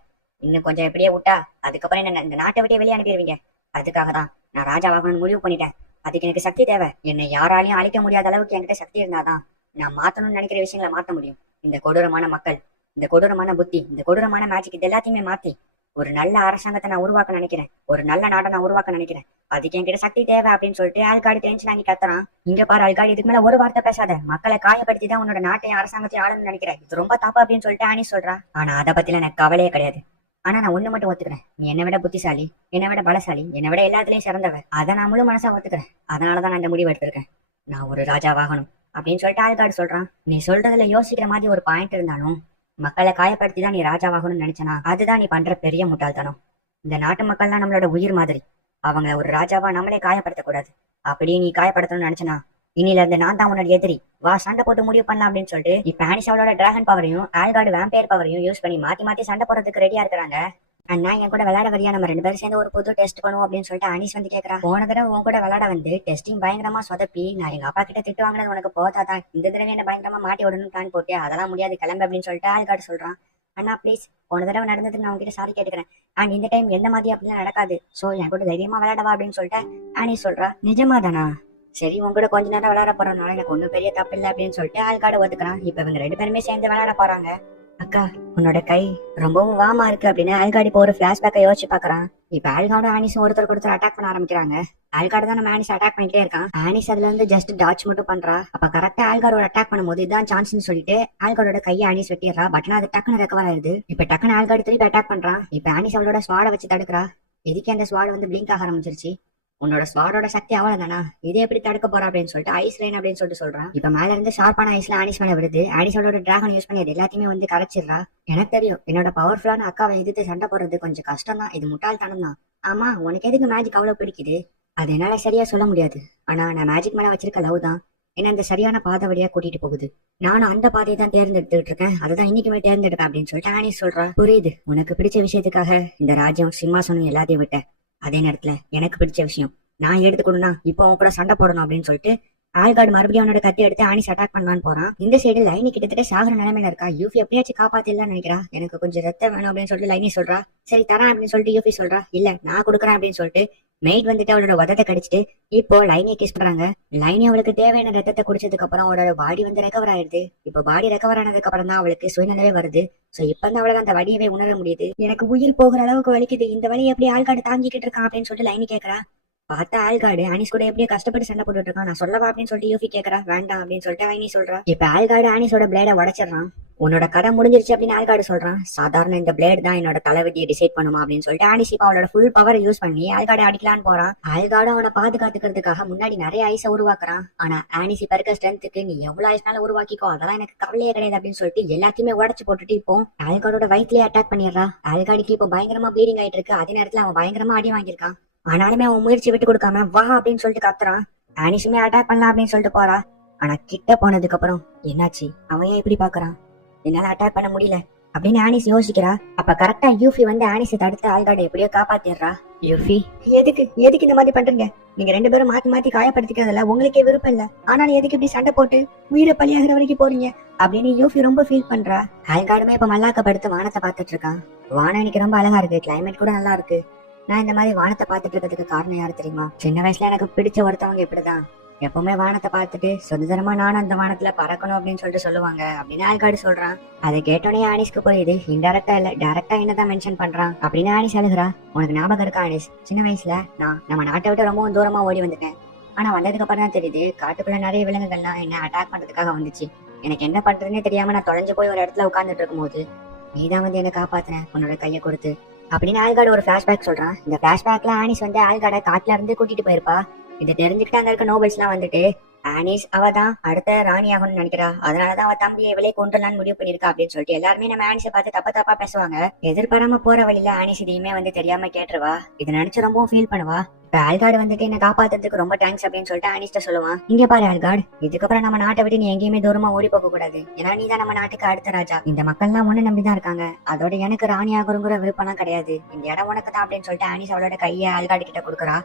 இன்னும் கொஞ்சம் எப்படியே விட்டா அதுக்கப்புறம் என்ன இந்த நாட்டை விட்டே வெளியே அனுப்பிடுவீங்க. அதுக்காக தான் நான் ராஜாவாகணும்னு முடிவு பண்ணிட்டேன். அதுக்கு எனக்கு சக்தி தேவை. என்னை யாராலையும் அழிக்க முடியாத அளவுக்கு என்கிட்ட சக்தி இருந்தாதான் நான் மாத்தணும்னு நினைக்கிற விஷயங்களை மாத்த முடியும். இந்த கொடூரமான மக்கள், இந்த கொடூரமான புத்தி, இந்த கொடூரமான மேஜிக் இது எல்லாத்தையுமே மாத்தி ஒரு நல்ல அரசாங்கத்தை நான் உருவாக்க நினைக்கிறேன், ஒரு நல்ல நாட்டை நான் உருவாக்க நினைக்கிறேன். அதுக்கு என்கிட்ட சக்தி தேவை அப்படின்னு சொல்லிட்டு ஆல்கார்டு டென்ஷன் ஆகி கத்துறான். இங்க பாரு ஆல்கார்டு, இதுக்கு மேல ஒரு வார்த்தை பேசாத, மக்களை காயப்படுத்தி தான் உன்னோட நாட்டையும் அரசாங்கத்தையும் ஆளணும்னு நினைக்கிறேன், இது ரொம்ப தப்பு அப்படின்னு சொல்லிட்டு ஆனி சொல்றா. ஆனா அதை பத்தில எனக்கு கவலையே கிடையாது. ஆனா நான் ஒண்ணு மட்டும் ஒத்துக்கிறேன், நீ என்னை விட புத்திசாலி, என்னை விட பலசாலி, என்னை விட எல்லாத்துலயும் சிறந்தவ. அதை நான் முழு மனசா ஒத்துக்கிறேன். அதனாலதான் நான் இந்த முடிவு எடுத்திருக்கேன், நான் ஒரு ராஜாவாகணும் அப்படின்னு சொல்லிட்டு ஆல்கார்டு சொல்றான். நீ சொல்றதுல யோசிக்கிற மாதிரி ஒரு பாயிண்ட் இருந்தாலும் மக்களை காயப்படுத்தி தான் நீ ராஜாவாகணும்னு நினைச்சனா அதுதான் நீ பண்ற பெரிய முட்டாள்தனம். இந்த நாட்டு மக்கள்லாம் நம்மளோட உயிர் மாதிரி, அவங்க ஒரு ராஜாவா நம்மளே காயப்படுத்தக்கூடாது. அப்படியே நீ காயப்படுத்தணும்னு நினைச்சனா இனில இருந்து நான் தான் உன்னோட எதிரி, வா சண்டை போட்டு முடிவு பண்ணலாம் அப்படின்னு சொல்லிட்டு இப்ப ஆனிஸ் அவளோட டிராகன் பவரையும் ஆல்கார்டு வேம்பயர் பவரையும் யூஸ் பண்ணி மாத்தி மாத்தி சண்டை போடுறதுக்கு ரெடியா இருக்கிறாங்க. அண்ணா என் கூட விளையாட வரியா, நம்ம ரெண்டு பேரும் சேர்ந்து ஒரு புது டெஸ்ட் பண்ணுவோம் அப்படின்னு சொல்லிட்டு அனீஸ் வந்து கேட்கறா. போன தடவை உன் கூட விளையாட வந்து டெஸ்டிங் பயங்கரமா சொதப்பி நான் எங்க அப்பா கிட்ட திட்டு வாங்கினது உனக்கு போதாதான், இந்த தடவை என்ன பயங்கரமா மாட்டி விடணும்னு பிளான் போட்டு அதெல்லாம் முடியாது கிளம்பு அப்படின்னு சொல்லிட்டு ஆல்கார்டு சொல்றான். அண்ணா ப்ளீஸ், போன தடவை நடந்ததுக்கு நான் உங்ககிட்ட சாரி கேட்டுக்கிறேன். அண்ட் இந்த டைம் எந்த மாதிரி அப்படிலாம் நடக்காது, சோ என் கூட தைரியமா விளையாடவா அப்படின்னு சொல்லிட்டு அனீஸ் சொல்றா. நிஜமா தானா? சரி உங்க கூட கொஞ்ச நேரம் விளையாட போறதுனால எனக்கு ஒன்னும் பெரிய தப்பு இல்லை அப்படின்னு சொல்லிட்டு ஆல்கார்டு ஒத்துக்கிறான். இப்ப இவங்க ரெண்டு பேருமே சேர்ந்து விளையாட போறாங்க. அக்கா உன்னோட கை ரொம்பவும் வாமா இருக்கு அப்படின்னு ஆல்கார்டு இப்போ ஒரு பிளாஷ்பேக்கை யோசிச்சு பாக்குறான். இப்ப ஆல்கார்டு ஆனிஸும் ஒருத்தர் அட்டாக் பண்ண ஆரம்பிக்கிறாங்க. ஆல்கார்டு தான் நம்ம ஆனிஸ் அட்டாக் பண்ணிட்டே இருக்கான். ஆனிஸ் அதுல இருந்து ஜஸ்ட் டாச் மட்டும் பண்றா. அப்ப கரெக்டா ஆல்கார்டோட அட்டாக் பண்ணும்போது இதான் சான்ஸ்னு சொல்லிட்டு ஆல்கார்டோட கையை ஆனிஸ் வெட்டிடுறா. பட் அது டக்குன்னு ரெக்கவர் ஆயிருது. இப்ப டக்குன்னு ஆல்கார்டு திருப்பி அட்டாக் பண்றான். இப்ப ஆனிஸ் அவளோட ஸ்வாட வச்சு தடுக்கிறா. இதுக்கு அந்த ஸ்வாட் வந்து பிளிங்க் ஆக ஆரம்பிச்சிருச்சு. உன்னோட ஸ்வாடோட சக்தி அவ்வளவுதானா, இதை எப்படி தடுக்க போறா அப்படின்னு சொல்லிட்டு ஐஸ் ரெயின் அப்படின்னு சொல்லிட்டு சொல்றான். இப்ப மேல இருந்து ஷார்ப்பான ஐஸ்ல ஆனிஸ் மேல வருது. ஆனிஸோட டிராகன் யூஸ் பண்ணி அது எல்லாத்தையுமே வந்து கரைச்சிடுறா. எனக்கு தெரியும் என்னோட பவர்ஃபுல்லான அக்காவை எதிர்த்து சண்டை போடுறது கொஞ்சம் கஷ்டம் தான், இது முட்டாள்தனம் தான். ஆமா உனக்கு எதுக்கு மேஜிக் அவ்வளவு பிடிக்குது? அது என்னால சரியா சொல்ல முடியாது. ஆனா நான் மேஜிக் மேல வச்சிருக்க லவ் தான் என்ன அந்த சரியான பாதை வழியா கூட்டிட்டு போகுது. நானும் அந்த பாதையை தான் தேர்ந்தெடுத்துட்டு இருக்கேன், அதுதான் இன்னைக்குமே தேர்ந்தெடுப்பேன் அப்படின்னு சொல்லிட்டு ஆனிஸ் சொல்றா. புரியுது, உனக்கு பிடிச்ச விஷயத்துக்காக இந்த ராஜ்யம் சிம்மாசனம் எல்லாத்தையும் விட்ட, அதே நேரத்துல எனக்கு பிடிச்ச விஷயம் நான் எடுத்துக்கணும்னா இப்போ அவன் கூட சண்டை போடணும் அப்படின்னு சொல்லிட்டு ஆல்கார்டு மறுபடியும் அவனோட கத்தி எடுத்து ஆனிஸ் அட்டாக் பண்ணலான்னு போறான். இந்த சைடு லைனி கிட்டத்தட்ட சாகுற நிலைமையில இருக்கா. யூஃபி எப்படியாச்சும் காப்பாத்திடலாம்னு நினைக்கிறா. எனக்கு கொஞ்சம் ரத்தம் வேணும் அப்படின்னு சொல்லிட்டு லைனி சொல்றா. சரி தரேன் அப்படின்னு சொல்லிட்டு யூஃபி சொல்றா. இல்ல நான் கொடுக்குறேன் அப்படின்னு சொல்லிட்டு மெய்ட் வந்துட்டு அவளோட உதத்தை கடிச்சிட்டு இப்போ லைனியை கிஸ் பண்றாங்க. லைனி அவளுக்கு தேவையான ரத்தத்தை குடிச்சதுக்கு அப்புறம் அவளோட பாடி வந்து ரெக்கவர் ஆயிடுது. இப்போ பாடி ரெக்கவர் ஆனதுக்கு அப்புறம் தான் அவளுக்கு சுயநிலையே வருது. சோ இப்ப வந்து அவளால அந்த வலியவே உணர முடியுது. எனக்கு உயிர் போகிற அளவுக்கு வலிக்குது, இந்த வலியை எப்படி ஆள்காடு தாங்கிக்கிட்டு இருக்கான் அப்படின்னு சொல்லிட்டு லைனி கேக்குறா. பார்த்தா ஆல்காடு ஆனிஸ் கூட எப்படியோ கஷ்டப்பட்டு சண்டை போட்டுட்டு இருக்கான். நான் சொல்லவா அப்படின்னு சொல்லிட்டு யூஃபி கேக்குறா. வேண்டாம் அப்படின்னு சொல்லிட்டு ஐனி சொல்றா. இப்ப ஆல்காடு ஆனிஸோட பிளேட உடைச்சிடறான். உன்னோட கதை முடிஞ்சிருச்சு அப்படின்னு ஆல்காடு சொல்றான். சாதாரண இந்த பிளேட் தான் என்னோட தலைவிதியை டிசைட் பண்ணுமா அப்படின்னு சொல்லிட்டு ஆனிஸ் இப்ப அவளோட ஃபுல் பவர் யூஸ் பண்ணி ஆல்காடு அடிக்கலான்னு போறான். ஆல்காடு அவனை பாதுகாத்துக்கிறதுக்காக முன்னாடி நிறைய ஐஸை உருவாக்குறான். ஆனா ஆனிஸ் இப்ப இருக்க ஸ்ட்ரென்த்துக்கு நீ எவ்வளவு ஐஸ்னாலும் உருவாக்கிக்கோ, அதெல்லாம் எனக்கு கவலையே கிடையாது அப்படின்னு சொல்லிட்டு எல்லாத்தையுமே உடச்சு போட்டுட்டு இப்போ ஆல்காடோட வயிற்றுலயே அட்டாக் பண்ணிடுறா. ஆல்காடுக்கு இப்போ பயங்கரமா ப்ளீடிங் ஆயிட்டு இருக்கு. அதே நேரத்துல அவன் பயங்கரமா அடி வாங்கியிருக்கான். ஆனாலுமே அவன் முயற்சி விட்டு கொடுக்காம வா அப்படின்னு சொல்லிட்டு கத்துறான். ஆனிஸுமே அட்டாக் பண்ணலாம் அப்படின்னு சொல்லிட்டு போறா. ஆனா கிட்ட போனதுக்கு அப்புறம் என்னாச்சு, அவன் ஏன் இப்படி பாக்குறான், என்னால அட்டாக் பண்ண முடியல அப்படின்னு ஆனிஸ் யோசிக்கிறா. அப்ப கரெக்டா யூஃபி வந்து ஆனிஸை தடுத்து ஆல்கார்டை எப்படியோ காப்பாத்திடுறா. யூஃபி எதுக்கு இந்த மாதிரி பண்றீங்க, நீங்க ரெண்டு பேரும் மாத்தி மாத்தி காயப்படுத்திக்கிறதுல உங்களுக்கே விருப்பம் இல்ல, ஆனாலும் எதுக்கு இப்படி சண்டை போட்டு உயிரை பலியாகிற வரைக்கும் போறீங்க அப்படின்னு யூஃபி ரொம்ப ஃபீல் பண்றா. ஆல்கார்டுமே இப்ப மல்லாக்கப்படுத்து வானத்தை பாத்துட்டு இருக்கான். வானம் எனக்கு ரொம்ப அழகா இருக்கு, கிளைமேட் கூட நல்லா இருக்கு. நான் இந்த மாதிரி வானத்தை பார்த்துட்டு இருக்கிறதுக்கு காரணம் யாரு தெரியுமா, சின்ன வயசுல எனக்கு பிடிச்ச ஒருத்தவங்க இப்படிதான் எப்பவுமே வானத்தை பார்த்துட்டு சுதந்திரமா நானும் அந்த வானத்துல பறக்கணும் அப்படின்னு சொல்லிட்டு சொல்லுவாங்க அப்படின்னு ஆல்காடு சொல்றான். அதை கேட்டோன்னே ஆனிஸ்க்கு போயிது. இன்டெரக்டா இல்ல டைரக்டா என்னதான் மென்ஷன் பண்றான் அப்படின்னு ஆனிஸ் அழுகுறா. உனக்கு ஞாபகம் இருக்கா ஆனிஸ், சின்ன வயசுல நான் நம்ம நாட்டை விட்டு ரொம்ப தூரமா ஓடி வந்துட்டேன். ஆனா வந்ததுக்கு அப்புறம் தான் தெரியுது காட்டுக்குள்ள நிறைய விலங்குகள்லாம் என்ன அட்டாக் பண்றதுக்காக வந்துச்சு. எனக்கு என்ன பண்றதுன்னே தெரியாம நான் தொலைஞ்சு போய் ஒரு இடத்துல உட்கார்ந்துட்டு இருக்கும் போது நீதான் வந்து என்ன காப்பாத்தின உன்னோட கையை கொடுத்து அப்படின்னு ஆல்காடு ஒரு பிளாஷ்பேக் சொல்றான். இந்த பிளாஷ்பேக்ல ஆனிஸ் வந்து ஆல்காடை காட்டுல இருந்து கூட்டிட்டு போயிருப்பா. இதை தெரிஞ்சுக்கிட்டு அங்க இருக்க நோபல்ஸ் எல்லாம் வந்துட்டு ஆனிஸ் அவதான் அடுத்த ராணி ஆகணும்னு நினைக்கிறா, அதனாலதான் அவ தம்பியை இவளே கொண்டுலான்னு முடிவு பண்ணிருக்கா அப்படின்னு சொல்லிட்டு எல்லாருமே நம்ம ஆனிஸை பார்த்து தப்பா பேசுவாங்க. எதிர்பாராம போற வழியில ஆனிஸ் இதையுமே வந்து தெரியாம கேட்டுருவா. இதை நினைச்சு ரொம்பவும் ஃபீல் பண்ணுவா. இப்ப ஆல்காடு வந்துட்டு என்ன காப்பாத்துறதுக்கு ரொம்ப தேங்க்ஸ் அப்படின்னு சொல்லிட்டு ஆனிஸ்ட சொல்லுவான். இங்க பாரு ஆல்காடு, இதுக்கப்புறம் நம்ம நாட்டை விட்டு நீ எங்கேயுமே தூரமா ஓடி போக கூடாது. ஏன்னா நீ தான் நம்ம நாட்டுக்கு அடுத்த ராஜா. இந்த மக்கள் எல்லாம் ஒண்ணு நம்பிதான் இருக்காங்க. அதோட எனக்கு ராணி ஆகுங்கிற விருப்பம்லாம் கிடையாது. இந்த இடம் உனக்கு தான் அப்படின்னு சொல்லிட்டு ஆனிஸ் அவளோட கையை ஆல்காடு கிட்ட கொடுக்குறா.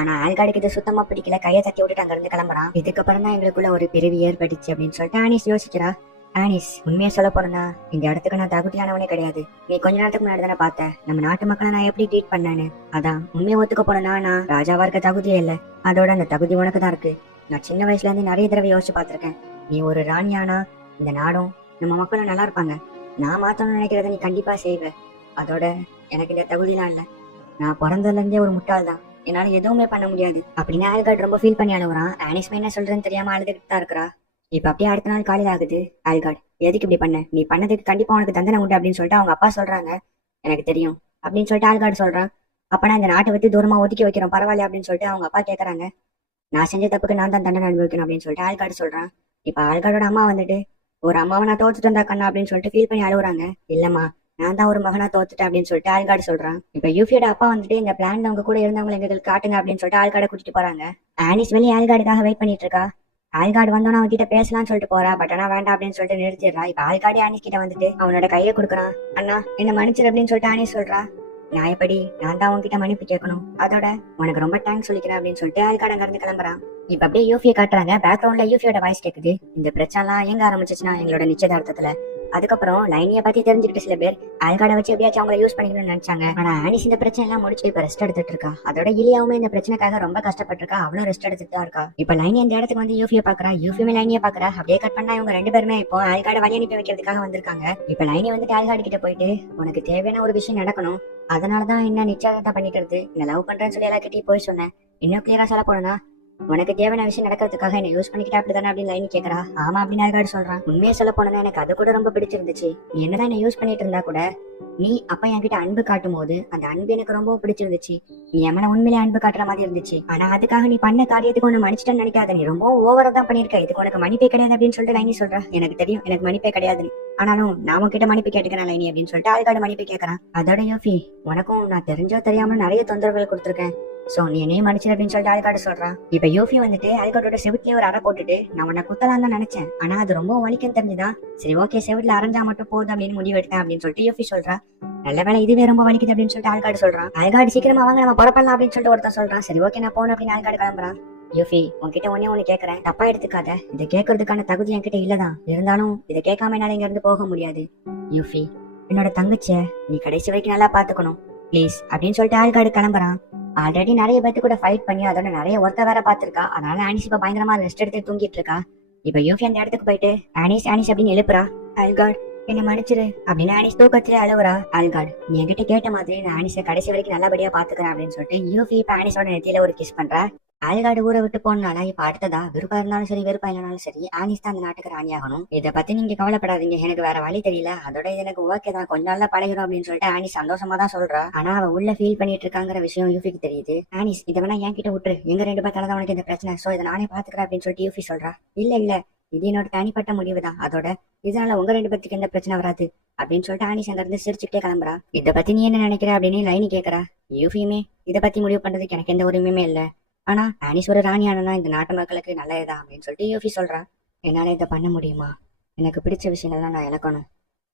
ஆனா ஆல்காடுக்கு இது சுத்தமா பிடிக்கல. கையை தட்டி விட்டுட்டு அங்க இருந்து கிளம்புறான். இதுக்கப்புறம் தான் எங்களுக்குள்ள ஒரு பிரிவு ஏற்பட்டுச்சு அப்படின்னு சொல்லிட்டு ஆனிஸ் யோசிக்கிறா. ஆனிஸ், உண்மையா சொல்ல போனா இந்த இடத்துக்கு நான் தகுதியானவனே கிடையாது. நீ கொஞ்ச நேரத்துக்கு முன்னாடி தானே பார்த்த நம்ம நாட்டு மக்களை நான் எப்படி ட்ரீட் பண்ணேன்னு. அதான் உண்மையை ஒத்துக்க போனா நான் ராஜாவா இருக்க தகுதியே இல்ல. அதோட அந்த தகுதி உனக்கு தான் இருக்கு. நான் சின்ன வயசுல இருந்து நிறைய தடவை யோசிச்சு பார்த்திருக்கேன். நீ ஒரு ராணியானா இந்த நாடும் நம்ம மக்களும் நல்லா இருப்பாங்க. நான் மாத்தணும்னு நினைக்கிறத நீ கண்டிப்பா செய்வ. அதோட எனக்கு இந்த தகுதியெல்லாம் இல்ல. நான் பிறந்ததுல இருந்தே ஒரு முட்டாள் தான். என்னால எதுவுமே பண்ண முடியாது அப்படின்னு ஆல்கார்டு ரொம்ப ஃபீல் பண்ணி அழுகுறான். ஆனிஸ்மே என்ன சொல்றேன்னு தெரியாம அழுதுகிட்டு தான் இருக்கிறா. இப்ப அப்படியே அடுத்த நாள் காலையில் ஆகுது. ஆல்கார்டு, எதுக்கு இப்படி பண்ண, நீ பண்ணதுக்கு கண்டிப்பா உனக்கு தண்டனை உண்டு அப்படின்னு சொல்லிட்டு அவங்க அப்பா சொல்றாங்க. எனக்கு தெரியும் அப்படின்னு சொல்லிட்டு ஆல்கார்டு சொல்றான். அப்ப நான் இந்த நாட்டை விட்டு தூரமா ஒதுக்கி வைக்கிறோம் பரவாயில்ல அப்படின்னு சொல்லிட்டு அவங்க அப்பா கேக்குறாங்க. நான் செஞ்ச தப்புக்கு நான் தான் தண்டனை அனுபவிக்கணும் அப்படின்னு சொல்லிட்டு ஆல்கார்டு சொல்றான். இப்ப ஆல்கார்டோட அம்மா வந்துட்டு ஒரு அம்மாவை நான் தோத்துட்டு வந்தா கண்ணா அப்படின்னு சொல்லிட்டு ஃபீல் பண்ணி அழுகுறாங்க. இல்லம்மா, நான் தான் ஒரு மகனா தோத்துட்டேன் அப்படின்னு சொல்லிட்டு ஆல்கார்டு சொல்றான். இப்ப யூஃபியோட அப்பா வந்துட்டு இந்த பிளான்ல அவங்க கூட இருந்தவங்களை எங்களுக்கு காட்டுங்க அப்படின்னு சொல்லிட்டு ஆல்கார்டை கூட்டிட்டு போறாங்க. ஆனிஸ் வெளியே ஆல்கார்டுக்காக வெயிட் பண்ணிட்டு இருக்கா. ஆல்கார்டு வந்தோன்னு அவன் கிட்ட பேசலாம்னு சொல்லிட்டு போறா. பட் ஆனா வேண்டாம் அப்படின்னு சொல்லிட்டு நிறுத்திடுறா. இப்ப ஆல்கார்டு ஆனிஸ் கிட்ட வந்துட்டு அவனோட கையை கொடுக்குறான். அண்ணா என்ன மன்னிச்சிரு அப்படின்னு சொல்லிட்டு ஆனிஸ் சொல்றா. நியாயப்படி நான் தான் உன்கிட்ட மன்னிப்பு கேட்கணும். அதோட உனக்கு ரொம்ப தேங்க்ஸ் சொல்லிக்கிறேன் அப்படின்னு சொல்லிட்டு ஆல்கார்டு அங்க இருந்து கிளம்புறான். இப்ப அப்படியே யூஃபியை காட்டுறாங்க. பேக்ரவுண்ட்ல யூஃபியோட வாய்ஸ் கேக்குது. இந்த பிரச்சனை எல்லாம் எங்க ஆரம்பிச்சுச்சுன்னா எங்களோட நிச்சயதார்த்தத்துல. அதுக்கப்புறம் லைனியை பத்தி தெரிஞ்சுக்கிட்டு சில பேர் ஆல்கார்டை வச்சு எப்படியாச்சும் அவங்களை யூஸ் பண்ணிக்கணும்னு நினைச்சாங்க. ஆனா ஆனிஸ் இந்த பிரச்சனை எல்லாம் முடிச்சு இப்ப ரெஸ்ட் எடுத்துட்டு இருக்கா. அதோட இலியாவுமே இந்த பிரச்சனைக்காக ரொம்ப கஷ்டப்பட்டு இருக்கா. அவளும் ரெஸ்ட் எடுத்துட்டு தான் இருக்கா. இப்ப லைனி அந்த இடத்துக்கு வந்து யூஃபியை பாக்குறா. யூஃபியுமே லைனியை பாக்குறா. அப்படியே கட் பண்ணா இவங்க ரெண்டு பேருமே இப்போ ஆல்கார்டை வழி அனுப்பி வைக்கிறதுக்காக வந்திருக்காங்க. இப்ப லைனி வந்துட்டு ஆல்கார்டு கிட்ட போயிட்டு உனக்கு தேவையான ஒரு விஷயம் நடக்கணும், அதனாலதான் என்ன நிச்சயதார்த்தம் பண்ணிக்கிறது என்ன லவ் பண்றேன்னு சொல்லி எல்லாம் கிட்டே போய் சொன்னேன். இன்னும் கிளியரா சொல்ல போனா உனக்கு தேவையான விஷயம் நடக்கிறதுக்காக என்ன யூஸ் பண்ணிக்கிட்டா அப்படிதானே அப்படின்னு லைனி கேக்குறா. ஆமா அப்படின்னு ஆல்கார்டு சொல்றான். உண்மையை சொல்ல போனா எனக்கு அது கூட ரொம்ப பிடிச்சிருந்துச்சு. நீ என்னதான் என்ன யூஸ் பண்ணிட்டு இருந்தா கூட நீ அப்ப என்கிட்ட அன்பு காட்டும் போது அந்த அன்பு எனக்கு ரொம்ப பிடிச்சிருந்துச்சு. நீ எம்மன உண்மையிலே அன்பு காட்டுற மாதிரி இருந்துச்சு. ஆனா அதுக்காக நீ பண்ண காரியத்துக்கு ஒண்ணு மன்னிச்சிட்டேன்னு நினைக்காத. நீ ரொம்ப ஓவரா தான் பண்ணிருக்க. இதுக்கு உனக்கு மன்னிப்பே கிடையாது அப்படின்னு சொல்லிட்டு லைனி சொல்றா. எனக்கு தெரியும் எனக்கு மன்னிப்பே கிடையாது, ஆனாலும் நாம கிட்ட மன்னிப்பு கேட்டுக்கிறேன் லைனி அப்படின்னு சொல்லிட்டு ஆல்கார்டு மன்னிப்பு கேட்கறான். அதோட யூஃபி, உனக்கும் நான் தெரிஞ்சோ தெரியாம நிறைய தொந்தரவுகள் கொடுத்துருக்கேன். சோ நீ என்னையே மன்னிச்சிரு அப்படின்னு சொல்லிட்டு ஆல்கார்டு சொல்றான். இப்ப யூஃபி வந்துட்டு ஆல்கார்டோட செவிட்லயே ஒரு அறை போட்டுட்டு நான் உன்னை குத்தலாம் தான் நினைச்சேன், ஆனா அது ரொம்ப வலிக்கும் தெரிஞ்சுதான் சரி ஓகே செவிட்ல அரைஞ்சா மட்டும் போதும் அப்படின்னு முடிவு எடுத்தேன் அப்படின்னு சொல்லிட்டு யூஃபி சொல்றா. நல்ல வேலை இதுவே ரொம்ப வலிக்குது அப்படின்னு சொல்லிட்டு ஆல்கார்டு சொல்றான். ஆல்கார்டு சீக்கிரமா வாங்க நம்ம புறப்படலாம் அப்படின்னு சொல்லிட்டு ஒருத்தன் சொல்றான். சரி ஓகே நான் போன அப்படின்னு ஆல்கார்டு கிளம்புறான். யூஃபி உன்கிட்ட ஒண்ணு கேக்குறேன், தப்பா எடுத்துக்காத. இதை கேட்கறதுக்கான தகுதி என்கிட்ட இல்லதான், இருந்தாலும் இதை கேட்காம என்னால இங்க இருந்து போக முடியாது. யூஃபி, என்னோட தங்கச்சிய நீ கடைசி வரைக்கும் நல்லா பாத்துக்கணும் ப்ளீஸ் அப்படின்னு சொல்லிட்டு ஆள்காடு கிளம்புறான். ஆல்ரெடி நிறைய பேத்து கூட ஃபைட் பண்ணி அதோட நிறைய ஒர்க்க வேற பாத்துருக்கா. அதனால ஆனிஸ் இப்ப பயங்கரமா ரெஸ்ட் எடுத்து தூங்கிட்டு இருக்கா. இப்ப யூஃபி அந்த இடத்துக்கு போயிட்டு ஆனிஸ் ஆனிஸ் அப்படின்னு எழுப்புறா. ஆல்காட் என்ன மன்னிச்சிரு அப்படின்னு ஆனிஸ் தூக்கத்திலே அழுவுறா. ஆல்காட் நீ என்கிட்ட கேட்ட மாதிரி நான் ஆனிஸை கடைசி வரைக்கும் நல்லபடியா பாத்துக்கிறேன் அப்படின்னு சொல்லிட்டு யூஃபி இப்ப ஆனிஸோட நெத்தியில ஒரு கிஸ் பண்றா. ஆல்காடு ஊரை விட்டு போனால இப்ப அடுத்ததா விருப்பம் இருந்தாலும் சரி விருப்பம் இல்லைனாலும் சரி ஆனிஸ் தான் அந்த நாட்டுக்கு ராணி ஆகணும். இதை பத்தி நீங்க கவலைப்படாதீங்க, எனக்கு வேற வழி தெரியல, அதோட இது எனக்கு ஓகே தான், கொஞ்ச நாள்ல பழகிறோம் அப்படின்னு சொல்லிட்டு ஆனிஸ் சந்தோஷமா தான் சொல்றா. ஆனா அவ உள்ள ஃபீல் பண்ணிட்டு இருக்காங்கிற விஷயம் யூஃபிக்கு தெரியுது. ஆனிஸ் இதை வேணா என் கிட்ட விட்டுரு, எங்க 2 பேர்த்தால தான் உனக்கு இந்த பிரச்சனை, சோ இதை நானே பாத்துக்கிறேன் அப்படின்னு சொல்லிட்டு யூஃபி சொல்றா. இல்ல இல்ல இது என்னோட தனிப்பட்ட முடிவு தான், அதோட இதனால உங்க 2 பேருக்கு எந்த பிரச்சனை வராது அப்படின்னு சொல்லிட்டு ஆனிஸ் அங்க இருந்து சிரிச்சுக்கிட்டே கிளம்புறா. இதை பத்தி நீ என்ன நினைக்கிற அப்படின்னு லைனி கேக்குறா. யூஃபியுமே இதை பத்தி முடிவு பண்றதுக்கு எனக்கு எந்த உரிமையுமே இல்ல, ஆனா ஆனிஸ் ஒரு ராணி ஆனா இந்த நாட்டு மக்களுக்கு நல்லதுதான் அப்படின்னு சொல்லிட்டு யூஃபி சொல்றா. என்னால இதை பண்ண முடியுமா, எனக்கு பிடிச்ச விஷயங்கள்லாம் நான் இழக்கணும்,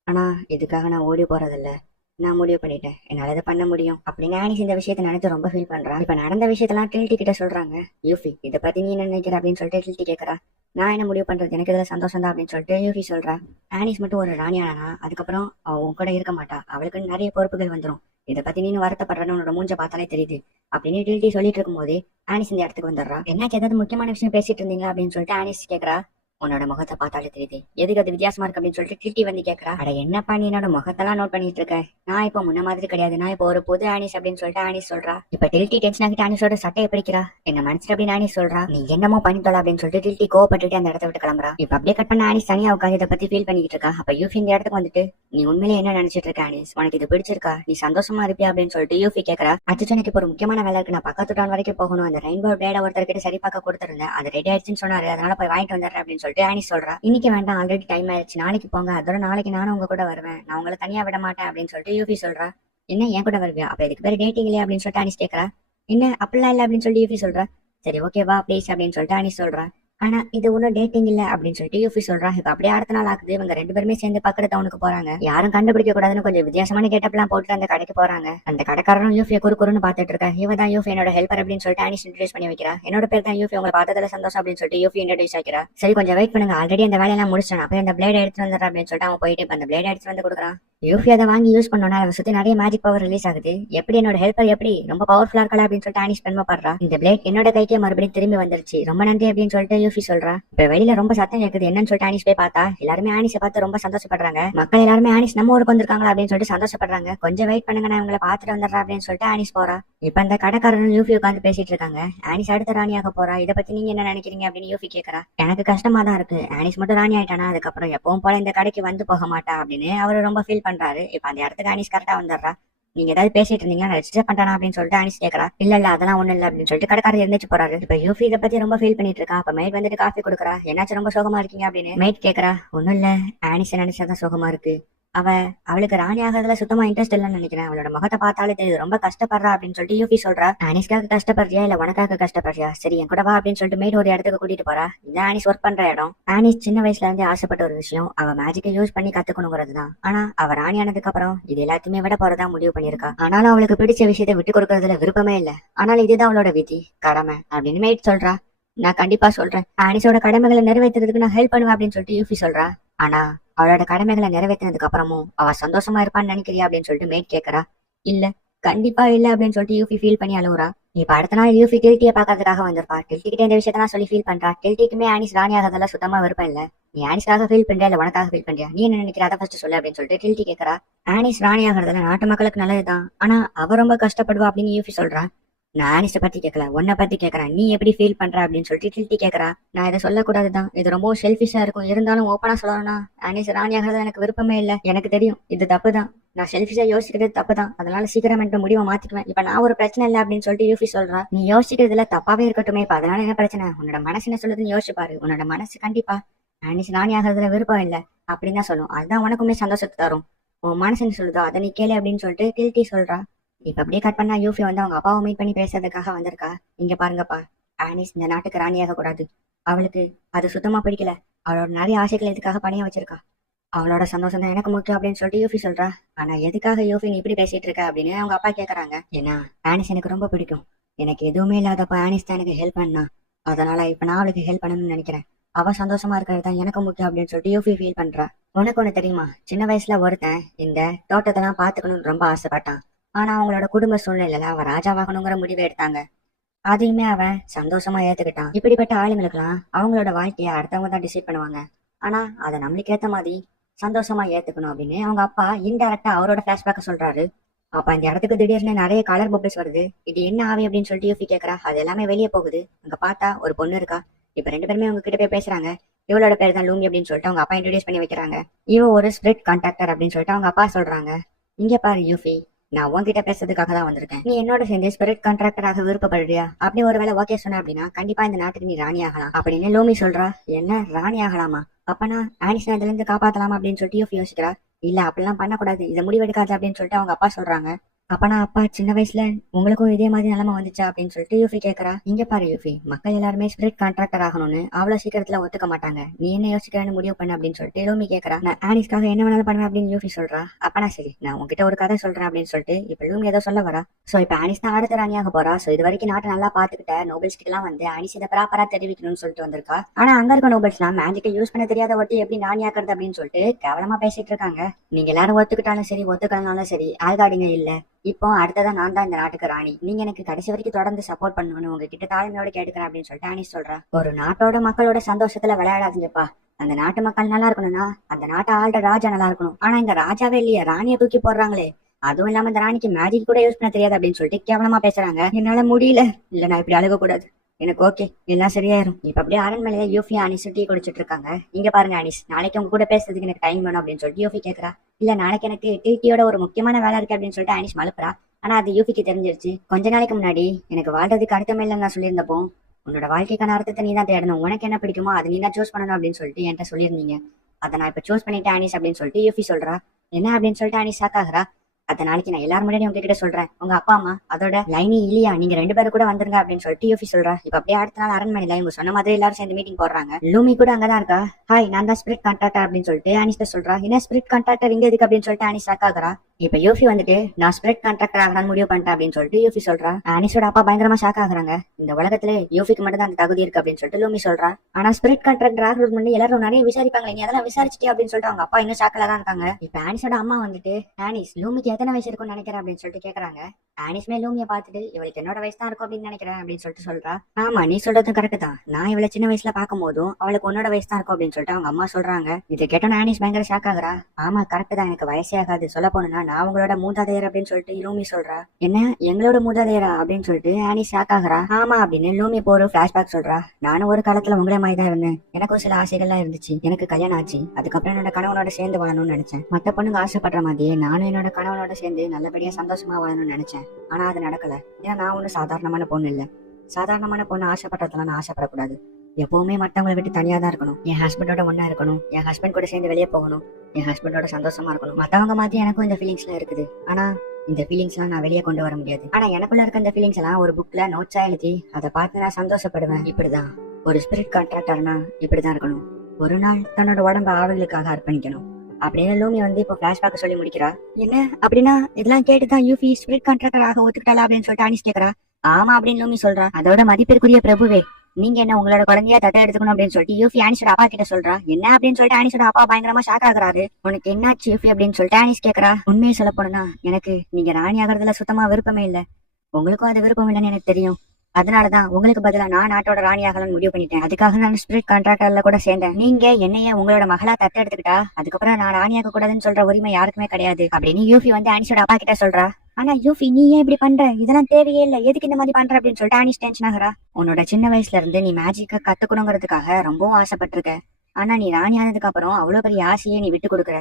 ஆனா இதுக்காக நான் ஓடி போறதில்ல, நான் முடிவு பண்ணிட்டேன் என்னால இதை பண்ண முடியும் அப்படின்னு ஆனிஸ் இந்த விஷயத்த நினைச்சு ரொம்ப ஃபீல் பண்றா. இப்ப நடந்த விஷயத்தெல்லாம் டில்டி கிட்ட சொல்றாங்க. யூஃபி இதை பத்தி நீ என்ன நினைக்கிற அப்படின்னு சொல்லிட்டு டில்டி கேக்குறா. நான் என்ன முடிவு பண்றது, எனக்கு இதுல சந்தோஷம் தான் அப்படின்னு சொல்லிட்டு யூஃபி சொல்றா. ஆனிஸ் மட்டும் ஒரு ராணி ஆனா அதுக்கப்புறம் அவ உன் கூட இருக்க மாட்டா, அவளுக்கு நிறைய பொறுப்புகள் வந்துடும், இதை பத்தி நீ வருத்தப்படுறன்னு உன்னோட மூஞ்ச பார்த்தாலே தெரியுது அப்படின்னு டில்டி சொல்லிட்டு இருக்கும் போதே ஆனிஸ் இந்த இடத்துக்கு வந்துடுறா. என்னாச்சு, ஏதாவது முக்கியமான விஷயம் பேசிட்டு இருந்தீங்களா அப்படின்னு சொல்லிட்டு ஆனிஸ் கேக்குறா. உன்னோட முகத்தை பார்த்தாலே தெரியுது எதுக்கு அது வித்தியாசமா இருக்கு அப்படின்னு சொல்லிட்டு டில்டி வந்து கேக்குறா. அட என்னப்பா நீ என்னோட முகத்தெல்லாம் நோட் பண்ணிட்டு இருக்க, நான் இப்போ முன்ன மாதிரி கிடையாது, நான் இப்போ ஒரு புது ஆனிஸ் அப்படின்னு சொல்லிட்டு ஆனிஸ் சொல்றா. இப்ப டில்டி டென்ஷன் ஆகிட்டு ஆனிஸோட சட்டையை பிடிக்கிறா. என்ன மனசு அப்படின்னு ஆனிஸ் சொல்றா. நீ என்னமோ பண்ணித்தோல அப்படின்னு சொல்லிட்டு டில்டி கோவப்பட்டுட்டு அந்த இடத்த விட்டு கிளம்புறா. இப்ப அப்படியே கட் பண்ண ஆனிஸ் தனியா உட்காந்து இதை பத்தி ஃபீல் பண்ணிட்டு இருக்கா. அப்ப யூஃபி இந்த இடத்துக்கு வந்துட்டு நீ உண்மையிலே என்ன நினைச்சிட்டு இருக்க ஆனிஸ், உனக்கு இது பிடிச்சிருக்கா, நீ சந்தோஷமா இருப்பியா அப்படின்னு சொல்லிட்டு யூஃபி கேக்குறா. அச்சு எனக்கு இப்போ ஒரு முக்கியமான வேலை இருக்கு, நான் பக்கத்து டவுன் வரைக்கும் போகணும், அந்த ரெயின்போ பிளேட ஒருத்தர்கிட்ட சரி பார்க்க கொடுத்துருந்தேன், அது ரெடி ஆயிடுச்சுன்னு சொன்னாரு, அதனால போய் வாங்கிட்டு வந்துடுறேன் அப்படின்னு சொல்லிட்டு ஆனிஸ் சொல்றா. இன்னைக்கு வேண்டாம், ஆல்ரெடி டைம் ஆயிடுச்சு, நாளைக்கு போங்க, அதோட நாளைக்கு நானும் உங்க கூட வருவேன், நான் உங்களை தனியா விட மாட்டேன் அப்படின்னு சொல்லிட்டு யூஃபி சொல்றா. என்ன என் கூட வருவியா, அப்ப இதுக்கு பேர் டேட்டிங் இல்லையா அப்படின்னு சொல்லிட்டு அனிஸ் கேக்குறா. என்ன அப்படிலாம் இல்ல அப்படின்னு சொல்லிட்டு யூஃபி சொல்றா. சரி ஓகேவா ப்ளீஸ் அப்படின்னு சொல்லிட்டு அனிஸ் சொல்றா. ஆனா இது ஒன்னும் டேட்டிங் இல்ல அப்படின்னு சொல்லிட்டு யூஃபி சொல்றா. இப்ப அப்படியே அடுத்த நாள் ஆகுது, இவங்க 2 பேருமே சேர்ந்து பக்கத்து டவுனுக்கு போறாங்க. யாரும் கண்டுபிடிக்க கூடாதுன்னு கொஞ்சம் வித்தியாசமான கெட்டப்லாம் போட்டு அந்த கடைக்கு போறாங்க. அந்த கடைக்காரரும் யூஃபியை குறுன்னு பாத்துட்டு இருக்கா. இவ தான் யூஃபி என்னோட ஹெல்ப்பர் அப்படின்னு சொல்லிட்டு அனிஸ் இன்ட்ரோடியூஸ் பண்ணி வைக்கிறா. என்னோட பேர் தான் யூஃபி, உங்களை பார்த்ததுல சந்தோஷம் அப்படின்னு சொல்லிட்டு யூஃபி இன்ட்ரோடியூஸ் ஆகிறா. சரி கொஞ்சம் வெயிட் பண்ணுங்க, ஆல்ரெடி அந்த வேலையெல்லாம் முடிச்சிட்டேன், அப்ப அந்த பிளேட் எடுத்து வந்துடுறேன் அப்படின்னு சொல்லிட்டு அவன் போயிட்டு அந்த பிளேட் எடுத்து வந்து கொடுக்குறான். யூஃபி அதை வாங்கி யூஸ் பண்ணோம்னா அதை சுத்தி நிறைய மேஜிக் பவர் ரிலீஸ் ஆகுது. எப்படி என்னோட ஹெல்ப்பர் எப்படி ரொம்ப பவர்ஃபுல்லா இருக்கா அப்படின்னு சொல்லிட்டு அனிஸ் பெருமைப்படுறா. இந்த பிளேட் என்னோட கைக்கே மறுபடியும் திரும்பி வந்துருச்சு, ரொம்ப நன்றி அப்படின்னு சொல்லிட்டு யூஃபி சொல்றா. இப்ப வெளியில ரொம்ப சத்தம் கேக்குது, என்னன்னு சொல்லிட்டு ஆனிஸ் போய் பார்த்தா எல்லாருமே ஆனிஸை பார்த்து ரொம்ப சந்தோஷப்படுறாங்க. மக்கள் எல்லாருமே ஆனிஸ் நம்ம ஊருக்கு வந்திருக்காங்களா அப்படின்னு சொல்லிட்டு சந்தோஷப்படுறாங்க. கொஞ்சம் வெயிட் பண்ணுங்க, நான் உங்களை பார்த்துட்டு வந்துடுறேன் அப்படின்னு சொல்லிட்டு ஆனிஸ் போறா. இப்ப அந்த கடைக்காரனும் யூஃபி உட்காந்து பேசிட்டு இருக்காங்க. ஆனிஸ் அடுத்த ராணியாக போறா, இதை பத்தி நீங்க என்ன நினைக்கிறீங்க அப்படின்னு யூஃபி கேக்குறா. எனக்கு கஷ்டமா தான் இருக்கு, ஆனிஸ் மட்டும் ராணி ஆயிட்டானா அதுக்கப்புறம் எப்பவும் போல இந்த கடைக்கு வந்து போக மாட்டா அப்படின்னு அவரு ரொம்ப ஃபீல் பண்றாரு. இப்ப அந்த இடத்துக்கு ஆனிஸ் கரெக்டா வந்துடுறா. நீங்க ஏதாவது பேசிட்டு இருந்தீங்க, நான் ரெஜிஸ்டர் பண்றானா அப்படின்னு சொல்லிட்டு ஆனிஸ் கேக்குறா. இல்ல இல்ல அதெல்லாம் ஒண்ணு இல்ல அப்படின்னு சொல்லிட்டு கடைக்காரர் இருந்துச்சு போறாரு. இப்ப யூஃபி இதை பத்தி ரொம்ப ஃபீல் பண்ணிட்டு இருக்கா. அப்ப மேட் வந்துட்டு காஃபி கொடுக்குறா. என்னாச்சும் ரொம்ப சோகமா இருக்கீங்க அப்படின்னு மேட் கேக்குறா. ஒண்ணும் இல்ல, ஆனிஸ் நினைச்சாதான் சோகமா இருக்கு, அவளுக்கு ராணி ஆகிறதுல சுத்தமா இன்ட்ரெஸ்ட் இல்லைன்னு நினைக்கிறேன், அவளோட முகத்தை பார்த்தாலே தெரியுது ரொம்ப கஷ்டப்படுறா அப்படின்னு சொல்லிட்டு யூஃபி சொல்றா. ஆனிஸ்க்காக கஷ்டப்படுறியா இல்ல உனக்காக கஷ்டப்படுறியா, சரி என் கூட வா அப்படின்னு சொல்லிட்டு மேட் ஒரு இடத்துக்கு கூட்டிட்டு போறா. இந்த ஆனிஸ் ஒர்க் பண்ற இடம். ஆனிஸ் சின்ன வயசுல இருந்து ஆசைப்பட்ட ஒரு விஷயம் அவ மேஜிக்கை யூஸ் பண்ணி கத்துக்கணுங்கிறது தான். ஆனா அவ ராணி ஆனதுக்கு அப்புறம் இது எல்லாத்தையுமே விட போறதா முடிவு பண்ணிருக்கா. ஆனாலும் அவளுக்கு பிடிச்ச விஷயத்தை விட்டு கொடுக்கறதுல விருப்பமே இல்ல, ஆனாலும் இதுதான் அவளோட விதி கடமை அப்படின்னு மேட் சொல்றா. நான் கண்டிப்பா சொல்றேன், ஆனிஸோட கடமைகளை நிறைவேற்றுறதுக்கு நான் ஹெல்ப் பண்ணுவேன் அப்படின்னு சொல்லிட்டு யூஃபி சொல்றா. ஆனா அவளோட கடமைகளை நிறைவேற்றினதுக்கு அப்புறமும் அவ சந்தோஷமா இருப்பான்னு நினைக்கிறியா அப்படின்னு சொல்லிட்டு மேட் கேக்குறா. இல்ல கண்டிப்பா இல்ல அப்படின்னு சொல்லிட்டு யூஃபி ஃபீல் பண்ணி அழுவுறா. இப்ப அடுத்த நாள் யூஃபி டில்ட்டியை பாக்கிறதுக்காக வந்திருப்பா. டில்ட்டி கிட்ட இந்த விஷயத்தான் சொல்லி ஃபீல் பண்றா. டில்ட்டிக்குமே ஆனிஸ் ராணி ஆகிறதெல்லாம் சுத்தமா விருப்பம் இல்ல. நீ ஆனிஸ்க்காக ஃபீல் பண்றியா இல்ல உனக்காக ஃபீல் பண்றியா, நீ என்ன நினைக்கிற அதை ஃபர்ஸ்ட் சொல்லு அப்படின்னு சொல்லிட்டு டில்ட்டி கேக்குறா. ஆனிஸ் ராணி ஆகிறதுல நாட்டு மக்களுக்கு நல்லதுதான், ஆனா அவ ரொம்ப கஷ்டப்படுவா அப்படின்னு யூஃபி சொல்றா. நான் ஆனிஸை பத்தி கேட்கல, உன்னை பத்தி கேட்கறேன், நீ எப்படி ஃபீல் பண்ற அப்படின்னு சொல்லிட்டு டில்ட்டி கேட்கறா. நான் இதை சொல்லக்கூடாதுதான், இது ரொம்ப செல்ஃபிஷா இருக்கும், இருந்தாலும் ஓப்பனா சொல்லணும்னா ஆனிஸ் ராணி ஆகிறது எனக்கு விருப்பமே இல்லை, எனக்கு தெரியும் இது தப்புதான், நான் செல்ஃபிஷா யோசிக்கிறது தப்புதான், அதனால சீக்கிரம் எனக்கு முடிவை மாத்திக்குவேன், இப்ப நான் ஒரு பிரச்சனை இல்லை அப்படின்னு சொல்லிட்டு யூஃபி சொல்றா. நீ யோசிக்கிறதுல தப்பாவே இருக்கட்டுமே, இப்ப அதனால என்ன பிரச்சனை, உன்னோட மனசு என்ன சொல்லுதுன்னு யோசிச்சு பாரு, உன்னோட மனசு கண்டிப்பா ஆனிஸ் ராணி ஆகிறதுல விருப்பம் இல்லை அப்படின்னு தான் சொல்லும், அதுதான் உனக்குமே சந்தோஷத்தை தரும், உன் மனசு என்ன சொல்லுதோ அதை நீ கேளு அப்படின்னு சொல்லிட்டு டில்ட்டி சொல்றா. இப்ப அப்படியே கட் பண்ணா யூஃபி வந்து அவங்க அப்பாவை மீட் பண்ணி பேசுறதுக்காக வந்திருக்கா. இங்க பாருங்கப்பா, ஆனிஸ் இந்த நாட்டுக்கு ராணியாக கூடாது, அவளுக்கு அது சுத்தமா பிடிக்கல, அவளோட நிறைய ஆசைகள் இதுக்காக பணிய வச்சிருக்கா, அவளோட சந்தோஷம் தான் எனக்கு முக்கியம் அப்படின்னு சொல்லிட்டு யூஃபி சொல்றா. ஆனா எதுக்காக யூஃபி நீ இப்படி பேசிட்டு இருக்க அப்படின்னு அவங்க அப்பா கேக்குறாங்க. ஏன்னா ஆனிஸ் எனக்கு ரொம்ப பிடிக்கும், எனக்கு எதுவுமே இல்லாதப்ப ஆனிஸ் தான் எனக்கு ஹெல்ப் பண்ணா, அதனால இப்ப நான் அவளுக்கு ஹெல்ப் பண்ணணும்னு நினைக்கிறேன். அவ சந்தோஷமா இருக்கிறது தான் எனக்கு முக்கியம் அப்படின்னு சொல்லிட்டு யூஃபி ஃபீல் பண்றா. உனக்கு ஒண்ணு தெரியுமா, சின்ன வயசுல ஒருத்தன் இந்த தோட்டத்தெல்லாம் பாத்துக்கணும்னு ரொம்ப ஆசைப்பட்டான். ஆனா அவங்களோட குடும்ப சூழ்நிலையில அவன் ராஜாவாகணுங்கிற முடிவை எடுத்தாங்க. அதையுமே அவன் சந்தோஷமா ஏத்துக்கிட்டான். இப்படிப்பட்ட ஆளுங்களுக்கெல்லாம் அவங்களோட வாழ்க்கைய அடுத்தவங்க தான் டிசைட் பண்ணுவாங்க. ஆனா அதை நம்மளுக்கு ஏத்த மாதிரி சந்தோஷமா ஏத்துக்கணும் அப்படின்னு அவங்க அப்பா இன்டைரக்டா அவரோட பிளாஷ்பேக்க சொல்றாரு. அப்ப இந்த இடத்துக்கு திடீர்னு நிறைய கலர் பபிள்ஸ் வருது. இது என்ன ஆவி அப்படின்னு சொல்லிட்டு யூஃபி கேக்குறா. அது எல்லாமே வெளியே போகுது. அங்க பார்த்தா ஒரு பொண்ணு இருக்கா. இப்ப 2 பேருமே அவங்க கிட்ட போய் பேசுறாங்க. இவளோட பேர் தான் லூமி அப்படின்னு சொல்லிட்டு அவங்க அப்பா இன்ட்ரோடியூஸ் பண்ணி வைக்கிறாங்க. இவ ஒரு ஸ்பிரிட் கான்ட்ராக்டர் அப்படின்னு சொல்லிட்டு அவங்க அப்பா சொல்றாங்க. இங்க பாரு யூஃபி, நான் உன்கிட்ட பேசுறதுக்காக தான் வந்திருக்கேன். நீ என்னோட சேர்ந்து ஸ்பிரிட் கான்ட்ராக்டராக விருப்பப்படுறியா? அப்படி ஒருவேளை ஓகே சொன்ன அப்படின்னா கண்டிப்பா இந்த நாட்டுக்கு நீ ராணி ஆகலாம் அப்படின்னு லூமி சொல்றா. என்ன ராணி ஆகலாமா? அப்பனா ஆனிஷா இதுல இருந்து காப்பாத்தலாமா அப்படின்னு சொல்லிட்டு யூஃபி யோசிக்கிறா. இல்ல அப்படிலாம் பண்ணக்கூடாது, இதை முடிவெடுக்காது அப்படின்னு சொல்லிட்டு அவங்க அப்பா சொல்றாங்க. அப்பனா அப்பா சின்ன வயசுல உங்களுக்கும் இதே மாதிரி நிலைமை வந்துச்சா அப்படின்னு சொல்லிட்டு யூஃபி கேக்குறா. இங்க பாரு யூஃபி, மக்கள் எல்லாருமே ஸ்பிரிட் கான்ட்ராக்டர் ஆகணும்னு அவ்வளவு சீக்கிரத்துல ஒத்துக்க மாட்டாங்க. நீ என்ன யோசிக்கிறேன்னு முடிவு பண்ண அப்படின்னு சொல்லிட்டு லூமி கேக்குறா. நான் ஆனிஸ்க்காக என்ன வேணாலும் பண்ணுவேன் அப்படின்னு யூஃபி சொல்றா. அப்பனா சரி, நான் உங்ககிட்ட ஒரு கதை சொல்றேன் அப்படின்னு சொல்லிட்டு இப்ப லூமி ஏதோ சொல்ல வரா. சோ இப்ப ஆனிஸ் தான் அடுத்த ராணியாக போறா. சோ இது வரைக்கும் நாட்டை நல்லா பாத்துக்கிட்ட நோபல்ஸ் கிட்ட எல்லாம் வந்து ஆனிஸ் இதை ப்ராப்பரா தெரிவிக்கணும்னு சொல்லிட்டு வந்திருக்கா. ஆனா அங்க இருக்க நோபல்ஸ்லாம் மேஜிக்கை யூஸ் பண்ண தெரியாத ஒட்டி எப்படி ராணியாக்குறது அப்படின்னு சொல்லிட்டு கேவலமா பேசிட்டு இருக்காங்க. நீங்க எல்லாரும் ஒத்துக்கிட்டாலும் சரி ஒத்துக்கலனாலும் சரி ஆள்காடிங்க இல்ல. இப்போ அடுத்ததான் நான் தான் இந்த நாட்டுக்கு ராணி. நீங்க எனக்கு கடைசி வரைக்கும் தொடர்ந்து சப்போர்ட் பண்ணணும்னு உங்ககிட்ட தாழ்மையோட கேட்டுக்கிறேன் அப்படின்னு சொல்லிட்டு ஆனிஸ் சொல்றா. ஒரு நாட்டோட மக்களோட சந்தோஷத்துல விளையாடாதீங்கப்பா. அந்த நாட்டு மக்கள் நல்லா இருக்கணும்னா அந்த நாட்டை ஆள்ற ராஜா நல்லா இருக்கணும். ஆனா இந்த ராஜாவே இல்லையா, ராணியை தூக்கி போடுறாங்களே. அதுவும் இல்லாம இந்த ராணிக்கு மேஜிக் கூட யூஸ் பண்ண தெரியாது அப்படின்னு சொல்லிட்டு கேவலமா பேசுறாங்க. என்னால முடியல. இல்ல நான் இப்படி அழுக கூடாது. எனக்கு ஓகே, எல்லாம் சரியாயிரும். இப்ப அப்படியே அரண்மனையில யூஃபி ஆனிஸ் டீ குடிச்சிட்டு இருக்காங்க. இங்க பாருங்க ஆனிஸ், நாளைக்கு உங்க கூட பேசுறதுக்கு எனக்கு டைம் வேணும் அப்படின்னு சொல்லிட்டு யூஃபி கேக்குறா. இல்ல நாளைக்கு எனக்கு டீயோட ஒரு முக்கியமான வேலை இருக்கு அப்படின்னு சொல்லிட்டு ஆனிஸ் மலுப்புறா. ஆனா அது யூஃபிக்கு தெரிஞ்சிருச்சு. கொஞ்ச நாளைக்கு முன்னாடி எனக்கு வாழ்றதுக்கு அர்த்தமே இல்லைன்னு நான் சொல்லியிருந்தப்போ உன்னோட வாழ்க்கைக்கான அர்த்தத்தை நீ தான் தேடணும், உனக்கு என்ன பிடிக்குமோ அதை நீ தான் சூஸ் பண்ணணும் அப்படின்னு சொல்லிட்டு என்கிட்ட சொல்லியிருந்தீங்க. அதை நான் இப்ப சூஸ் பண்ணிட்டேன் ஆனிஸ் அப்படின்னு சொல்லிட்டு யூஃபி சொல்றா. என்ன அப்படின்னு சொல்லிட்டு ஆனிஸ் ஷாக் ஆகுறா. அத நாளைக்கு நான் எல்லாரும் முன்னாடி உங்ககிட்ட சொல்றேன். உங்க அப்பா அம்மா அதோட லைனி இல்லையா, நீங்க 2 பேரும் கூட வந்துருங்க அப்படின்னு சொல்லிட்டு யூஃபி சொல்றா. இப்ப அப்படியே அடுத்த நாள் அரண்மனையில இவங்க சொன்ன மாதிரி எல்லாரும் சேர்ந்து மீட்டிங் போடுறாங்க. லூமி கூட அங்கதான் இருக்கா. ஹாய், நான் தான் ஸ்பிரிட் கான்ட்ராக்டர் அப்படின்னு சொல்லிட்டு ஆனிஸ்ட சொல்றா. என்ன ஸ்பிரிட் கான்ட்ராக்டர் இங்க எதுக்கு அப்படின்னு சொல்லிட்டு ஆனிஸ் ஷாக் ஆகுறா. இப்ப யூஃபி வந்துட்டு நான் ஸ்பிரிட் கான்ட்ராக்டர் ஆகலான்னு முடிவு பண்ணிட்டேன் அப்படின்னு சொல்லிட்டு யூஃபி சொல்றா. ஆனிஸோட அப்பா பயங்கரமா ஷாக் ஆகுறாங்க. இந்த உலகத்துல யூஃபிக்கு மட்டும் தான் அந்த தகுதி இருக்கு அப்படின்னு சொல்லிட்டு லூமி சொல்றா. ஆனா ஸ்பிரிட் கான்ட்ராக்டர் ஆகிறது முன்னாடி எல்லாரும் நிறைய விசாரிப்பாங்க, நீ அதெல்லாம் விசாரிச்சிட்டே அப்படின்னு சொல்லிட்டு அவங்க அப்பா இன்னும் ஷாக்ல தான் இருக்காங்க. இப்ப ஆனிஸோட அம்மா வந்துட்டு ஆனிஸ் லூமிக்கு எத்தனை வயசு இருக்கும்னு நினைக்கிறேன் அப்படின்னு சொல்லிட்டு கேக்குறாங்க. ஆனிஸ்மே லூமியை பார்த்துட்டு இவளுக்கு என்னோட வயசு தான் இருக்கும் அப்படின்னு நினைக்கிறேன் அப்படின்னு சொல்லிட்டு சொல்றா. ஆமா, நீ சொல்றதும் கரெக்ட் தான். நான் இவளை சின்ன வயசுல பார்க்கும் போதும் அவளுக்கு உன்னோட வயசு தான் இருக்கும் அப்படின்னு சொல்லிட்டு அவங்க அம்மா சொல்றாங்க. இதை கேட்டோன்னு ஆனிஸ் பயங்கர ஷாக் ஆகுறா. ஆமா கரெக்ட் தான், எனக்கு வயசே ஆகாது. சொல்ல போனா நான் உங்களோட மூதாதையர் அப்படின்னு சொல்லிட்டு லூமி சொல்றா. என்ன எங்களோட மூதாதையரா அப்படின்னு சொல்லிட்டு ஆனிஸ் ஷாக் ஆகுறா. ஆமா அப்படின்னு லூமி இப்போ ஒரு பிளாஷ்பேக் சொல்றா. நானும் ஒரு காலத்துல உங்களே மாதிரி தான் இருந்தேன். எனக்கும் சில ஆசைகள்லாம் இருந்துச்சு. எனக்கு கல்யாணம் ஆச்சு. அதுக்கப்புறம் என்னோட கணவனோட சேர்ந்து வாழணும்னு நினைச்சேன். மத்த பொண்ணுங்க ஆசைப்படுற மாதிரியே நானும் என்னோட கணவனோட சேர்ந்து நல்லபடியா சந்தோஷமா வாழணும்னு நினைச்சேன். ஆனா அது நடக்கல. ஏன்னா நான் ஒன்னும் சாதாரணமான பொண்ணு இல்ல. சாதாரணமான பொண்ணு ஆசைப்படுறதுலாம் நான் ஆசைப்படக்கூடாது. எப்பவுமே மற்றவங்களை விட்டு தனியா தான் இருக்கணும். என் ஹஸ்பண்டோட ஒண்ணா இருக்கணும். என் ஹஸ்பண்ட் கூட சேர்ந்து வெளியே போகணும். என் ஹஸ்பண்டோட சந்தோஷமா இருக்கணும். மத்தவங்க மாதிரி எனக்கும் இந்த ஃபீலிங்ஸ்லாம் இருக்குது. ஆனா இந்த ஃபீலிங்ஸ் எல்லாம் நான் வெளியே கொண்டு வர முடியாது. ஆனா எனக்குள்ள இருக்க இந்த ஃபீலிங்ஸ் எல்லாம் ஒரு புக்ல நோட்ஸா எழுதி அதை பார்த்து நான் சந்தோஷப்படுவேன். இப்படிதான் ஒரு ஸ்பிரிட் கான்ட்ராக்டர்னா இப்படிதான் இருக்கணும். ஒரு நாள் தன்னோட உடம்ப ஆவலுக்காக அர்ப்பணிக்கணும் அப்படின்னு லூமி வந்து இப்போ பிளாஷ்பேக் சொல்லி முடிக்கிறா. என்ன அப்படின்னா இதெல்லாம் கேட்டுதான் யூஃபி ஸ்பிரிட் கான்ட்ராக்டர் ஆக ஒத்துக்கிட்டாளா அப்படின்னு சொல்லிட்டு ஆனிஸ் கேக்குறா. ஆமா அப்படின்னு லூமி சொல்றா. அதோட மதிப்பிற்குரிய பிரபுவே, நீங்க என்ன உங்களோட குழந்தையா தட்ட எடுத்துக்கணும் அப்படின்னு சொல்லிட்டு யூஃபி ஆனிஸோட அப்பா கிட்ட சொல்றா. என்ன அப்படின்னு சொல்லிட்டு ஆனிஸோட அப்பா பயங்கரமா ஷாக் ஆகுறாரு. உனக்கு என்னாச்சு யூஃபி அப்படின்னு சொல்லிட்டு ஆனிஸ் கேக்குறா. உண்மையை சொல்ல போனா எனக்கு நீங்க ராணி ஆகிறதுல சுத்தமா விருப்பமே இல்ல. உங்களுக்கும் அது விருப்பம் இல்லைன்னு எனக்கு தெரியும். அதனாலதான் உங்களுக்கு பதிலா நான் நாட்டோட ராணி ஆகலாம்னு முடிவு பண்ணிட்டேன். அதுக்காக நான் ஸ்பிரிட் கான்ட்ராக்டர்ல கூட சேர்ந்தேன். நீங்க என்னைய உங்களோட மகளா தத்து எடுத்துக்கிட்டா அதுக்கப்புறம் நான் ராணியாக கூடாதுன்னு சொல்ற உரிமை யாருக்குமே கிடையாது அப்படின்னு யூஃபி வந்து ஆனிஸோட அப்பா கிட்ட சொல்றா. ஆனா யூஃபி நீ ஏன் இப்படி பண்ற, இதெல்லாம் தேவையே இல்ல, எதுக்கு இந்த மாதிரி பண்ற அப்படின்னு சொல்லிட்டு ஆனிஸ் டென்ஷன் ஆகுறா. உன்னோட சின்ன வயசுல இருந்து நீ மேஜிக்க கத்துக்கணுங்கிறதுக்காக ரொம்பவும் ஆசைப்பட்டிருக்க. ஆனா நீ ராணி ஆனதுக்கு அப்புறம் அவ்வளவு பெரிய ஆசையே நீ விட்டு கொடுக்குற.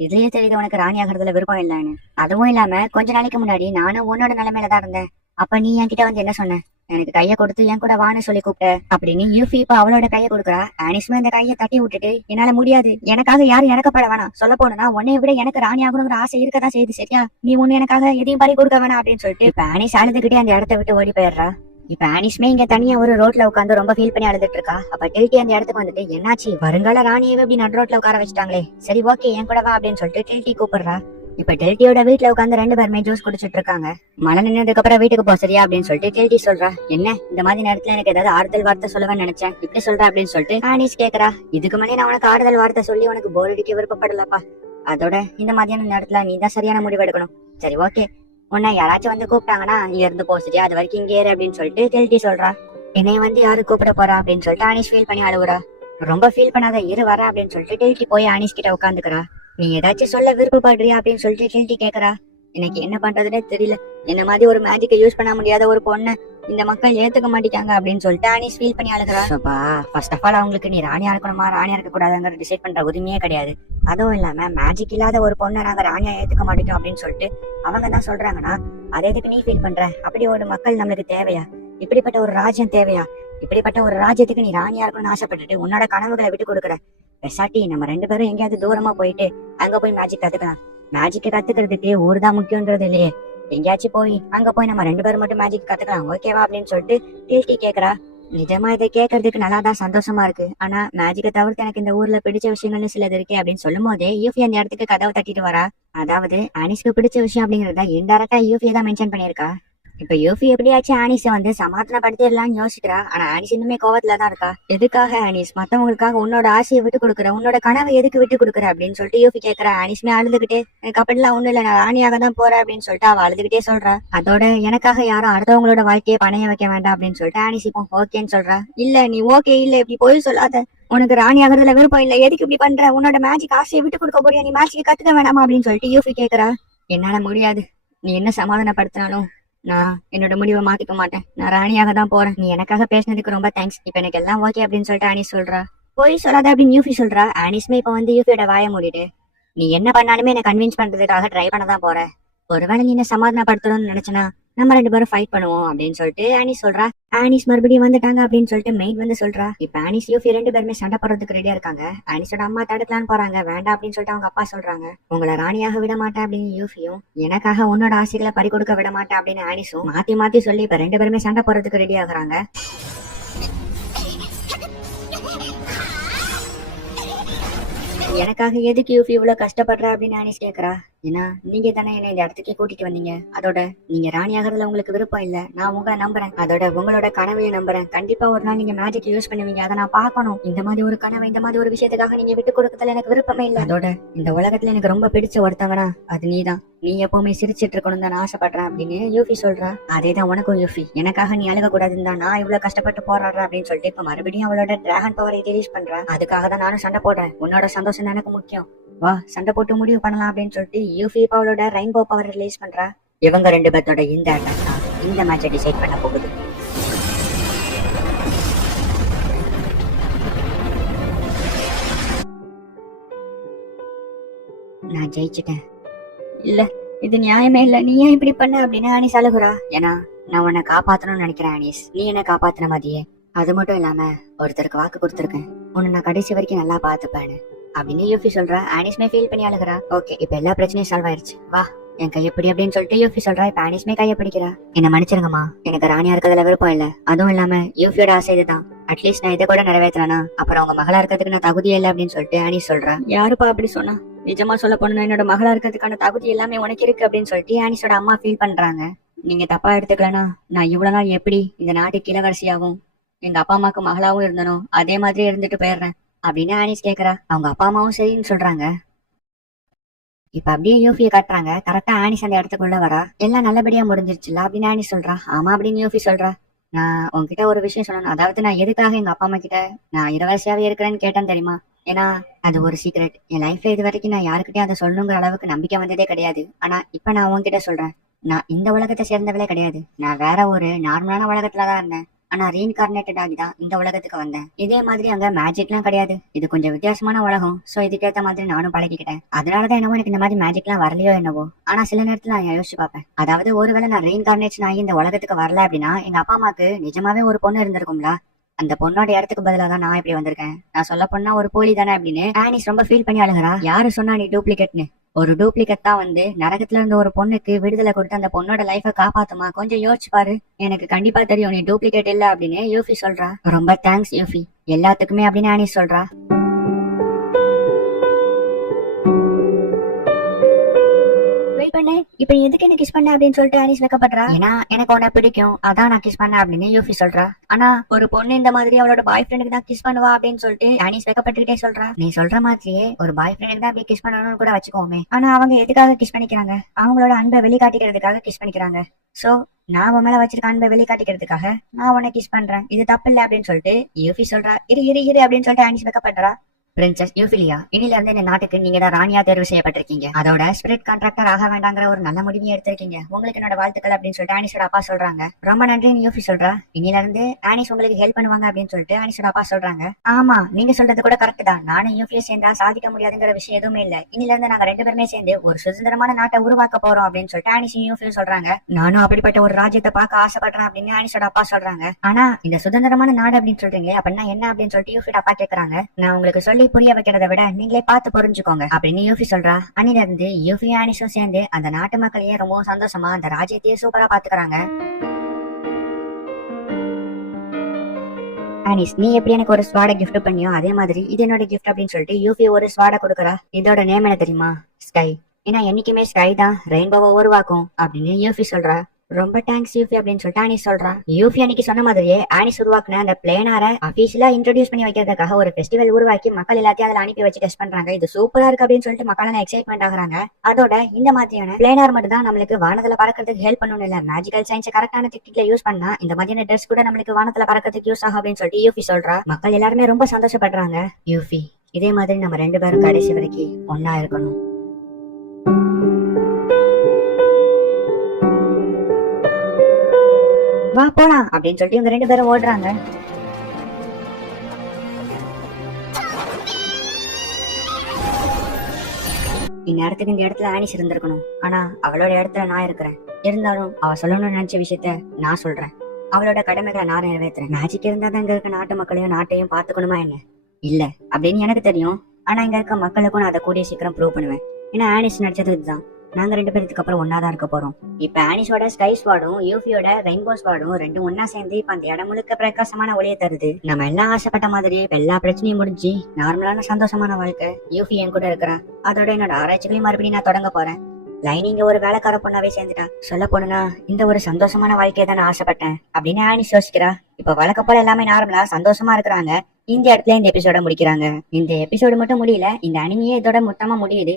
இதுலயே தெரியுது உனக்கு ராணி ஆகிறதுல விருப்பம் இல்லைன்னு. அதுவும் இல்லாம கொஞ்ச நாளைக்கு முன்னாடி நானும் உன்னோட நிலைமையில தான் இருந்தேன். அப்ப நீ என்கிட்ட வந்து என்ன சொன்ன, எனக்கு கையை கொடுத்து என் கூட வான்னு சொல்லி கூப்பிட்ட அப்படின்னு யூஃபி இப்ப அவளோட கையை கொடுக்குறா. ஆனிஸ்மே இந்த கையை தட்டி விட்டுட்டு என்னால முடியாது, எனக்காக யாரும் இறக்கப்பட வேணாம், சொல்ல போனா உன்னைய விட எனக்கு ராணி ஆகணுங்கிற ஆசை இருக்கதான் செய்யுது, சரியா, நீ ஒண்ணு எனக்காக எதையும் பறி கொடுக்க வேணாம் அப்படின்னு சொல்லிட்டு இப்ப ஆனிஸ் அழுதுகிட்டே அந்த இடத்த விட்டு ஓடி போயிடுறா. இப்ப ஆனிஸ்மே இங்க தனியா ஒரு ரோட்ல உட்காந்து ரொம்ப ஃபீல் பண்ணி அழுதுட்டு இருக்கா. அப்ப டில்டி அந்த இடத்துக்கு வந்துட்டு என்னாச்சு, வருங்கால ராணியவே இப்படி நடு ரோட்ல உட்கார வச்சுட்டாங்களே, சரி ஓகே என் கூட வா அப்படின்னு சொல்லிட்டு டில்டி கூப்பிடுறா. இப்ப டெல்டியோட வீட்டுல உட்காந்து ரெண்டு பேருமே ஜூஸ் குடிச்சிட்டு இருக்காங்க. மழை நின்னதுக்கு அப்புறம் வீட்டுக்கு போ சரியா அப்படின்னு சொல்லிட்டு டெல்டி சொல்றா. என்ன இந்த மாதிரி நேரத்துல எனக்கு ஏதாவது ஆறுதல் வார்த்தை சொல்லவே நினைச்சேன், இப்படி சொல்ற அப்படின்னு சொல்லிட்டு ஆனிஸ் கேக்குறா. இதுக்கு முன்னாடி நான் உனக்கு ஆறுதல் வார்த்தை சொல்லி உனக்கு போர் அடிக்க விருப்பப்படலப்பா. அதோட இந்த மாதிரியான நேரத்துல நீ தான் சரியான முடிவு எடுக்கணும். சரி ஓகே, உன்னை யாராச்சும் வந்து கூப்பிட்டாங்கன்னா இங்க இருந்து போ சரியா, அது வரைக்கும் இங்கே ஏறு அப்படின்னு சொல்லிட்டு டெல்டி சொல்றா. என்னைய வந்து யாரு கூப்பிட போறா அப்படின்னு சொல்லிட்டு ஆனிஸ் ஃபீல் பண்ணி அழுவுறா. ரொம்ப ஃபீல் பண்ணாத, இரு வர அப்படின்னு சொல்லிட்டு டெல்டி போய் ஆனிஸ் கிட்ட உட்காந்துக்கிறா. நீ ஏதாச்சும் சொல்ல விருப்பப்படுறியா அப்படின்னு சொல்லிட்டு டெல்டி கேக்குறா. எனக்கு என்ன பண்றதுன்னே தெரியல, என்ன மாதிரி ஒரு மேஜிக்கை யூஸ் பண்ண முடியாத ஒரு பொண்ணை இந்த மக்கள் ஏத்துக்க மாட்டேங்காங்க அப்படின்னு சொல்லிட்டு ஆனிஸ் ஃபீல் பண்ணி அழுகிறா. ஃபர்ஸ்ட் ஆஃப் ஆல் அவங்களுக்கு நீ ராணியா இருக்கணுமா ராணியா இருக்க கூடாதுங்கிற டிசைட் பண்ற உரிமையே கிடையாது. அதுவும் இல்லாம மேஜிக் இல்லாத ஒரு பொண்ணை நாங்க ராணியா ஏத்துக்க மாட்டோம் அப்படின்னு சொல்லிட்டு அவங்க தான் சொல்றாங்கன்னா அதை எதுக்கு நீ ஃபீல் பண்ற? அப்படி ஒரு மக்கள் நம்மளுக்கு தேவையா? இப்படிப்பட்ட ஒரு ராஜ்யம் தேவையா? இப்படிப்பட்ட ஒரு ராஜ்யத்துக்கு நீ ராணியா இருக்கணும்னு ஆசைப்பட்டுட்டு உன்னோட கனவுகளை விட்டு கொடுக்குற. பெசாட்டி நம்ம ரெண்டு பேரும் எங்கேயாவது தூரமா போயிட்டு அங்க போய் மேஜிக் கத்துக்கலாம். மேஜிக் கத்துக்கிறதுக்கு ஊர் தான் முக்கியன்றது இல்லையே, எங்கேயாச்சும் போய் அங்க போய் நம்ம ரெண்டு பேரும் மட்டும் மேஜிக் கத்துக்கலாம் ஓகேவா அப்படின்னு சொல்லிட்டு டெல்டி கேக்குறா. நிஜமா இதை கேட்கறதுக்கு நல்லாதான் சந்தோஷமா இருக்கு. ஆனா மேஜிக்கை தவிர்த்து எனக்கு இந்த ஊர்ல பிடிச்ச விஷயங்கள்னு சிலது இருக்கு அப்படின்னு சொல்லும் போதே யூஃபி அந்த இடத்துக்கு கதவை தட்டிட்டு வரா. அதாவது ஆனிஸ்க்கு பிடிச்ச விஷயம் அப்படிங்கறத இன்டைரக்டா யூஃபி தான் மென்ஷன் பண்ணிருக்கா. இப்ப யூஃபி எப்படியாச்சும் ஆனிஸ வந்து சமாதானப்படுத்திடலாம்னு யோசிக்கிறா. ஆனா ஆனிஸ் இன்னுமே கோவத்துலதான் இருக்கா. எதுக்காக ஆனிஸ் மத்தவங்களுக்காக உன்னோட ஆசையை விட்டு கொடுக்குற, உன்னோட கனவை எதுக்கு விட்டு கொடுக்குற அப்படின்னு சொல்லிட்டு யூஃபி கேக்குறா. ஆனிஸ்மே அழுதுகிட்டே எனக்கு அப்படிலாம் ஒண்ணு இல்ல, நான் ராணியாக தான் போறேன் அப்படின்னு சொல்லிட்டு அவ அழுதுகிட்டே சொல்றா. அதோட எனக்காக யாரும் அடுத்தவங்களோட வாழ்க்கையை பணைய வைக்க வேண்டாம் அப்படின்னு சொல்லிட்டு ஆனிஸ் இப்போ ஓகேன்னு சொல்றா. இல்ல நீ ஓகே இல்ல, இப்படி போய் சொல்லாத, உனக்கு ராணி ஆகிறதுல விருப்பம் இல்ல, எதுக்கு இப்படி பண்ற? உன்னோட மேஜிக் ஆசையை விட்டு கொடுக்க போறியா? நீ மேஜிக் கத்துக்க வேணாமா அப்படின்னு சொல்லிட்டு யூஃபி கேக்குறா. என்னால முடியாது, நீ என்ன சமாதானப்படுத்தினாலும் நான் என்னோட முடிவை மாத்திக்க மாட்டேன், நான் ராணியாக தான் போறேன். நீ எனக்காக பேசினதுக்கு ரொம்ப தேங்க்ஸ், இப்ப எனக்கு எல்லாம் ஓகே அப்படின்னு சொல்லிட்டு ஆனிஸ் சொல்றா. போய் சொல்லாத அப்படின்னு யூஃபி சொல்றா. ஆனிஸ்மே இப்ப வந்து யூஃபியோட வாய மூடிட்டு நீ என்ன பண்ணாலுமே என்ன கன்வின்ஸ் பண்றதுக்காக ட்ரை பண்ணதான் போற. ஒருவேளை நீ என்ன சமாதானப்படுத்தணும்னு நினைச்சனா நம்ம ரெண்டு பேரும் ஃபைட் பண்ணுவோம் அப்படின்னு சொல்லிட்டு ஆனிஸ் சொல்றா. ஆனிஸ் மறுபடியும் வந்துட்டாங்க அப்படின்னு சொல்லிட்டு மெயின் வந்து சொல்றா. இப்ப ஆனிஸ் யூஃபி ரெண்டு பேருமே சண்டை போடுறதுக்கு ரெடியா இருக்காங்க. ஆனிஸோட அம்மா தடுக்கலான்னு போறாங்க, வேண்டாம் அப்படின்னு சொல்லிட்டு அவங்க அப்பா சொல்றாங்க. உங்களை ராணியாக விட மாட்டேன் அப்படின்னு யூஃபியும், எனக்காக உன்னோட ஆசைகளை பறி கொடுக்க விட மாட்டேன் அப்படின்னு ஆனிஸும் மாத்தி மாத்தி சொல்லி இப்ப ரெண்டு பேருமே சண்டை போடுறதுக்கு ரெடி ஆகுறாங்க. எனக்காக எதுக்கு யூஃபி இவ்வளவு கஷ்டப்படுற அப்படின்னு ஆனிஸ் கேக்குறா. ஏன்னா நீங்க தானே என்ன இந்த இடத்துக்கு கூட்டிட்டு வந்தீங்க, அதோட நீங்க ராணி ஆகிறதுல உங்களுக்கு விருப்பம் இல்ல, நான் உங்களை நம்புறேன், அதோட உங்களோட கனவையும் நம்புறேன். கண்டிப்பா ஒரு நாள் நீங்க மேஜிக் யூஸ் பண்ணுவீங்க, அதை நான் பாக்கணும். இந்த மாதிரி ஒரு கனவை இந்த மாதிரி ஒரு விஷயத்துக்காக நீங்க விட்டு கொடுக்கறதுல எனக்கு விருப்பமே இல்ல. அதோட இந்த உலகத்துல எனக்கு ரொம்ப பிடிச்ச ஒருத்தவனா அது நீதான், நீ எப்பவுமே சிரிச்சிட்டு இருக்கணும் தான் ஆசைப்படுறேன் அப்படின்னு யூஃபி சொல்றா. அதேதான் உனக்கும் யூஃபி, எனக்காக நீ அழுக கூடாதுன்னு தான் நான் இவ்வளவு கஷ்டப்பட்டு போராடுறேன் அப்படின்னு சொல்லிட்டு இப்ப மறுபடியும் அவளோட டிராகன் பவரை ரிலீஸ் பண்றேன். அதுக்காக தான் நானும் சண்டை போடுறேன், உன்னோட சந்தோஷம் தான் எனக்கு முக்கியம், வா சண்டை போட்டு முடிவு பண்ணலாம் அப்படின்னு சொல்லிட்டு யூஃபி அவளோட ரெயின்போ பவர் ரிலீஸ் பண்றா. இவங்க ரெண்டு பேர்த்தோட இந்த அட்டாக் தான் இந்த மேட்சை டிசைட் பண்ண போகுது. நான் ஜெயிச்சிட்டேன். இல்ல இது நியாயமே இல்ல, நீ ஏன் இப்படி பண்ண அப்படின்னு ஆனிஸ் அழுகுறா. ஏன்னா நான் உன்னை காப்பாத்தணும்னு நினைக்கிறேன் ஆனிஸ், நீ என்ன காப்பாத்தின மாதிரியே. அது மட்டும் இல்லாம ஒருத்தருக்கு வாக்கு கொடுத்துருக்கேன், உன்னை நான் கடைசி வரைக்கும் நல்லா பாத்துப்பேன்னு அப்படின்னு யூஃபி சொல்றா. ஆனிஸ்மே ஃபீல் பண்ணி அழுகுறா. ஓகே இப்ப எல்லா பிரச்சனையும் சால்வ் ஆயிருச்சு, வா என் கையப்படி அப்படின்னு சொல்லிட்டு யூஃபி சொல்றா. இப்ப ஆனிஸ்மே கைய பிடிக்கிறா. என்ன மன்னிச்சிருங்கம்மா, எனக்கு ராணியா இருக்கிறதுல விருப்பம் இல்ல, அதுவும் இல்லாம யூஃபியோட ஆசை இதுதான், அட்லீஸ்ட் நான் இதை கூட நிறைவேற்றனா அப்புறம் உங்க மகளா இருக்கிறதுக்கு நான் தகுதி இல்லை அப்படின்னு சொல்லிட்டு ஆனிஸ் சொல்றா. யாருப்பா அப்படி சொன்னா? நிஜமா சொல்ல போனா என்னோட மகளா இருக்கிறதுக்கான தகுதி எல்லாமே உனக்கு இருக்கு அப்படின்னு சொல்லிட்டு ஆனிஸோட அம்மா ஃபீல் பண்றாங்க. நீங்க தப்பா எடுத்துக்கலனா நான் இவ்வளவு நாள் எப்படி இந்த நாட்டுக்கு இளவரசியாவும் எங்க அப்பா அம்மாக்கு மகளாவும் இருந்தனோ அதே மாதிரி இருந்துட்டு போயிடுறேன் அப்படின்னு ஆனிஸ் கேக்குறா. அவங்க அப்பா அம்மாவும் சரின்னு சொல்றாங்க. இப்ப அப்படியே யூஃபியை காட்டுறாங்க. கரெக்டா ஆனிஸ் அந்த இடத்துக்குள்ள வரா. எல்லாம் நல்லபடியா முடிஞ்சிருச்சுல அப்படின்னு ஆனிஸ் சொல்றா. ஆமா அப்படின்னு யூஃபி சொல்றா. நான் உங்ககிட்ட ஒரு விஷயம் சொல்லணும், அதாவது நான் எதுக்காக எங்க அப்பா அம்மா கிட்ட நான் இளவரசியாவே இருக்கிறேன்னு கேட்டேன் தெரியுமா? ஏன்னா அது ஒரு சீக்ரெட், என் லைஃப்ல இது வரைக்கும் நான் யாருக்கிட்டயும் அதை சொல்லணுங்கிற அளவுக்கு நம்பிக்கை வந்ததே கிடையாது. ஆனா இப்ப நான் உங்ககிட்ட சொல்றேன், நான் இந்த உலகத்தை சேர்ந்தவளே கிடையாது, நான் வேற ஒரு நார்மலான உலகத்துலதான் இருந்தேன், ஆனா ரீஇன்கார்னேட்டட் ஆகி தான் இந்த உலகத்துக்கு வந்தேன். இதே மாதிரி அங்க மேஜிக்லாம் கிடையாது, இது கொஞ்சம் வித்தியாசமான உலகம், சோ இதுக்கேற்ற மாதிரி நானும் பழகிக்கிட்டேன். அதனாலதான் என்னவோ எனக்கு இந்த மாதிரி மேஜிக்லாம் வரலையோ என்னவோ. ஆனா சில நேரத்துல நான் யோசிச்சு பார்ப்பேன், அதாவது ஒருவேளை நான் ரீஇன்கார்னேஷன் ஆகி இந்த உலகத்துக்கு வரல அப்படின்னா எங்க அப்பா அம்மாக்கு நிஜமாவே ஒரு பொண்ணு இருந்திருக்கும்ல, அந்த பொண்ணோட இடத்துக்கு பதிலா தான் நான் இப்படி வந்திருக்கேன், நான் சொல்ல போனா ஒரு போலி தானே அப்படின்னு ஆனிஸ் ரொம்ப ஃபீல் பண்ணி அழுகிறா. யாரு சொன்னா நீ டூப்ளிகேட்னு? ஒரு டூப்ளிகேட் தான் வந்து நரகத்துல இருந்து ஒரு பொண்ணுக்கு விடுதலை கொடுத்து அந்த பொண்ணோட லைஃபை காப்பாத்துமா? கொஞ்சம் யோசிச்சு பாரு, எனக்கு கண்டிப்பா தெரியும் நீ டூப்ளிகேட் இல்ல அப்படின்னு யூஃபி சொல்றா. ரொம்ப தேங்க்ஸ் யூஃபி எல்லாத்துக்குமே அப்படின்னு ஆனிஸ் சொல்றா. பண்ணு, இப்ப நீ எதுக்கு என்ன கிஸ் பண்ண அப்படின்னு சொல்லிட்டு ஆனிஸ் வைக்கப்படுறா. ஏன்னா எனக்கு உன்னை பிடிக்கும், அதான் நான் கிஸ் பண்ணேன் அப்படின்னு யூஃபி சொல்றா. ஆனா ஒரு பொண்ணு இந்த மாதிரி அவளோட பாய் ஃப்ரெண்டுக்கு தான் கிஸ் பண்ணுவா அப்படின்னு சொல்லிட்டு ஆனிஸ் வைக்கப்பட்டுக்கிட்டே சொல்றா. நீ சொல்ற மாதிரியே ஒரு பாய் ஃப்ரெண்டுக்கு தான் அப்படி கிஸ் பண்ணணும்னு கூட வச்சுக்கோமே. ஆனா அவங்க எதுக்காக கிஸ் பண்ணிக்கிறாங்க? அவங்களோட அன்பை வெளிக்காட்டிக்கிறதுக்காக கிஸ் பண்ணிக்கிறாங்க. சோ நான் உன் மேல வச்சிருக்க அன்பை வெளிக்காட்டிக்கிறதுக்காக நான் உன்னை கிஸ் பண்றேன், இது தப்பு இல்ல அப்படின்னு சொல்லிட்டு யூஃபி சொல்றா. இரு இரு இரு அப்படின்னு சொல்லிட்டு ஆனிஸ் வைக்கப்படுறா. பிரின்சஸ் யூஃபிலியா, இனில இருந்து இந்த நாட்டுக்கு நீங்க தான் ராணியா தேர்வு செய்யப்பட்டிருக்கீங்க. அதோட ஸ்பிரிட் கான்ட்ராக்டர் ஆக வேண்டாங்கிற ஒரு நல்ல முடிவையும் எடுத்திருக்கீங்க. உங்களுக்கு என்னோட வாழ்த்துக்கள் அப்படின்னு சொல்லிட்டு ஆனிஸோட அப்பா சொல்றாங்க. ரொம்ப நன்றின்னு யூஃபி சொல்றா. இனில இருந்து ஆனிஸ் உங்களுக்கு ஹெல்ப் பண்ணுவாங்க அப்படின்னு சொல்லிட்டு ஆனிஸோட அப்பா சொல்றாங்க. ஆமா, நீங்க சொல்றது கூட கரெக்ட் தான். நானும் யூஃபியை சேர்ந்தா சாதிக்க முடியாதுங்கிற விஷயம் எதுவுமே இல்ல. இனில இருந்து நாங்க 2 பேருமே சேர்ந்து ஒரு சுதந்திரமான நாட்டை உருவாக்க போறோம் அப்படின்னு சொல்லிட்டு ஆனிஸும் யூஃபியும் சொல்றாங்க. நானும் அப்படிப்பட்ட ஒரு ராஜ்யத்தை பார்க்க ஆசைப்படுறேன் அப்படின்னு ஆனிஸோட அப்பா சொல்றாங்க. ஆனா இந்த சுதந்திரமான நாடு அப்படின்னு சொல்றீங்க, அப்படின்னா என்ன அப்படின்னு சொல்லிட்டு யூஃபியோட அப்பா கேக்குறாங்க. நான் உங்களுக்கு சொல்லி புரிய வைக்கிறத விட நீங்களே பார்த்து புரிஞ்சுக்கோங்க அப்படின்னு யூஃபி சொல்றா. அன்னில இருந்து யூஃபி ஆனிஸும் சேர்ந்து அந்த நாட்டு மக்களையே ரொம்ப சந்தோஷமா அந்த ராஜ்யத்தையே சூப்பரா பாத்துக்கிறாங்க. ஆனிஸ், நீ எப்படி எனக்கு ஒரு ஸ்வாட கிஃப்ட் பண்ணியோ அதே மாதிரி இது என்னோட கிஃப்ட் அப்படின்னு சொல்லிட்டு யூஃபி ஒரு ஸ்வாட கொடுக்குறா. இதோட நேம் என்ன தெரியுமா? ஸ்கை. ஏன்னா என்னைக்குமே ஸ்கை தான் ரெயின்போவை உருவாக்கும் அப்படின்னு யூஃபி சொல்றா. ரொம்ப தேங்க்ஸ் யூஃபி அப்படின்னு சொல்லிட்டு ஆனிஸ் சொல்றா. யூஃபி அன்னைக்கு சொன்ன மாதிரியே ஆனிஸ் உருவாக்குன அந்த பிளேனார அபிஷியலா இன்ட்ரோடியூஸ் பண்ணி வைக்கிறதுக்காக ஒரு ஃபெஸ்டிவல் உருவாக்கி மக்கள் எல்லாத்தையும் அதுல அனுப்பி வச்சு டெஸ்ட் பண்றாங்க. இது சூப்பரா இருக்கு அப்படின்னு சொல்லிட்டு மக்கள் எக்ஸைட்மெண்ட் ஆகுறாங்க. அதோட இந்த மாதிரியான பிளேனார் மட்டும் தான் நம்மளுக்கு வானத்துல பறக்கிறதுக்கு ஹெல்ப் பண்ணணும் இல்ல, மேஜிக்கல் சயின்ஸ் கரெக்டான டெக்னிக்ல யூஸ் பண்ணா இந்த மாதிரியான ட்ரெஸ் கூட நம்மளுக்கு வானத்துல பறக்கிறதுக்கு யூஸ் ஆகும் அப்படின்னு சொல்லிட்டு யூஃபி சொல்றா. மக்கள் எல்லாருமே ரொம்ப சந்தோஷப்படுறாங்க. யூஃபி, இதே மாதிரி நம்ம 2 பேரும் கடைசி வரைக்கும் ஒன்னா இருக்கணும். வா போலாம் அப்படின்னு சொல்லிட்டு இவங்க 2 பேரும் ஓடுறாங்க. இந்நேரத்துக்கு இந்த இடத்துல ஆனிஸ் இருந்திருக்கணும். ஆனா அவளோட இடத்துல நான் இருக்கிறேன். இருந்தாலும் அவ சொல்லணும்னு நினைச்ச விஷயத்த நான் சொல்றேன். அவளோட கடமைகளை நான் நிறைவேற்றுறேன். மேஜிக் இருந்தா தான் இங்க இருக்க நாட்டு மக்களையும் நாட்டையும் பாத்துக்கணுமா என்ன? இல்ல அப்படின்னு எனக்கு தெரியும். ஆனா இங்க இருக்க மக்களுக்கும் நான் அதை கூடிய சீக்கிரம் ப்ரூவ் பண்ணுவேன். ஏன்னா ஆனிஸ் நடிச்சது இதுதான். நாங்க 2 பேருக்கு அப்புறம் ஒன்னாதான் இருக்க போறோம். இப்ப ஆனிஸோட ஸ்கை ஸ்வாடும் யூஃபியோட ரெயின்போ ஸ்வாடும் 2 ஒன்னா சேர்ந்து இப்ப அந்த இடம் முழுக்க பிரகாசமான ஒளியை தருது. நம்ம எல்லாம் ஆசைப்பட்ட மாதிரி எல்லா பிரச்சனையும் முடிஞ்சு நார்மலான சந்தோஷமான வாழ்க்கை யூஃபி என் கூட இருக்கிறா. அதோட என்னோட ஆராய்ச்சிகளையும் மறுபடியும் நான் தொடங்க போறேன். லைனிங்க ஒரு வேலைக்கார பொண்ணாவே சேர்ந்துட்டா. சொல்ல போனா இந்த ஒரு சந்தோஷமான வாழ்க்கையை தான் நான் ஆசைப்பட்டேன் அப்படின்னு ஆனிஸ் யோசிக்கிறா. இப்ப வழக்க போல எல்லாமே நார்மலா சந்தோஷமா இருக்கிறாங்க. இந்த இடத்துல இந்த எபிசோட முடிக்கிறாங்க. இந்த எபிசோடு மட்டும் முடியல, இந்த அனிமையே இதோட மொத்தமா முடியுது.